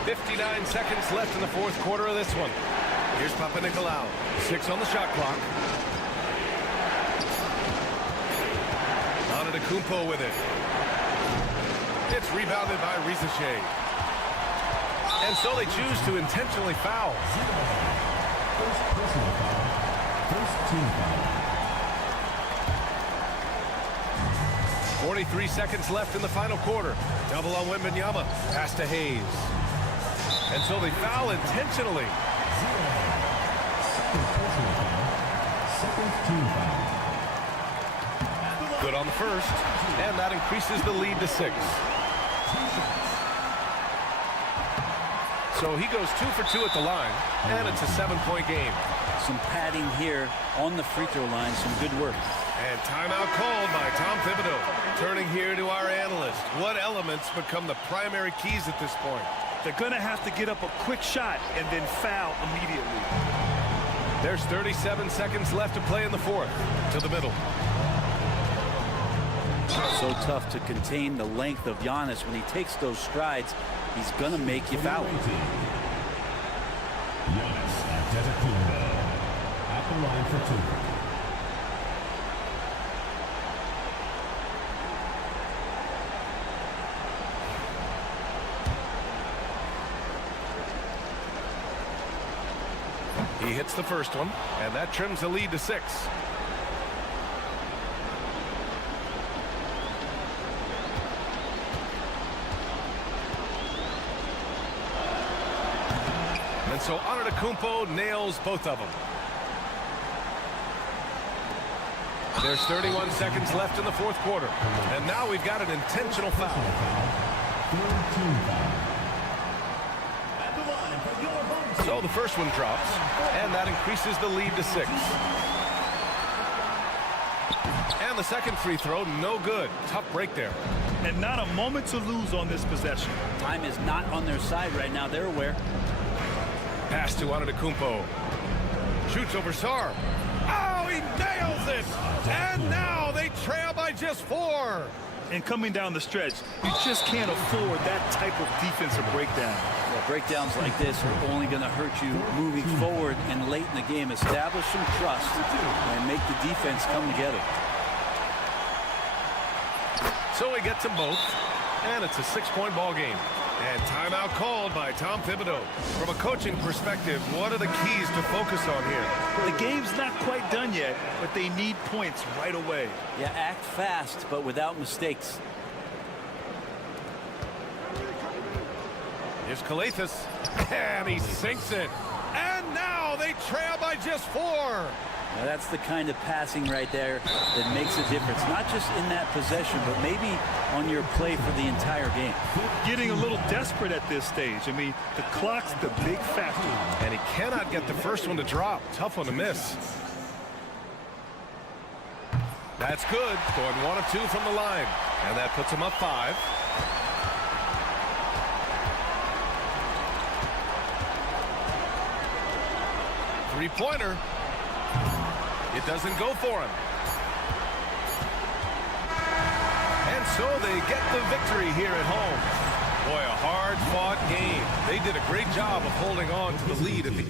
59 seconds left in the fourth quarter of this one. Here's Papanikolaou. 6 on the shot clock. Antetokounmpo with it. It's rebounded by Rizachet. And so they choose to intentionally foul. First personal foul. First team foul. 43 seconds left in the final quarter. Double on Wembanyama. Pass to Hayes. And so they foul intentionally. Second personal foul. Second team foul. Good on the first. And that increases the lead to 6. So he goes 2 for 2 at the line. And it's a 7-point game. Some padding here on the free throw line. Some good work. And timeout called by Tom Thibodeau. Turning here to our analyst. What elements become the primary keys at this point? They're going to have to get up a quick shot and then foul immediately. There's 37 seconds left to play in the fourth. To the middle. So tough to contain the length of Giannis. When he takes those strides, he's going to make you foul. Giannis Antetokounmpo. At the line for 2. hits the first one, and that trims the lead to 6. And so Antetokounmpo nails both of them. There's 31 seconds left in the fourth quarter. And now we've got an intentional foul. So the first one drops, and that increases the lead to 6. And the second free throw, no good. Tough break there. And not a moment to lose on this possession. Time is not on their side right now. They're aware. Pass to Antetokounmpo. Shoots over Sarr. Oh, he nails it! And now they trail by just 4. And coming down the stretch, you just can't afford that type of defensive breakdown. Yeah, breakdowns like this are only going to hurt you moving forward and late in the game. Establish some trust and make the defense come together. So he gets them both, and it's a 6-point ball game. And timeout called by Tom Thibodeau. From a coaching perspective, what are the keys to focus on here? The game's not quite done yet, but they need points right away. Yeah, act fast, but without mistakes. Here's Calathis, and he sinks it. And now they trail by just 4. Now that's the kind of passing right there that makes a difference, not just in that possession, but maybe on your play for the entire game. Getting a little desperate at this stage. I mean, the clock's the big factor. And he cannot get the first one to drop. Tough one to miss. That's good. Going 1 of 2 from the line. And that puts him up 5. Three-pointer. It doesn't go for him. And so they get the victory here at home. Boy, a hard-fought game. They did a great job of holding on to the lead at the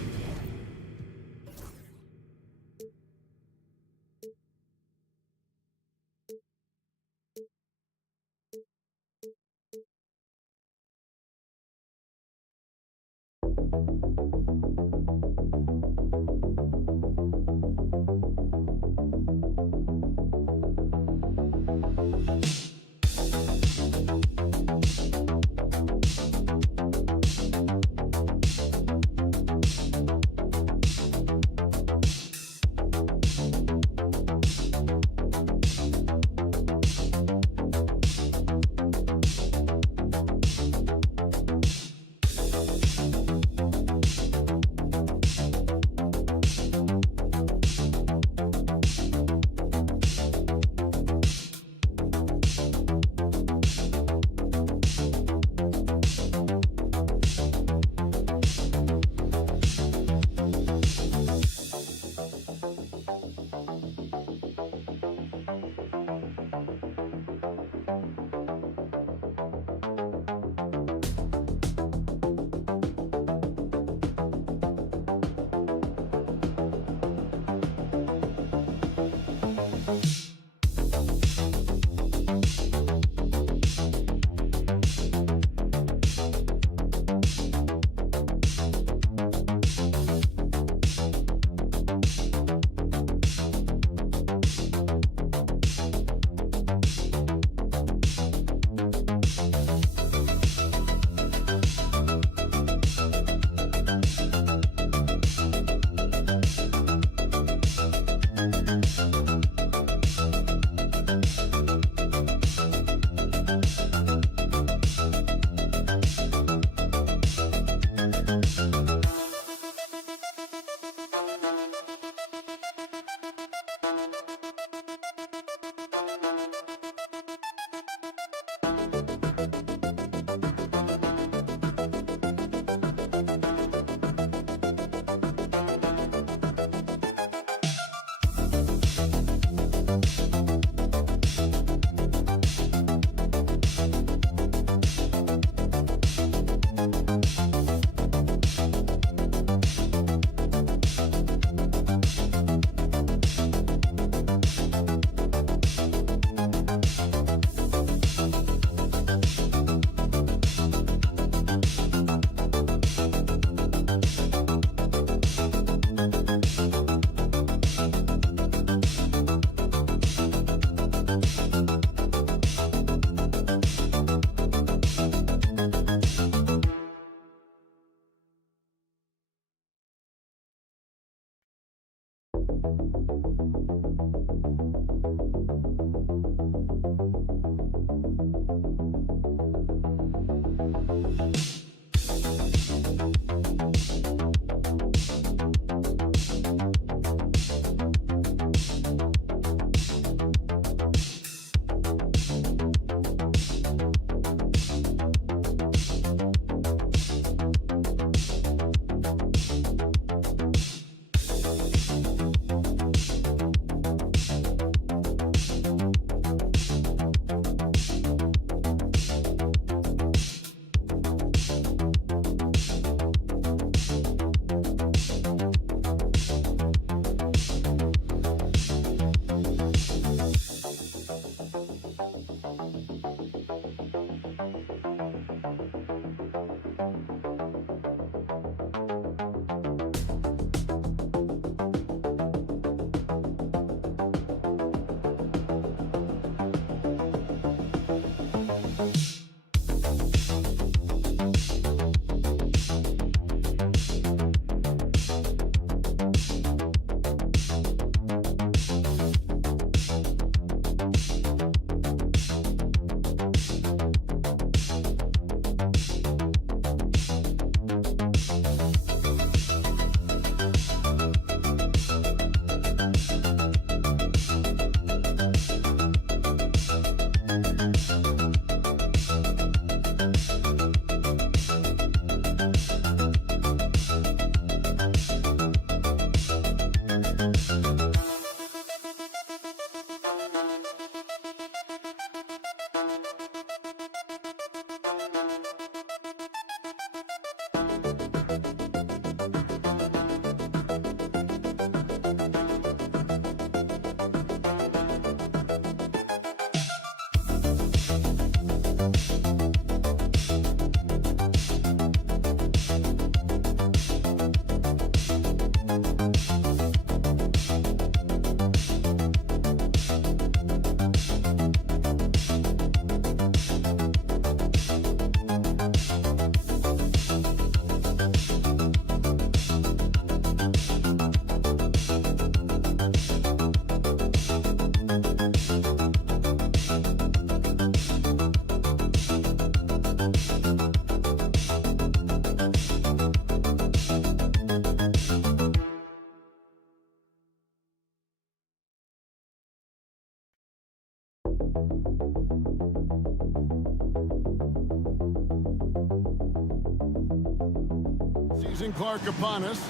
Season Clark upon us.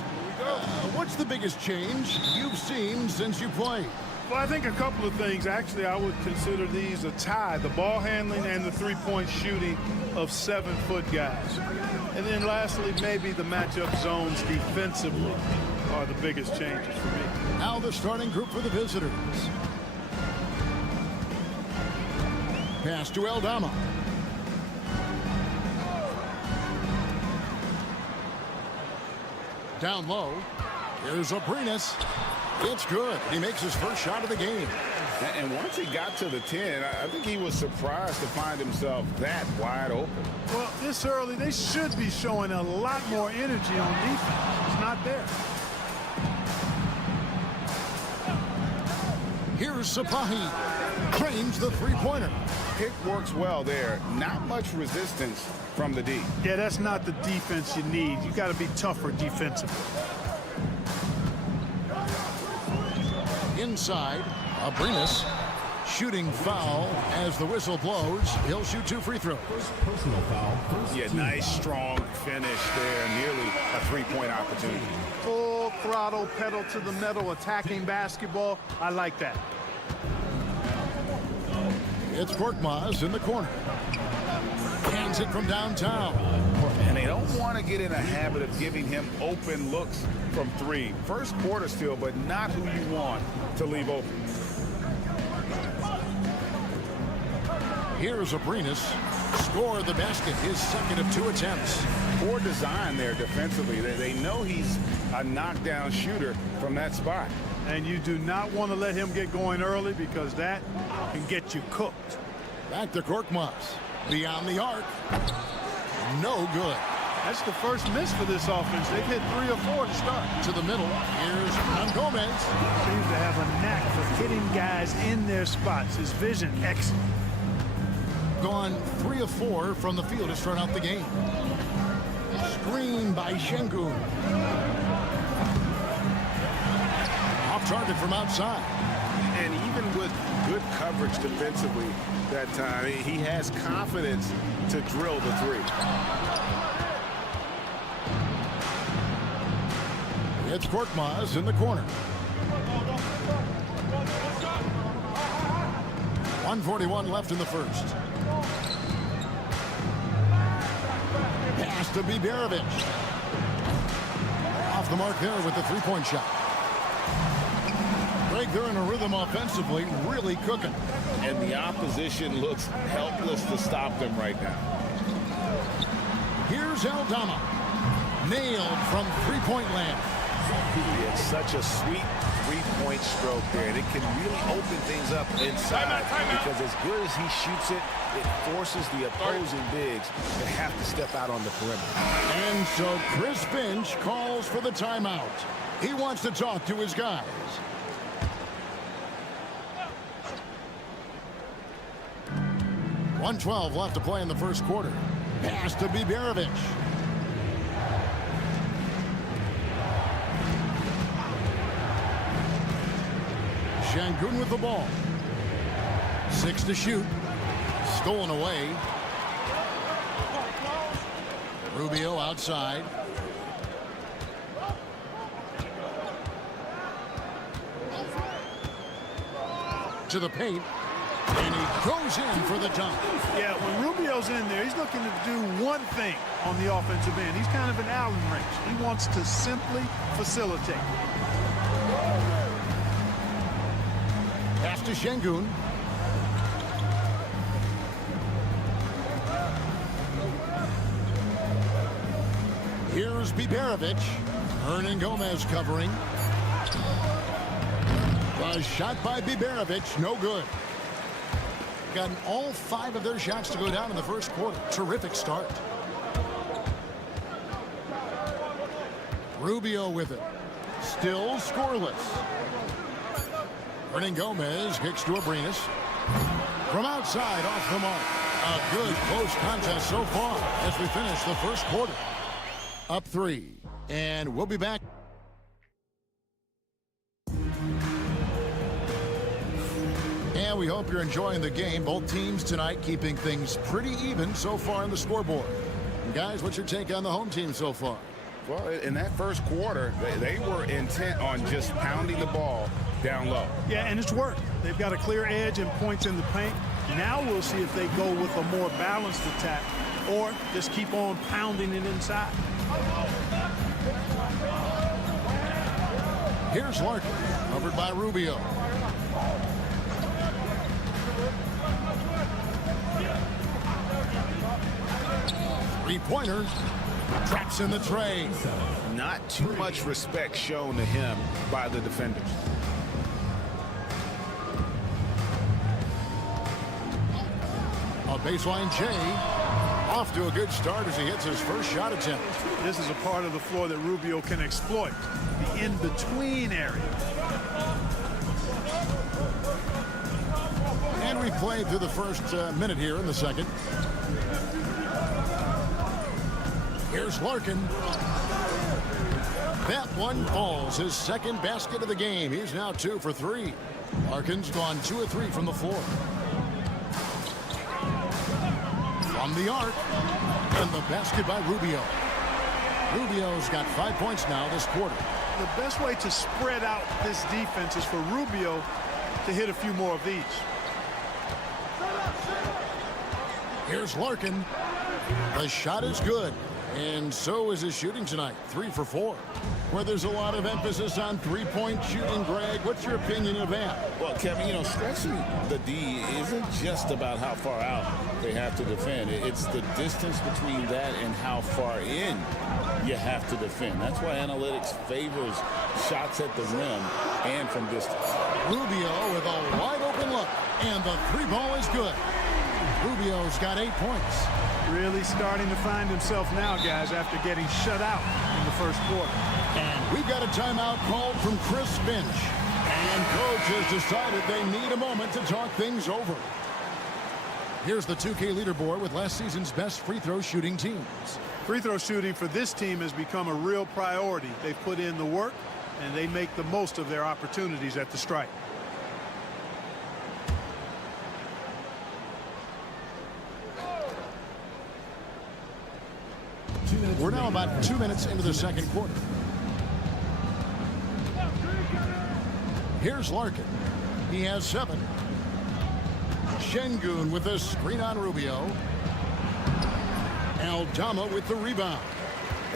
What's the biggest change you've seen since you played? Well, I think a couple of things. Actually, I would consider these a tie. The ball handling and the three-point shooting of 7-foot guys. And then lastly, maybe the matchup zones defensively are the biggest changes for me. Now the starting group for the visitors. Pass to Aldama. Down low. Here's Abrinas. It's good. He makes his first shot of the game. And once he got to the 10, I think he was surprised to find himself that wide open. Well, this early, they should be showing a lot more energy on defense. It's not there. Here's Sapahi. Trains the three-pointer. Pick works well there. Not much resistance from the D. Yeah, that's not the defense you need. You got to be tougher defensively. Inside, Abrinas. Shooting foul as the whistle blows. He'll shoot 2 free throws. Personal foul. Yeah, nice, strong finish there. Nearly a three-point opportunity. Full throttle, pedal to the metal, attacking basketball. I like that. It's Korkmaz in the corner. Hands it from downtown. And they don't want to get in a habit of giving him open looks from 3. First quarter still, but not who you want to leave open. Here's Abrinas. Score the basket, his second of 2 attempts. Poor design there defensively. They know he's a knockdown shooter from that spot. And you do not want to let him get going early because that can get you cooked. Back to Korkmaz. Beyond the arc. No good. That's the first miss for this offense. They've hit 3 or 4 to start. To the middle. Here's Gomez. Seems to have a knack for hitting guys in their spots. His vision, excellent. Gone 3 of 4 from the field to start out the game. Screen by Şengün. Off target from outside. And even with good coverage defensively that time, he has confidence to drill the 3. It's Korkmaz in the corner. 1:41 left in the first. Pass to Biberovic. Off the mark there with the three-point shot. Greg, they're in a rhythm offensively, really cooking. And the opposition looks helpless to stop them right now. Here's Aldama. Nailed from three-point land. It's such a sweet three-point stroke there, and it can really open things up inside because as good as he shoots it, it forces the opposing bigs to have to step out on the perimeter. And so Chris Finch calls for the timeout. He wants to talk to his guys. .112 left to play in the first quarter. Pass to Biberovic. Şengün with the ball. 6 to shoot. Stolen away. Rubio outside. To the paint. And he goes in for the dunk. Yeah, when Rubio's in there, he's looking to do one thing on the offensive end. He's kind of an Allen wrench. He wants to simply facilitate. Pass to Şengün. Here's Biberovic. Hernan Gomez covering. A shot by Biberovic, no good. Gotten all 5 of their shots to go down in the first quarter. Terrific start. Rubio with it. Still scoreless. Hernan Gomez kicks to Abrinas. From outside, off the mark. A good close contest so far as we finish the first quarter. Up 3. And we'll be back. And we hope you're enjoying the game. Both teams tonight keeping things pretty even so far on the scoreboard. And guys, what's your take on the home team so far? Well, in that first quarter, they were intent on just pounding the ball down low. Yeah, and it's worked. They've got a clear edge and points in the paint. Now we'll see if they go with a more balanced attack or just keep on pounding it inside. Here's Larkin, covered by Rubio. Three-pointer, traps in the tray. Not too much respect shown to him by the defenders. A baseline Jay, off to a good start as he hits his first shot attempt. This is a part of the floor that Rubio can exploit, the in-between area. And we played through the first minute here in the second. Here's Larkin. That one falls, his second basket of the game. He's now 2 for 3. Larkin's gone 2 of 3 from the floor. From the arc, and the basket by Rubio. Rubio's got 5 points now this quarter. The best way to spread out this defense is for Rubio to hit a few more of these. Here's Larkin. The shot is good, and so is his shooting tonight. 3 for 4. Where there's a lot of emphasis on three-point shooting, Greg, what's your opinion of that? Well, Kevin, stretching the D isn't just about how far out they have to defend. It's the distance between that and how far in you have to defend. That's why analytics favors shots at the rim and from distance. Rubio with a wide-open look, and the 3 ball is good. Rubio's got 8 points. Really starting to find himself now, guys, after getting shut out in the first quarter. And we've got a timeout called from Chris Finch. And coach has decided they need a moment to talk things over. Here's the 2K leaderboard with last season's best free throw shooting teams. Free throw shooting for this team has become a real priority. They've put in the work, and they make the most of their opportunities at the stripe. We're now about 2 minutes into the second quarter. Here's Larkin. He has 7. Şengün with a screen on Rubio. Aldama with the rebound.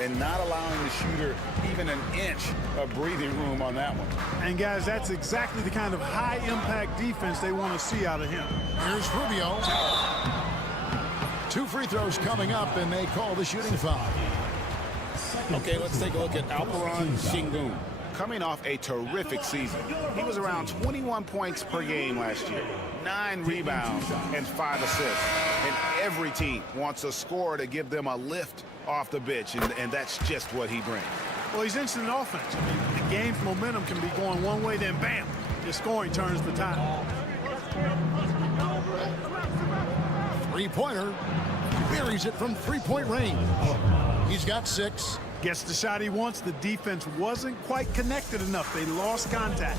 And not allowing the shooter even an inch of breathing room on that one. And guys, that's exactly the kind of high-impact defense they want to see out of him. Here's Rubio. 2 free throws coming up, and they call the shooting foul. Okay, let's take a look at Alperen Şengün. Coming off a terrific season. He was around 21 points per game last year, 9 rebounds, and 5 assists. And every team wants a scorer to give them a lift off the bench, and that's just what he brings. Well, he's instant offense. I mean, the game's momentum can be going one way, then bam, his scoring turns the tide. Three-pointer. Buries it from 3-point range. He's got 6. Gets the shot he wants. The defense wasn't quite connected enough. They lost contact.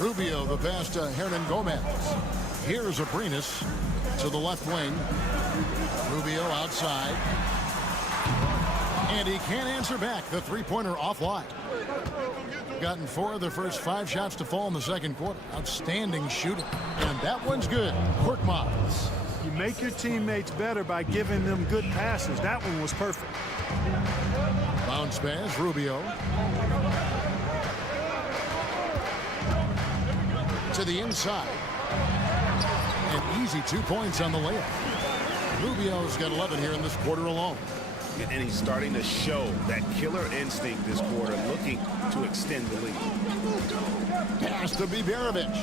Rubio, the pass to Hernan Gomez. Here's Abrinas to the left wing. Rubio outside. And he can't answer back. The 3-pointer offline. Gotten 4 of their first 5 shots to fall in the second quarter. Outstanding shooting. And that one's good. Korkmaz. You make your teammates better by giving them good passes. That one was perfect. Bounce pass, Rubio. To the inside. An easy 2 points on the layup. Rubio's got 11 here in this quarter alone. And he's starting to show that killer instinct this quarter, looking to extend the lead. Pass to Biberovic.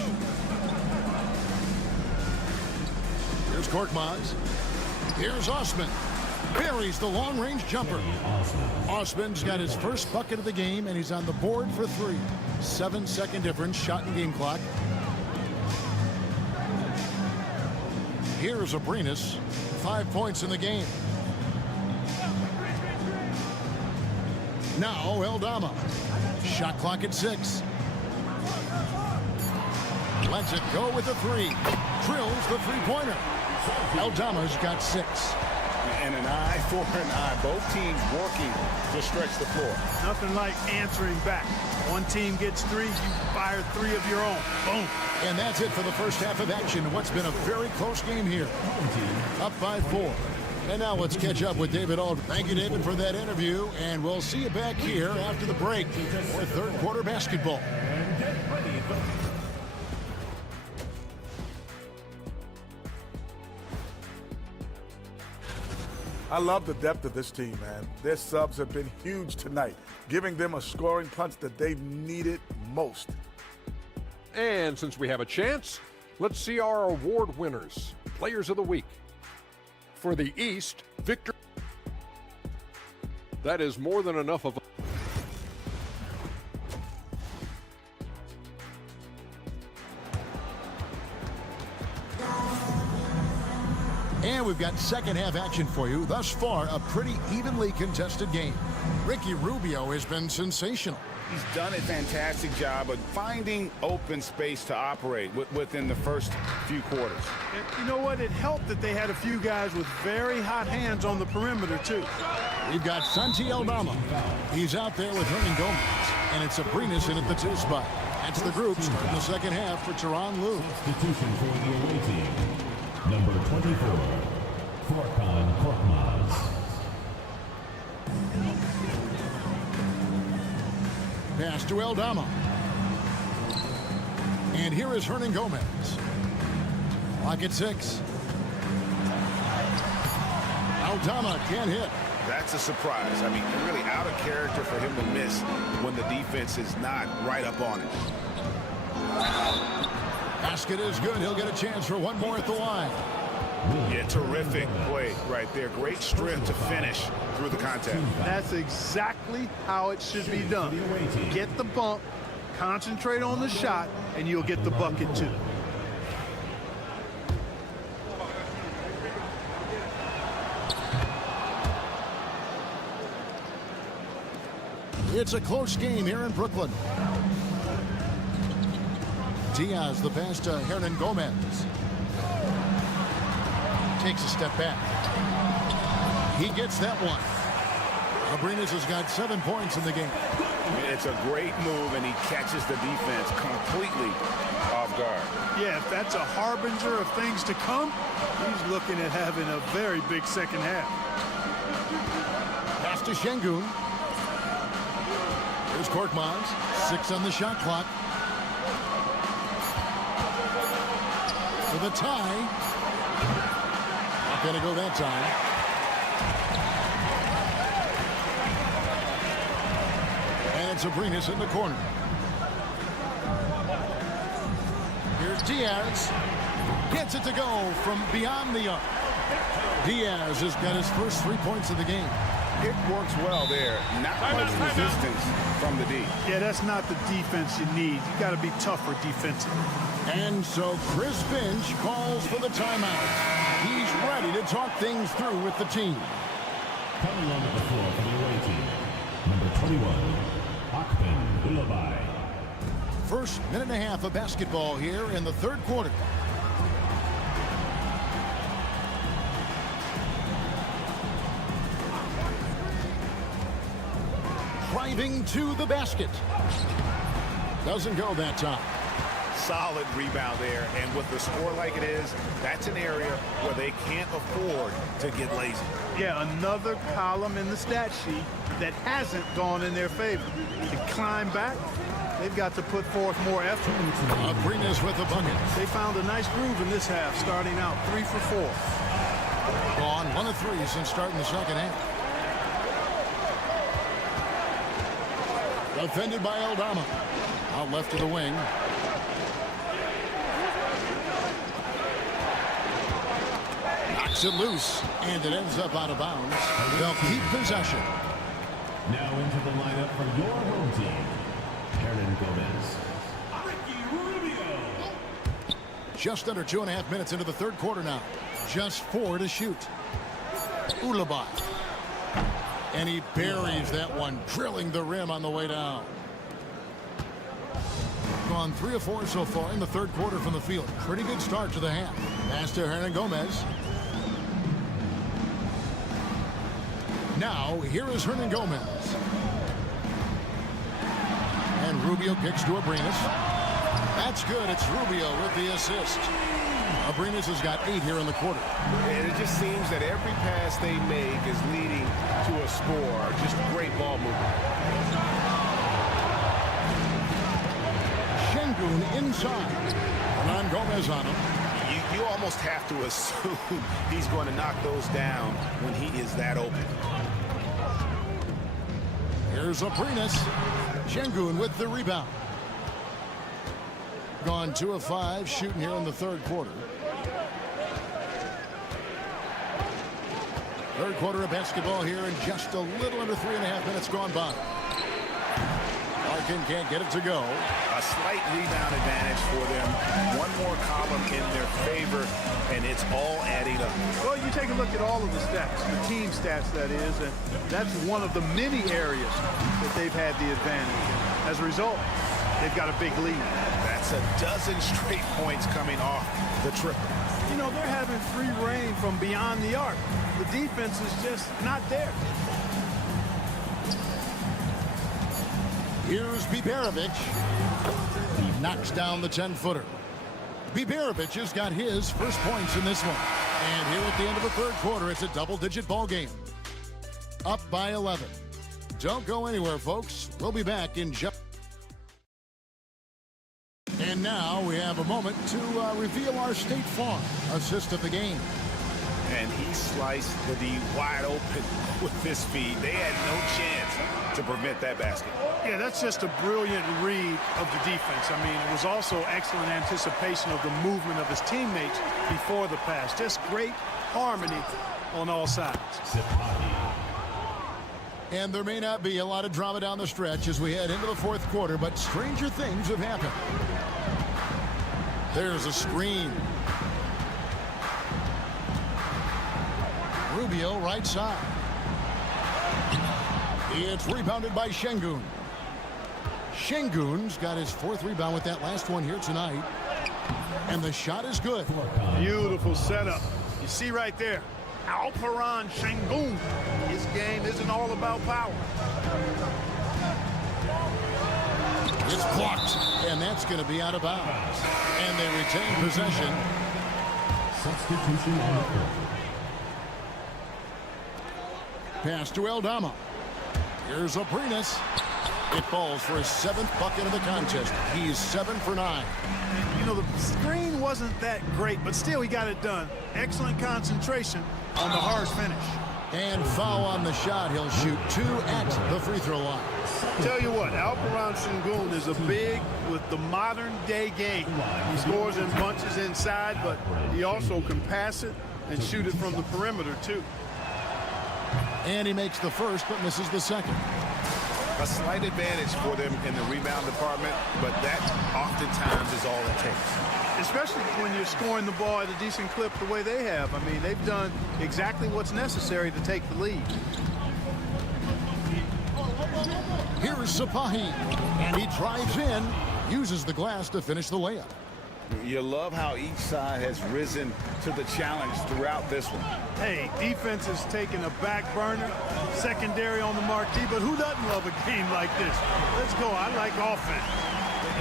Here's Korkmaz. Here's Osman. Buries the long-range jumper. Osman's got his first bucket of the game, and he's on the board for 3. 7-second difference, shot and game clock. Here's Abrinas. 5 points in the game. Now Aldama. Shot clock at 6. Lets it go with a three. Drills the three-pointer. Eldama's got 6. And an eye for an eye. Both teams working to stretch the floor. Nothing like answering back. One team gets 3, you fire 3 of your own. Boom. And that's it for the first half of action. What's been a very close game here. Up by 4. And now let's catch up with David Aldridge. Thank you, David, for that interview. And we'll see you back here after the break for third quarter basketball. I love the depth of this team, man. Their subs have been huge tonight, giving them a scoring punch that they've needed most. And since we have a chance, let's see our award winners. Players of the Week. For the East, Victor. That is more than enough of a... And we've got second half action for you. Thus far, a pretty evenly contested game. Ricky Rubio has been sensational. He's done a fantastic job of finding open space to operate within the first few quarters. And you know what? It helped that they had a few guys with very hot hands on the perimeter, too. We've got Santi Aldama. He's out there with Hernan Gomez. And it's Abrinas in at the 2 spot. That's the group starting the second half for Tyronn Lue. Substitution for the away team. Number 24, Furkan Korkmaz. Pass to Aldama. And here is Hernan Gomez. Clock at 6. Aldama can't hit. That's a surprise. I mean, really out of character for him to miss when the defense is not right up on it. Basket is good. He'll get a chance for one more at the line. Yeah, terrific play right there. Great strength to finish through the contact. That's exactly how it should be done. Get the bump, concentrate on the shot, and you'll get the bucket too. It's a close game here in Brooklyn. Diaz, the pass to Hernan Gomez. Takes a step back. He gets that one. Abrinas has got 7 points in the game. It's a great move, and he catches the defense completely off guard. Yeah, if that's a harbinger of things to come, he's looking at having a very big second half. Pass to Şengün. Here's Korkmaz. 6 on the shot clock. For the tie. Not going to go that time. And it's Abrinas in the corner. Here's Diaz. Gets it to go from beyond the arc. Diaz has got his first 3 points of the game. It works well there. Not much resistance from the D. Yeah, that's not the defense you need. You got to be tougher defensively. And so Chris Finch calls for the timeout. He's ready to talk things through with the team. Coming onto the floor for the away team, number 21, Akpan Ulabai. First minute and a half of basketball here in the third quarter. Driving to the basket. Doesn't go that time. Solid rebound there, and with the score like it is, that's an area where they can't afford to get lazy. Yeah, another column in the stat sheet that hasn't gone in their favor. To climb back, they've got to put forth more effort. Abrinas with the bucket. They found a nice groove in this half, starting out 3 for 4. Gone 1 of 3 since starting the second half. Defended by Aldama. Out left to the wing. Knocks it loose, and it ends up out of bounds. They'll keep possession. Now into the lineup for your home team, Hernan Gomez. Just under 2.5 minutes into the third quarter now. Just 4 to shoot. Ulabai. And he buries that one, drilling the rim on the way down. gone 3 of 4 so far in the third quarter from the field. Pretty good start to the half. Pass to Hernangomez. Now, here is Hernangomez. And Rubio kicks to Abrinas. That's good. It's Rubio with the assist. Abrinas has got 8 here in the quarter. And it just seems that every pass they make is leading to a score. Just great ball movement. Şengün inside. Hernangomez on him. You almost have to assume he's going to knock those down when he is that open. Here's Abrinas. Şengün with the rebound. Gone 2 of 5 shooting here in the third quarter. Third quarter of basketball here and just a little under 3.5 minutes gone by. Larkin can't get it to go. A slight rebound advantage for them. One more column in their favor, and it's all adding up. Well, you take a look at all of the stats, the team stats, that is, and that's one of the many areas that they've had the advantage. As a result, they've got a big lead. That's a dozen straight points coming off the triple. You know, they're having free reign from beyond the arc. The defense is just not there. Here's Biberovic. He knocks down the 10-footer. Biberovic has got his first points in this one. And here at the end of the third quarter, it's a double-digit ball game. Up by 11. Don't go anywhere, folks. We'll be back in just... And now we have a moment to reveal our State Farm assist of the game. And he sliced the D wide open with this feed. They had no chance to prevent that basket. Yeah, that's just a brilliant read of the defense. I mean, it was also excellent anticipation of the movement of his teammates before the pass. Just great harmony on all sides. And there may not be a lot of drama down the stretch as we head into the fourth quarter, but stranger things have happened. There's a screen. Rubio right side. It's rebounded by Şengün. Şengün's got his 4th rebound with that last one here tonight. And the shot is good. Beautiful setup. You see right there, Alperen Şengün. His game isn't all about power. It's blocked, and that's going to be out of bounds. And they retain possession. Substitution on the court. Pass to Aldama. Here's Abrinas. It falls for his 7th bucket of the contest. He's 7 for 9. You know, the screen wasn't that great, but still he got it done. Excellent concentration on the harsh finish. And foul on the shot. He'll shoot 2 at the free throw line. Tell you what, Alperen Şengün is a big with the modern day game. He scores in bunches inside, but he also can pass it and shoot it from the perimeter too. And he makes the first but misses the second. A slight advantage for them in the rebound department, but that oftentimes is all it takes. Especially when you're scoring the ball at a decent clip the way they have. I mean, they've done exactly what's necessary to take the lead. Here's Sapahi, and he drives in, uses the glass to finish the layup. You love how each side has risen to the challenge throughout this one. Hey, defense is taking a back burner, secondary on the marquee, but who doesn't love a game like this? Let's go. I like offense.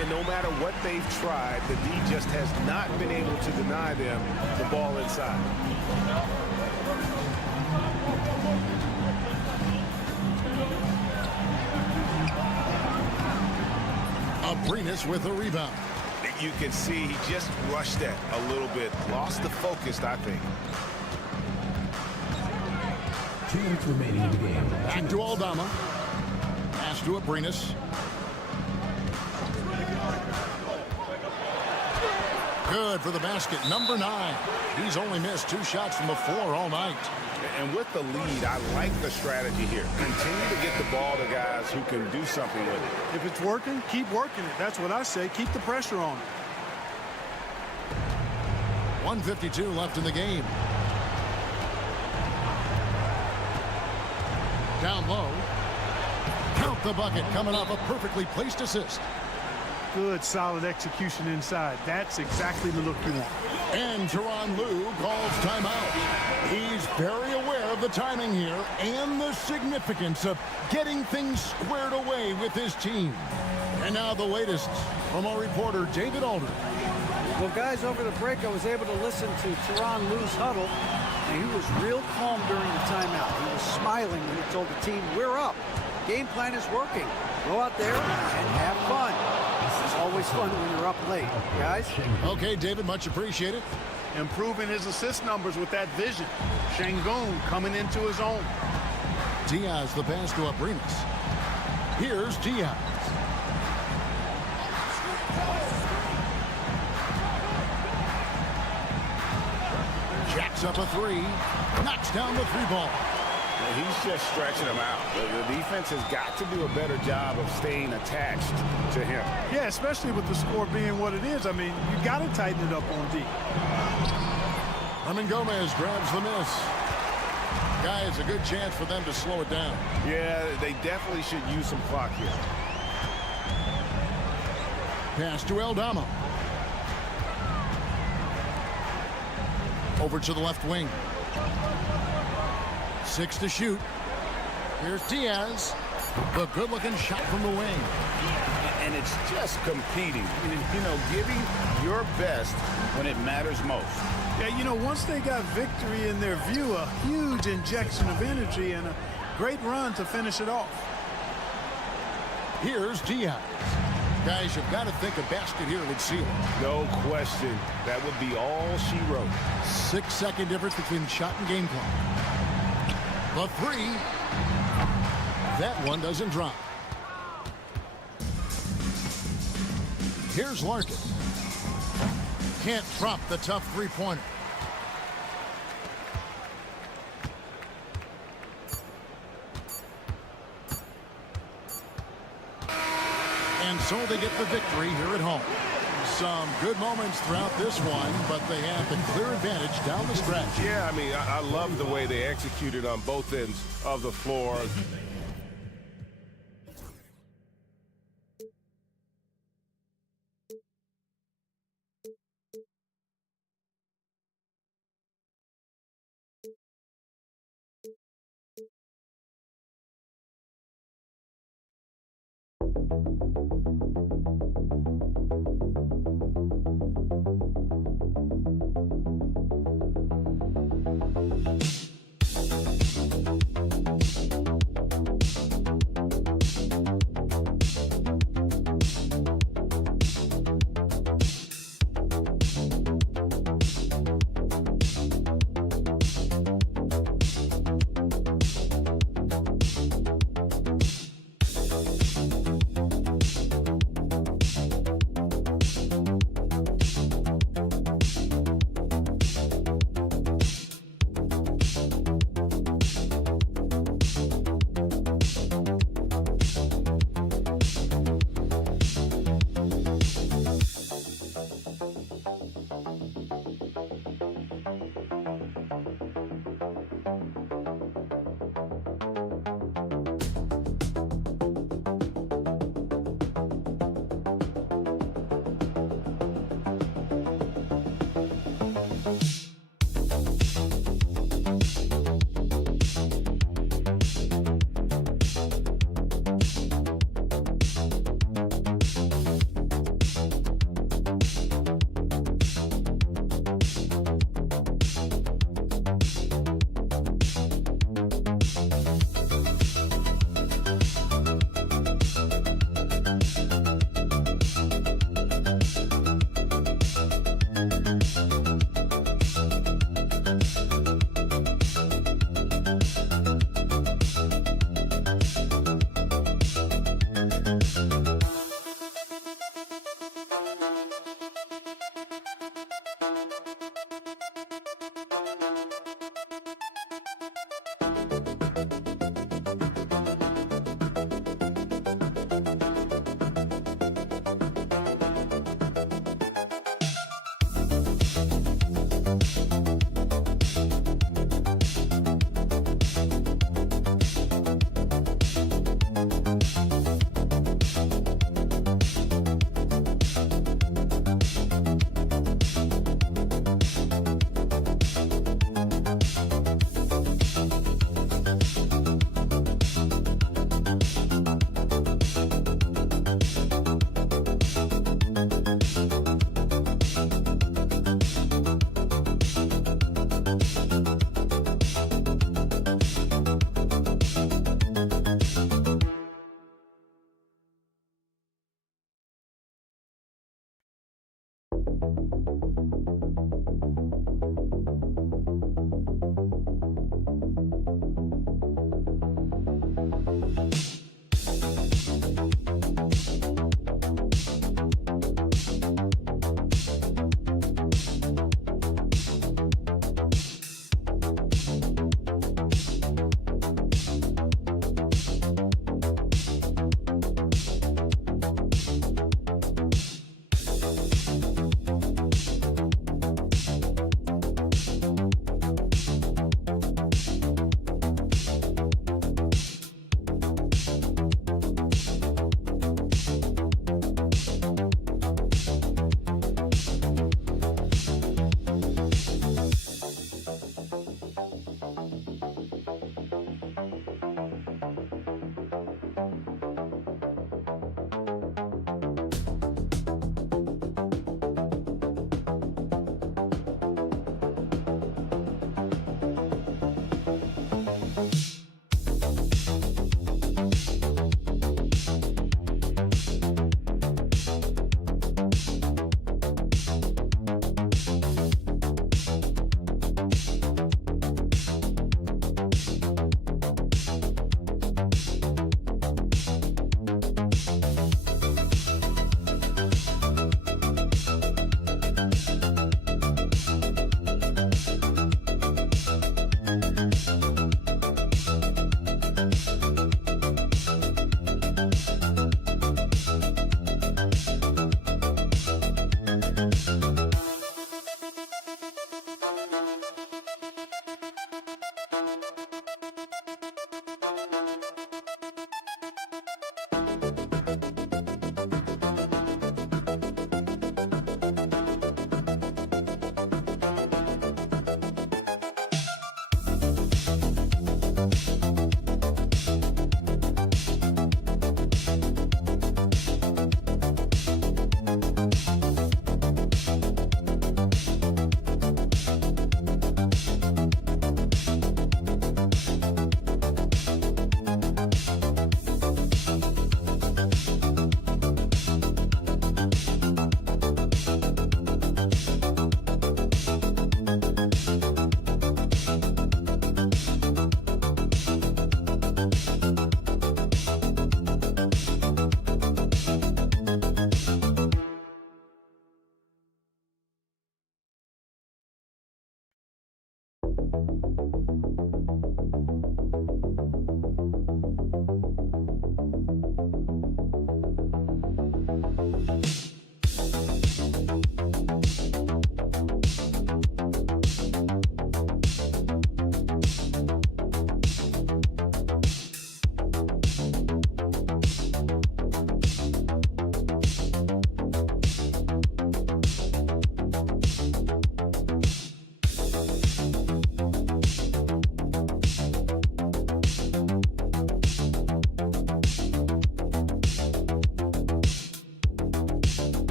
And no matter what they've tried, the D just has not been able to deny them the ball inside. Abrinas with a rebound. You can see he just rushed that a little bit. Lost the focus, I think. 2 minutes remaining in the game. Back to Aldama. Pass to Abrinas. Good for the basket. Number 9. He's only missed 2 shots from the floor all night. And with the lead, I like the strategy here. Continue to get the ball to guys who can do something with it. If it's working, keep working it. That's what I say. Keep the pressure on it. 1:52 left in the game. Down low. Count the bucket coming off a perfectly placed assist. Good, solid execution inside. That's exactly the look you want. And Tyronn Lue calls timeout. He's very aware of the timing here and the significance of getting things squared away with his team. And now the latest from our reporter, David Aldridge. Well, guys, over the break, I was able to listen to Tyronn Lue's huddle, and he was real calm during the timeout. He was smiling when he told the team, we're up. Game plan is working. Go out there and have fun. It's always fun when you're up late, guys. Okay, David, much appreciated. Improving his assist numbers with that vision. Şengün coming into his own. Diaz the pass to Abrinas. Here's Diaz. Jacks up a three. Knocks down the three ball. He's just stretching him out. The defense has got to do a better job of staying attached to him. Yeah, especially with the score being what it is. I mean, you got to tighten it up on D. Herman Gomez grabs the miss. Guy, it's a good chance for them to slow it down. Yeah, they definitely should use some clock here. Pass to Aldama. Over to the left wing. 6 to shoot. Here's Diaz. The good-looking shot from the wing. And it's just competing. You know, giving your best when it matters most. Yeah, you know, once they got victory in their view, a huge injection of energy and a great run to finish it off. Here's Diaz. Guys, you've got to think a basket here would seal it. No question. That would be all she wrote. 6-second difference between shot and game clock. The three. That one doesn't drop. Here's Larkin. Can't drop the tough three-pointer. And so they get the victory here at home. Some good moments throughout this one, but they have the clear advantage down the stretch. Yeah, I mean, I love the way they executed on both ends of the floor.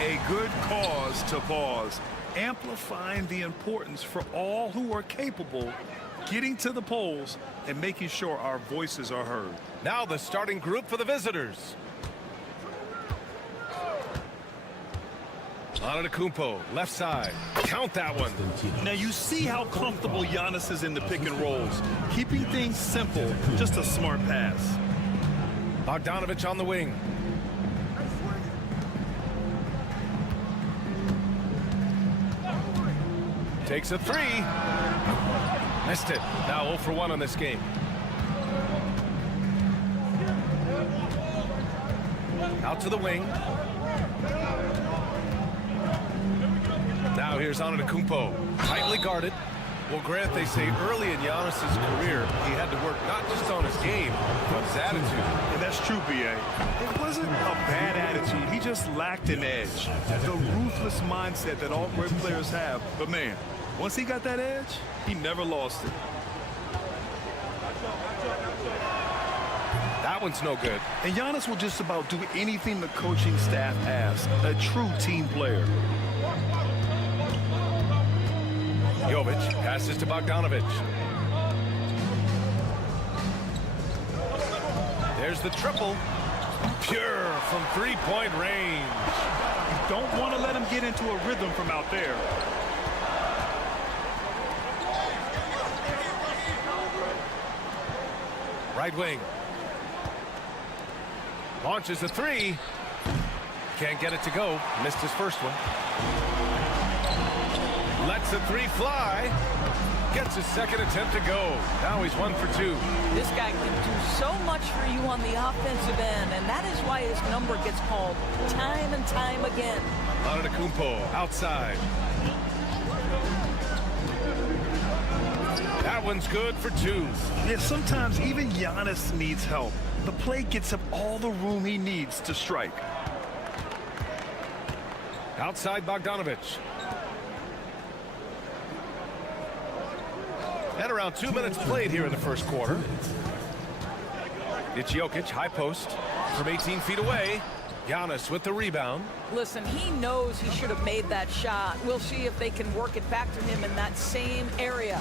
A good cause to pause, amplifying the importance for all who are capable, getting to the polls and making sure our voices are heard. Now the starting group for the visitors. Antetokounmpo, left side. Count that one. Now you see how comfortable Giannis is in the pick and rolls. Keeping things simple, just a smart pass. Bogdanovic on the wing. Takes a three. Missed it. Now 0 for 1 on this game. Out to the wing. Now here's Antetokounmpo. Tightly guarded. Well, Grant, they say early in Giannis's career, he had to work not just on his game, but his attitude. And that's true, B.A. It wasn't a bad attitude. He just lacked an edge. The ruthless mindset that all great players have. But, man, once he got that edge, he never lost it. That one's no good. And Giannis will just about do anything the coaching staff asks. A true team player. Jovic passes to Bogdanovic. There's the triple. Pure from three-point range. You don't want to let him get into a rhythm from out there. Right wing. Launches a three. Can't get it to go. Missed his first one. Lets the three fly. Gets his second attempt to go. Now he's 1 for 2. This guy can do so much for you on the offensive end, and that is why his number gets called time and time again. Antetokounmpo outside. That one's good for 2. Yeah, sometimes even Giannis needs help. The play gets him all the room he needs to strike. Outside Bogdanovic. And around 2 minutes played here in the first quarter. It's Jokic, high post from 18 feet away. Giannis with the rebound. Listen, he knows he should have made that shot. We'll see if they can work it back to him in that same area.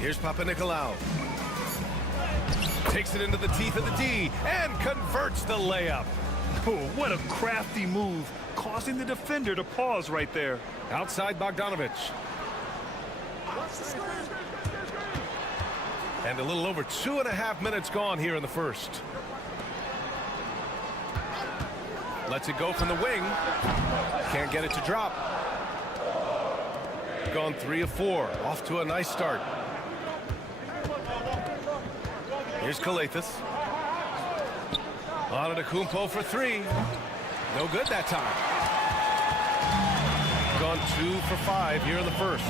Here's Papanikolaou. Takes it into the teeth of the D and converts the layup. Oh, what a crafty move, causing the defender to pause right there. Outside Bogdanovic. And a little over 2.5 minutes gone here in the first. Lets it go from the wing. Can't get it to drop. Gone 3 of 4. Off to a nice start. Here's Kalathis. Antetokounmpo for 3. No good that time. Gone 2 for 5 here in the first.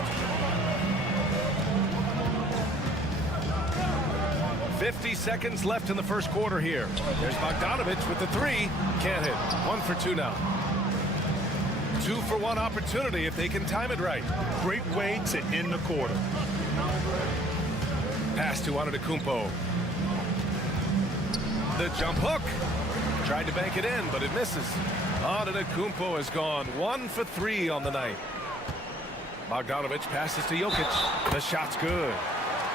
50 seconds left in the first quarter here. There's Bogdanovic with the 3. Can't hit. 1 for 2 now. 2 for 1 opportunity if they can time it right. Great way to end the quarter. Pass to Antetokounmpo. The jump hook. Tried to bank it in, but it misses. Antetokounmpo has gone 1 for 3 on the night. Bogdanovic passes to Jokic. The shot's good.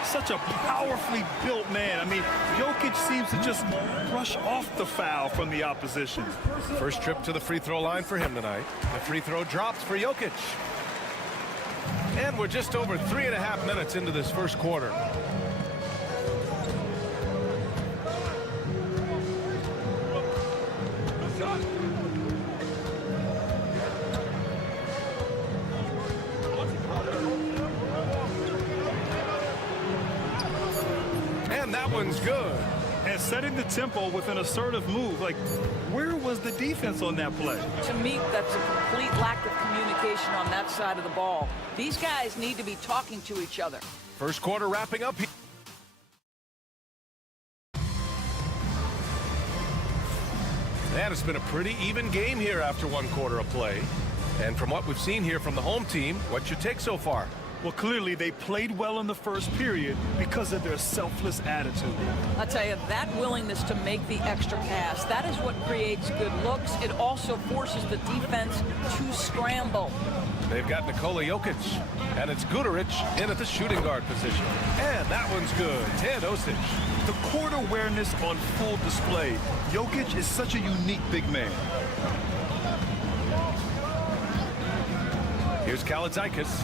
Such a powerfully built man. I mean, Jokic seems to just brush off the foul from the opposition. First trip to the free throw line for him tonight. The free throw drops for Jokic. And we're just over 3.5 minutes into this first quarter. And that one's good. And setting the tempo with an assertive move. Like, where was the defense on that play? To me, that's a complete lack of communication on that side of the ball. These guys need to be talking to each other. First quarter wrapping up. And it's been a pretty even game here after 1 quarter of play. And from what we've seen here from the home team, what's your take so far? Well, clearly they played well in the first period because of their selfless attitude. I'll tell you, that willingness to make the extra pass, that is what creates good looks. It also forces the defense to scramble. They've got Nikola Jokic, and it's Guduric in at the shooting guard position. And that one's good. Teodosic. The court awareness on full display. Jokic is such a unique big man. Here's Kalaitzakis.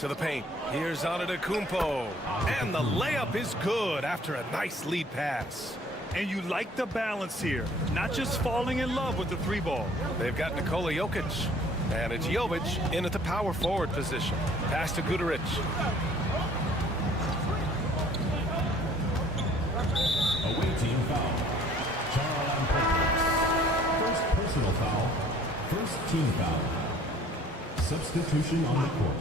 To the paint. Here's Antetokounmpo. And the layup is good after a nice lead pass. And you like the balance here, not just falling in love with the three ball. They've got Nikola Jokic, and it's Jovic in at the power forward position. Pass to Guduric. Away team foul. Charles on purpose. First personal foul. First team foul. Substitution on the court.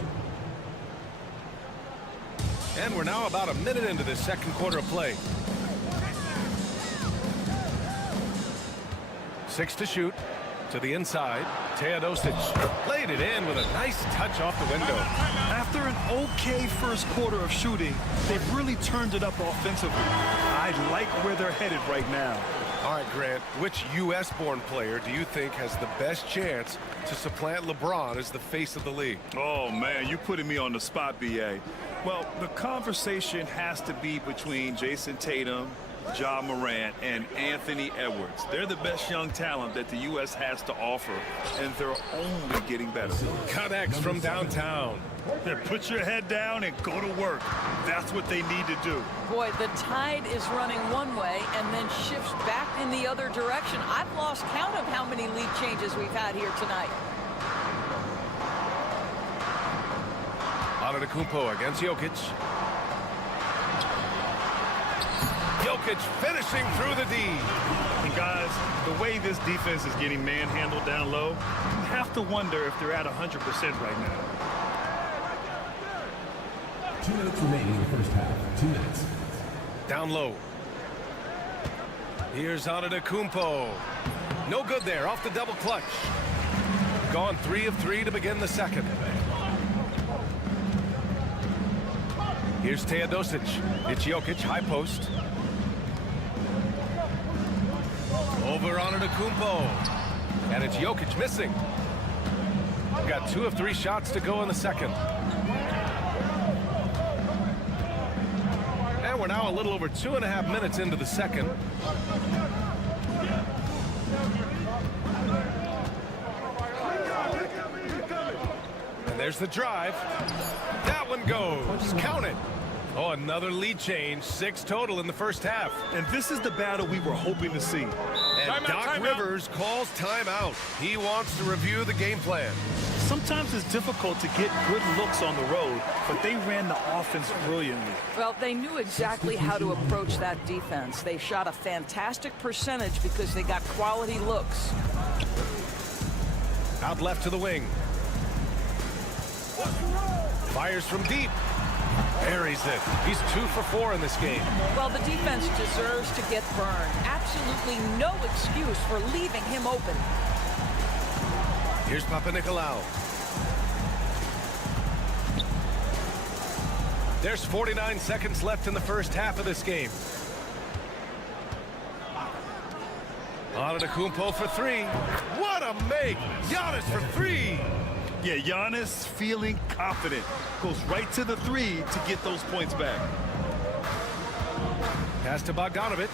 And we're now about a minute into this second quarter of play. 6 to shoot. To the inside. Teodosic laid it in with a nice touch off the window. After an okay first quarter of shooting, they've really turned it up offensively. I like where they're headed right now. All right, Grant, which U.S.-born player do you think has the best chance to supplant LeBron as the face of the league? Oh, man, you're putting me on the spot, B.A. Well, the conversation has to be between Jason Tatum, Ja Morant, and Anthony Edwards. They're the best young talent that the U.S. has to offer, and they're only getting better. Connects from downtown. Then put your head down and go to work. That's what they need to do. Boy, the tide is running one way and then shifts back in the other direction. I've lost count of how many lead changes we've had here tonight. Antetokounmpo against Jokic. Jokic finishing through the D. And guys, the way this defense is getting manhandled down low, you have to wonder if they're at 100% right now. 2 minutes remaining in the first half. 2 minutes. Down low. Here's Antetokounmpo. No good there, off the double clutch. Gone 3 of 3 to begin the second. Here's Teodosic. It's Jokic, high post. Over Antetokounmpo. And it's Jokic missing. Got 2 of 3 shots to go in the second. And we're now a little over 2.5 minutes into the second. And there's the drive. That one goes. Count it. Oh, another lead change. 6 total in the first half. And this is the battle we were hoping to see. And Doc Rivers calls timeout. He wants to review the game plan. Sometimes it's difficult to get good looks on the road, but they ran the offense brilliantly. Well, they knew exactly how to approach that defense. They shot a fantastic percentage because they got quality looks. Out left to the wing. Fires from deep. Buries it. He's 2 for 4 in this game. Well, the defense deserves to get burned. Absolutely no excuse for leaving him open. Here's Papanikolaou. There's 49 seconds left in the first half of this game. Antetokounmpo for 3. What a make! Giannis for 3. Yeah, Giannis feeling confident. Goes right to the 3 to get those points back. Pass to Bogdanovic.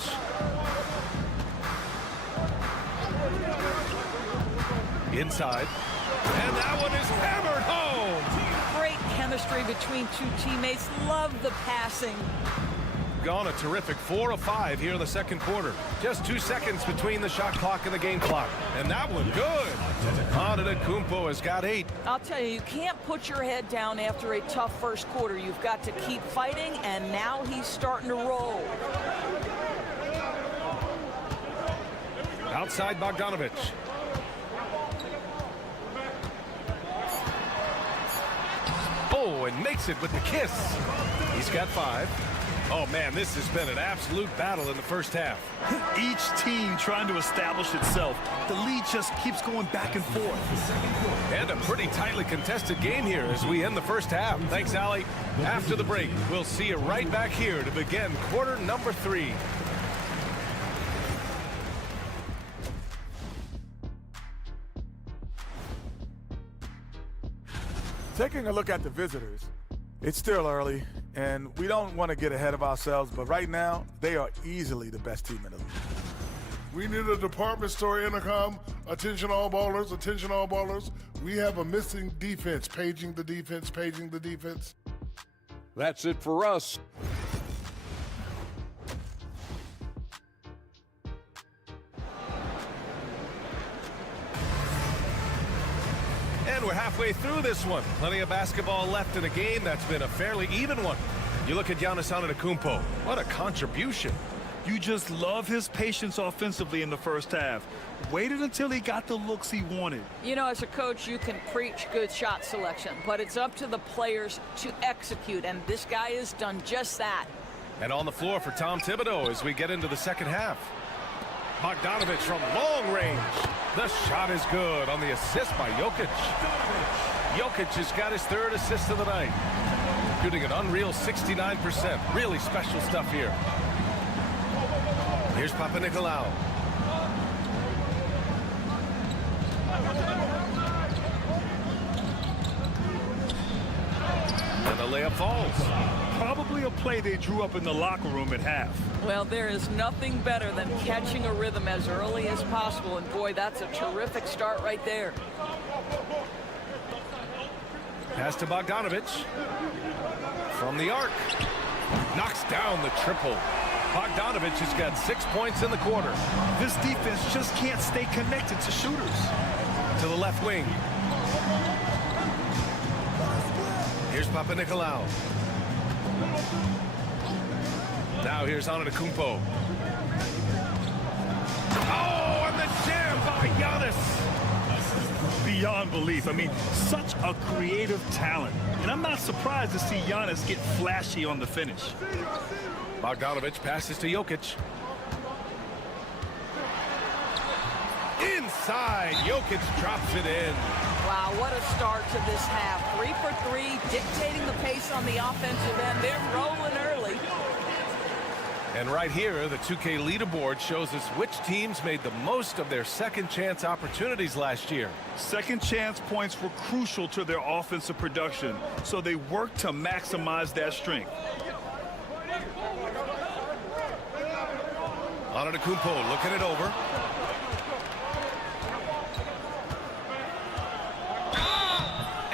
Inside. And that one is hammered home. Great chemistry between two teammates. Love the passing. Gone a terrific 4 of 5 here in the second quarter. Just 2 seconds between the shot clock and the game clock. And that one good. Antetokounmpo has got 8. I'll tell you, you can't put your head down after a tough first quarter. You've got to keep fighting, and now he's starting to roll. Outside Bogdanovic. Oh, and makes it with the kiss. He's got 5. Oh, man, this has been an absolute battle in the first half. Each team trying to establish itself. The lead just keeps going back and forth. And a pretty tightly contested game here as we end the first half. Thanks, Allie. After the break, we'll see you right back here to begin quarter number 3. Taking a look at the visitors, it's still early, and we don't want to get ahead of ourselves, but right now, they are easily the best team in the league. We need a department store intercom. Attention all ballers, attention all ballers. We have a missing defense. Paging the defense, paging the defense. That's it for us. And we're halfway through this one. Plenty of basketball left in a game that's been a fairly even one. You look at Giannis Antetokounmpo. What a contribution. You just love his patience offensively in the first half. Waited until he got the looks he wanted. You know, as a coach, you can preach good shot selection, but it's up to the players to execute, and this guy has done just that. And on the floor for Tom Thibodeau as we get into the second half. Bogdanovich from long range. The shot is good on the assist by Jokic. Jokic has got his 3rd assist of the night. Shooting an unreal 69%. Really special stuff here. Here's Papanikolaou. And the layup falls. Probably a play they drew up in the locker room at half. Well, there is nothing better than catching a rhythm as early as possible, and boy, that's a terrific start right there. Pass to Bogdanovich. From the arc. Knocks down the triple. Bogdanovich has got 6 points in the quarter. This defense just can't stay connected to shooters. To the left wing. Here's Papanikolaou. Now here's Antetokounmpo. Oh, and the jam by Giannis. Beyond belief. I mean, such a creative talent. And I'm not surprised to see Giannis get flashy on the finish. Bogdanovich passes to Jokic. Inside, Jokic drops it in. Wow, what a start to this half. 3 for 3, dictating the pace on the offensive end. They're rolling early. And right here, the 2K leaderboard shows us which teams made the most of their second chance opportunities last year. Second chance points were crucial to their offensive production, so they worked to maximize that strength. Antetokounmpo looking it over.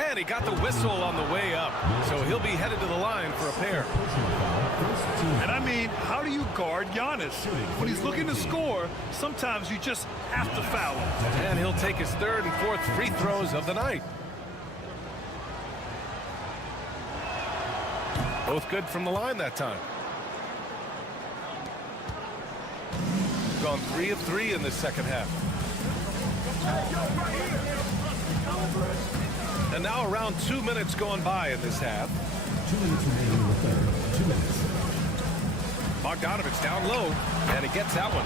And he got the whistle on the way up, so he'll be headed to the line for a pair. And I mean, how do you guard Giannis? When he's looking to score, sometimes you just have to foul him. And he'll take his 3rd and 4th free throws of the night. Both good from the line that time. Gone 3 of 3 in this second half. And now around 2 minutes going by in this half. 2 minutes remaining in the third. 2 minutes. Bogdanovich down low, and he gets that one.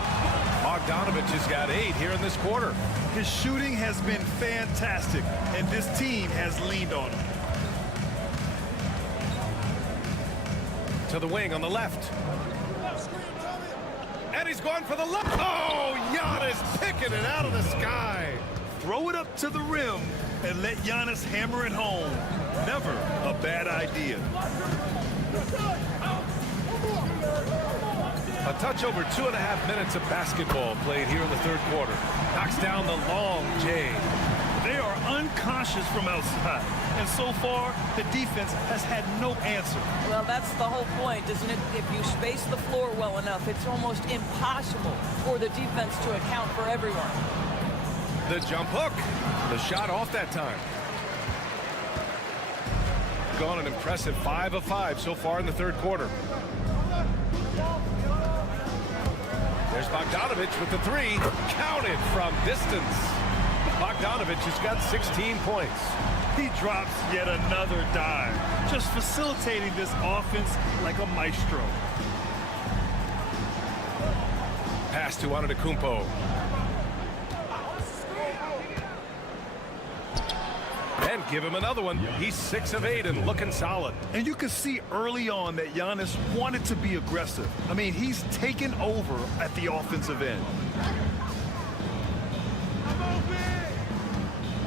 Bogdanovich has got 8 here in this quarter. His shooting has been fantastic, and this team has leaned on him. To the wing on the left. And he's going for the left. Oh, Giannis picking it out of the sky. Throw it up to the rim and let Giannis hammer it home. Never a bad idea. A touch over 2.5 minutes of basketball played here in the third quarter. Knocks down the long J. They are unconscious from outside, and so far, the defense has had no answer. Well, that's the whole point, isn't it? If you space the floor well enough, it's almost impossible for the defense to account for everyone. The jump hook. The shot off that time. Gone an impressive 5 of 5 so far in the third quarter. There's Bogdanovich with the 3. Counted from distance. Bogdanovich has got 16 points. He drops yet another dime, just facilitating this offense like a maestro. Pass to Antetokounmpo. And give him another one. He's 6 of 8 and looking solid. And you can see early on that Giannis wanted to be aggressive. I mean, he's taken over at the offensive end.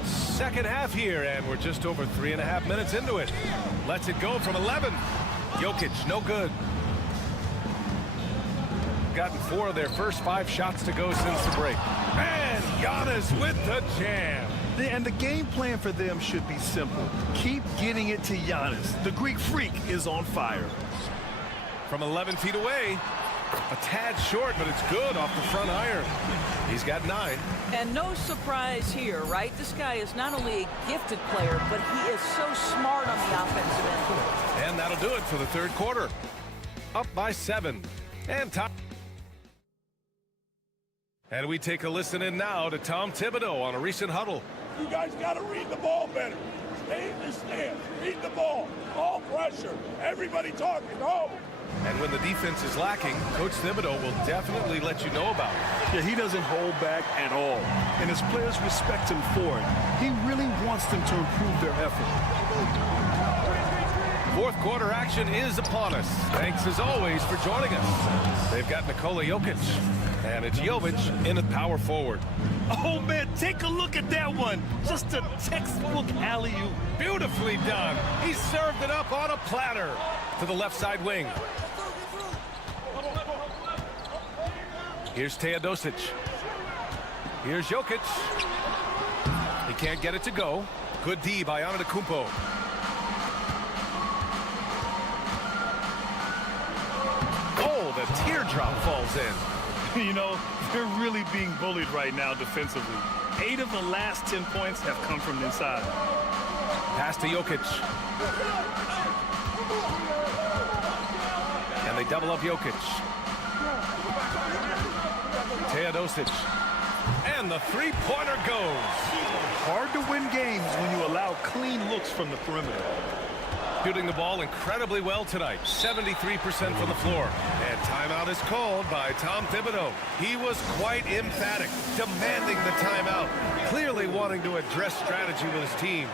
Second half here, and we're just over 3.5 minutes into it. Lets it go from 11. Jokic, no good. Gotten 4 of their first 5 shots to go since the break. And Giannis with the jam. And the game plan for them should be simple. Keep getting it to Giannis. The Greek freak is on fire. From 11 feet away. A tad short, but it's good off the front iron. He's got 9. And no surprise here, right? This guy is not only a gifted player, but he is so smart on the offensive end. And that'll do it for the third quarter. Up by 7. And time. And we take a listen in now to Tom Thibodeau on a recent huddle. You guys got to read the ball better. Stay in the stance. Read the ball. All pressure. Everybody talking. Oh. And when the defense is lacking, Coach Thibodeau will definitely let you know about it. Yeah, he doesn't hold back at all. And his players respect him for it. He really wants them to improve their effort. Fourth quarter action is upon us. Thanks as always for joining us. They've got Nikola Jokic. And it's Jovic in at power forward. Oh, man, take a look at that one. Just a textbook alley-oop. Beautifully done. He served it up on a platter to the left side wing. Here's Teodosic. Here's Jokic. He can't get it to go. Good D by Antetokounmpo. Oh, the teardrop falls in. You know, they're really being bullied right now defensively. 8 of the last 10 points have come from inside. Pass to Jokic. And they double up Jokic. Teodosic. And the three-pointer goes. Hard to win games when you allow clean looks from the perimeter. Shooting the ball incredibly well tonight. 73% from the floor. And timeout is called by Tom Thibodeau. He was quite emphatic, demanding the timeout, clearly wanting to address strategy with his team.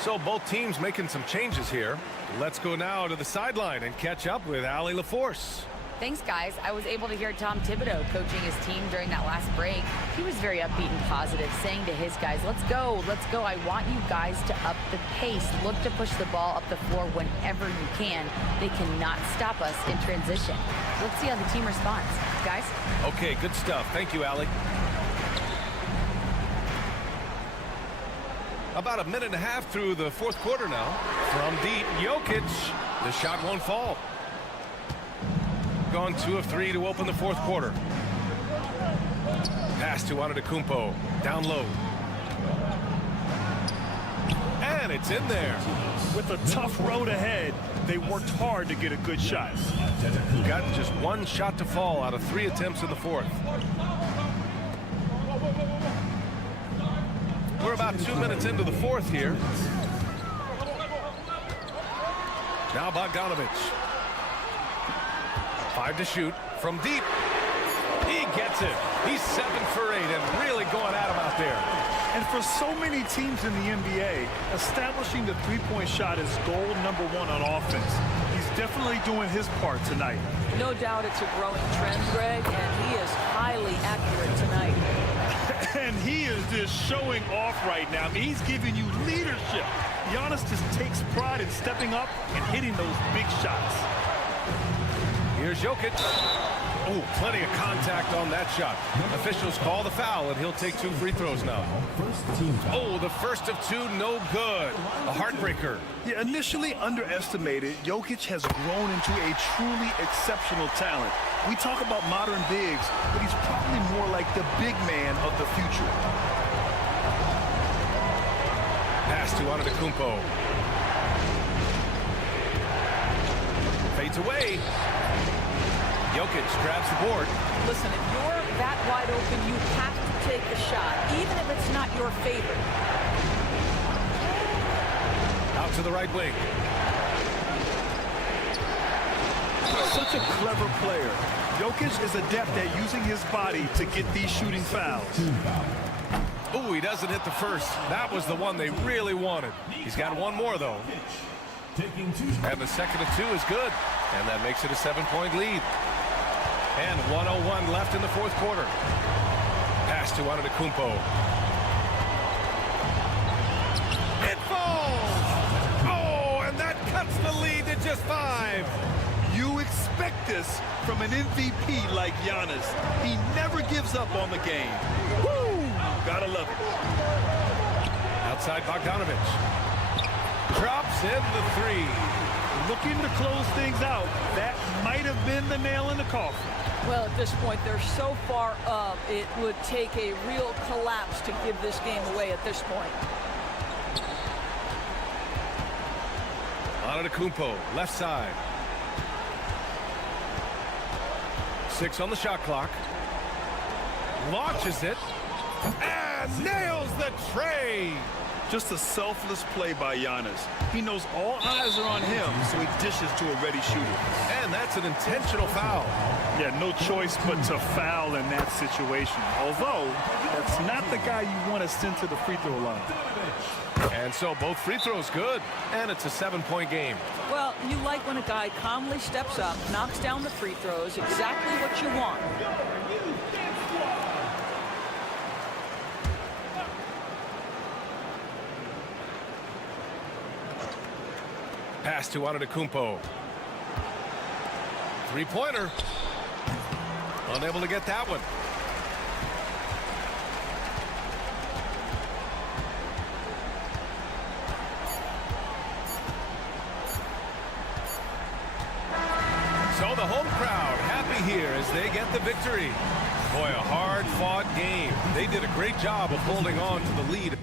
So both teams making some changes here. Let's go now to the sideline and catch up with Allie LaForce. Thanks, guys. I was able to hear Tom Thibodeau coaching his team during that last break. He was very upbeat and positive, saying to his guys, let's go. I want you guys to up the pace. Look to push the ball up the floor whenever you can. They cannot stop us in transition. Let's see how the team responds. Guys? Okay, good stuff. Thank you, Allie. About a minute and a half through the fourth quarter now. From deep, Jokic. The shot won't fall. Gone 2 of 3 to open the fourth quarter. Pass to Antetokounmpo. Down low. And it's in there. With a tough road ahead, they worked hard to get a good shot. Got just 1 shot to fall out of 3 attempts in the fourth. We're about 2 minutes into the fourth here. Now Bogdanovic. 5 to shoot from deep. He gets it. He's 7 for 8 and really going at him out there. And for so many teams in the NBA, establishing the three-point shot is goal number 1 on offense. He's definitely doing his part tonight. No doubt it's a growing trend, Greg, and he is highly accurate tonight. And he is just showing off right now. I mean, he's giving you leadership. Giannis just takes pride in stepping up and hitting those big shots. Here's Jokic. Oh, plenty of contact on that shot. Officials call the foul, and he'll take 2 free throws now. Oh, the first of 2, no good. A heartbreaker. Yeah, initially underestimated, Jokic has grown into a truly exceptional talent. We talk about modern bigs, but he's probably more like the big man of the future. Pass to Antetokounmpo. Fades away. Jokic grabs the board. Listen, if you're that wide open, you have to take the shot, even if it's not your favorite. to the right wing. Such a clever player. Jokic is adept at using his body to get these shooting fouls. Ooh, he doesn't hit the first. That was the one they really wanted. He's got one more, though. And the second of two is good. And that makes it a 7-point lead. And 1:01 left in the fourth quarter. Pass to Antetokounmpo. It falls! Oh, and that cuts the lead to just 5. You expect this from an MVP like Giannis. He never gives up on the game. Woo! Gotta love it. Outside Bogdanovich. Drops in the 3. Looking to close things out. That might have been the nail in the coffin. Well, at this point, they're so far up, it would take a real collapse to give this game away at this point. Antetokounmpo, left side. 6 on the shot clock. Launches it. And nails the tray. Just a selfless play by Giannis. He knows all eyes are on him, so he dishes to a ready shooter. And that's an intentional foul. Yeah, no choice but to foul in that situation. Although, that's not the guy you want to send to the free throw line. And so both free throws good, and it's a 7-point game. Well, you like when a guy calmly steps up, knocks down the free throws, exactly what you want. Pass to Antetokounmpo. Three-pointer. Unable to get that one. So the home crowd happy here as they get the victory. Boy, a hard-fought game. They did a great job of holding on to the lead.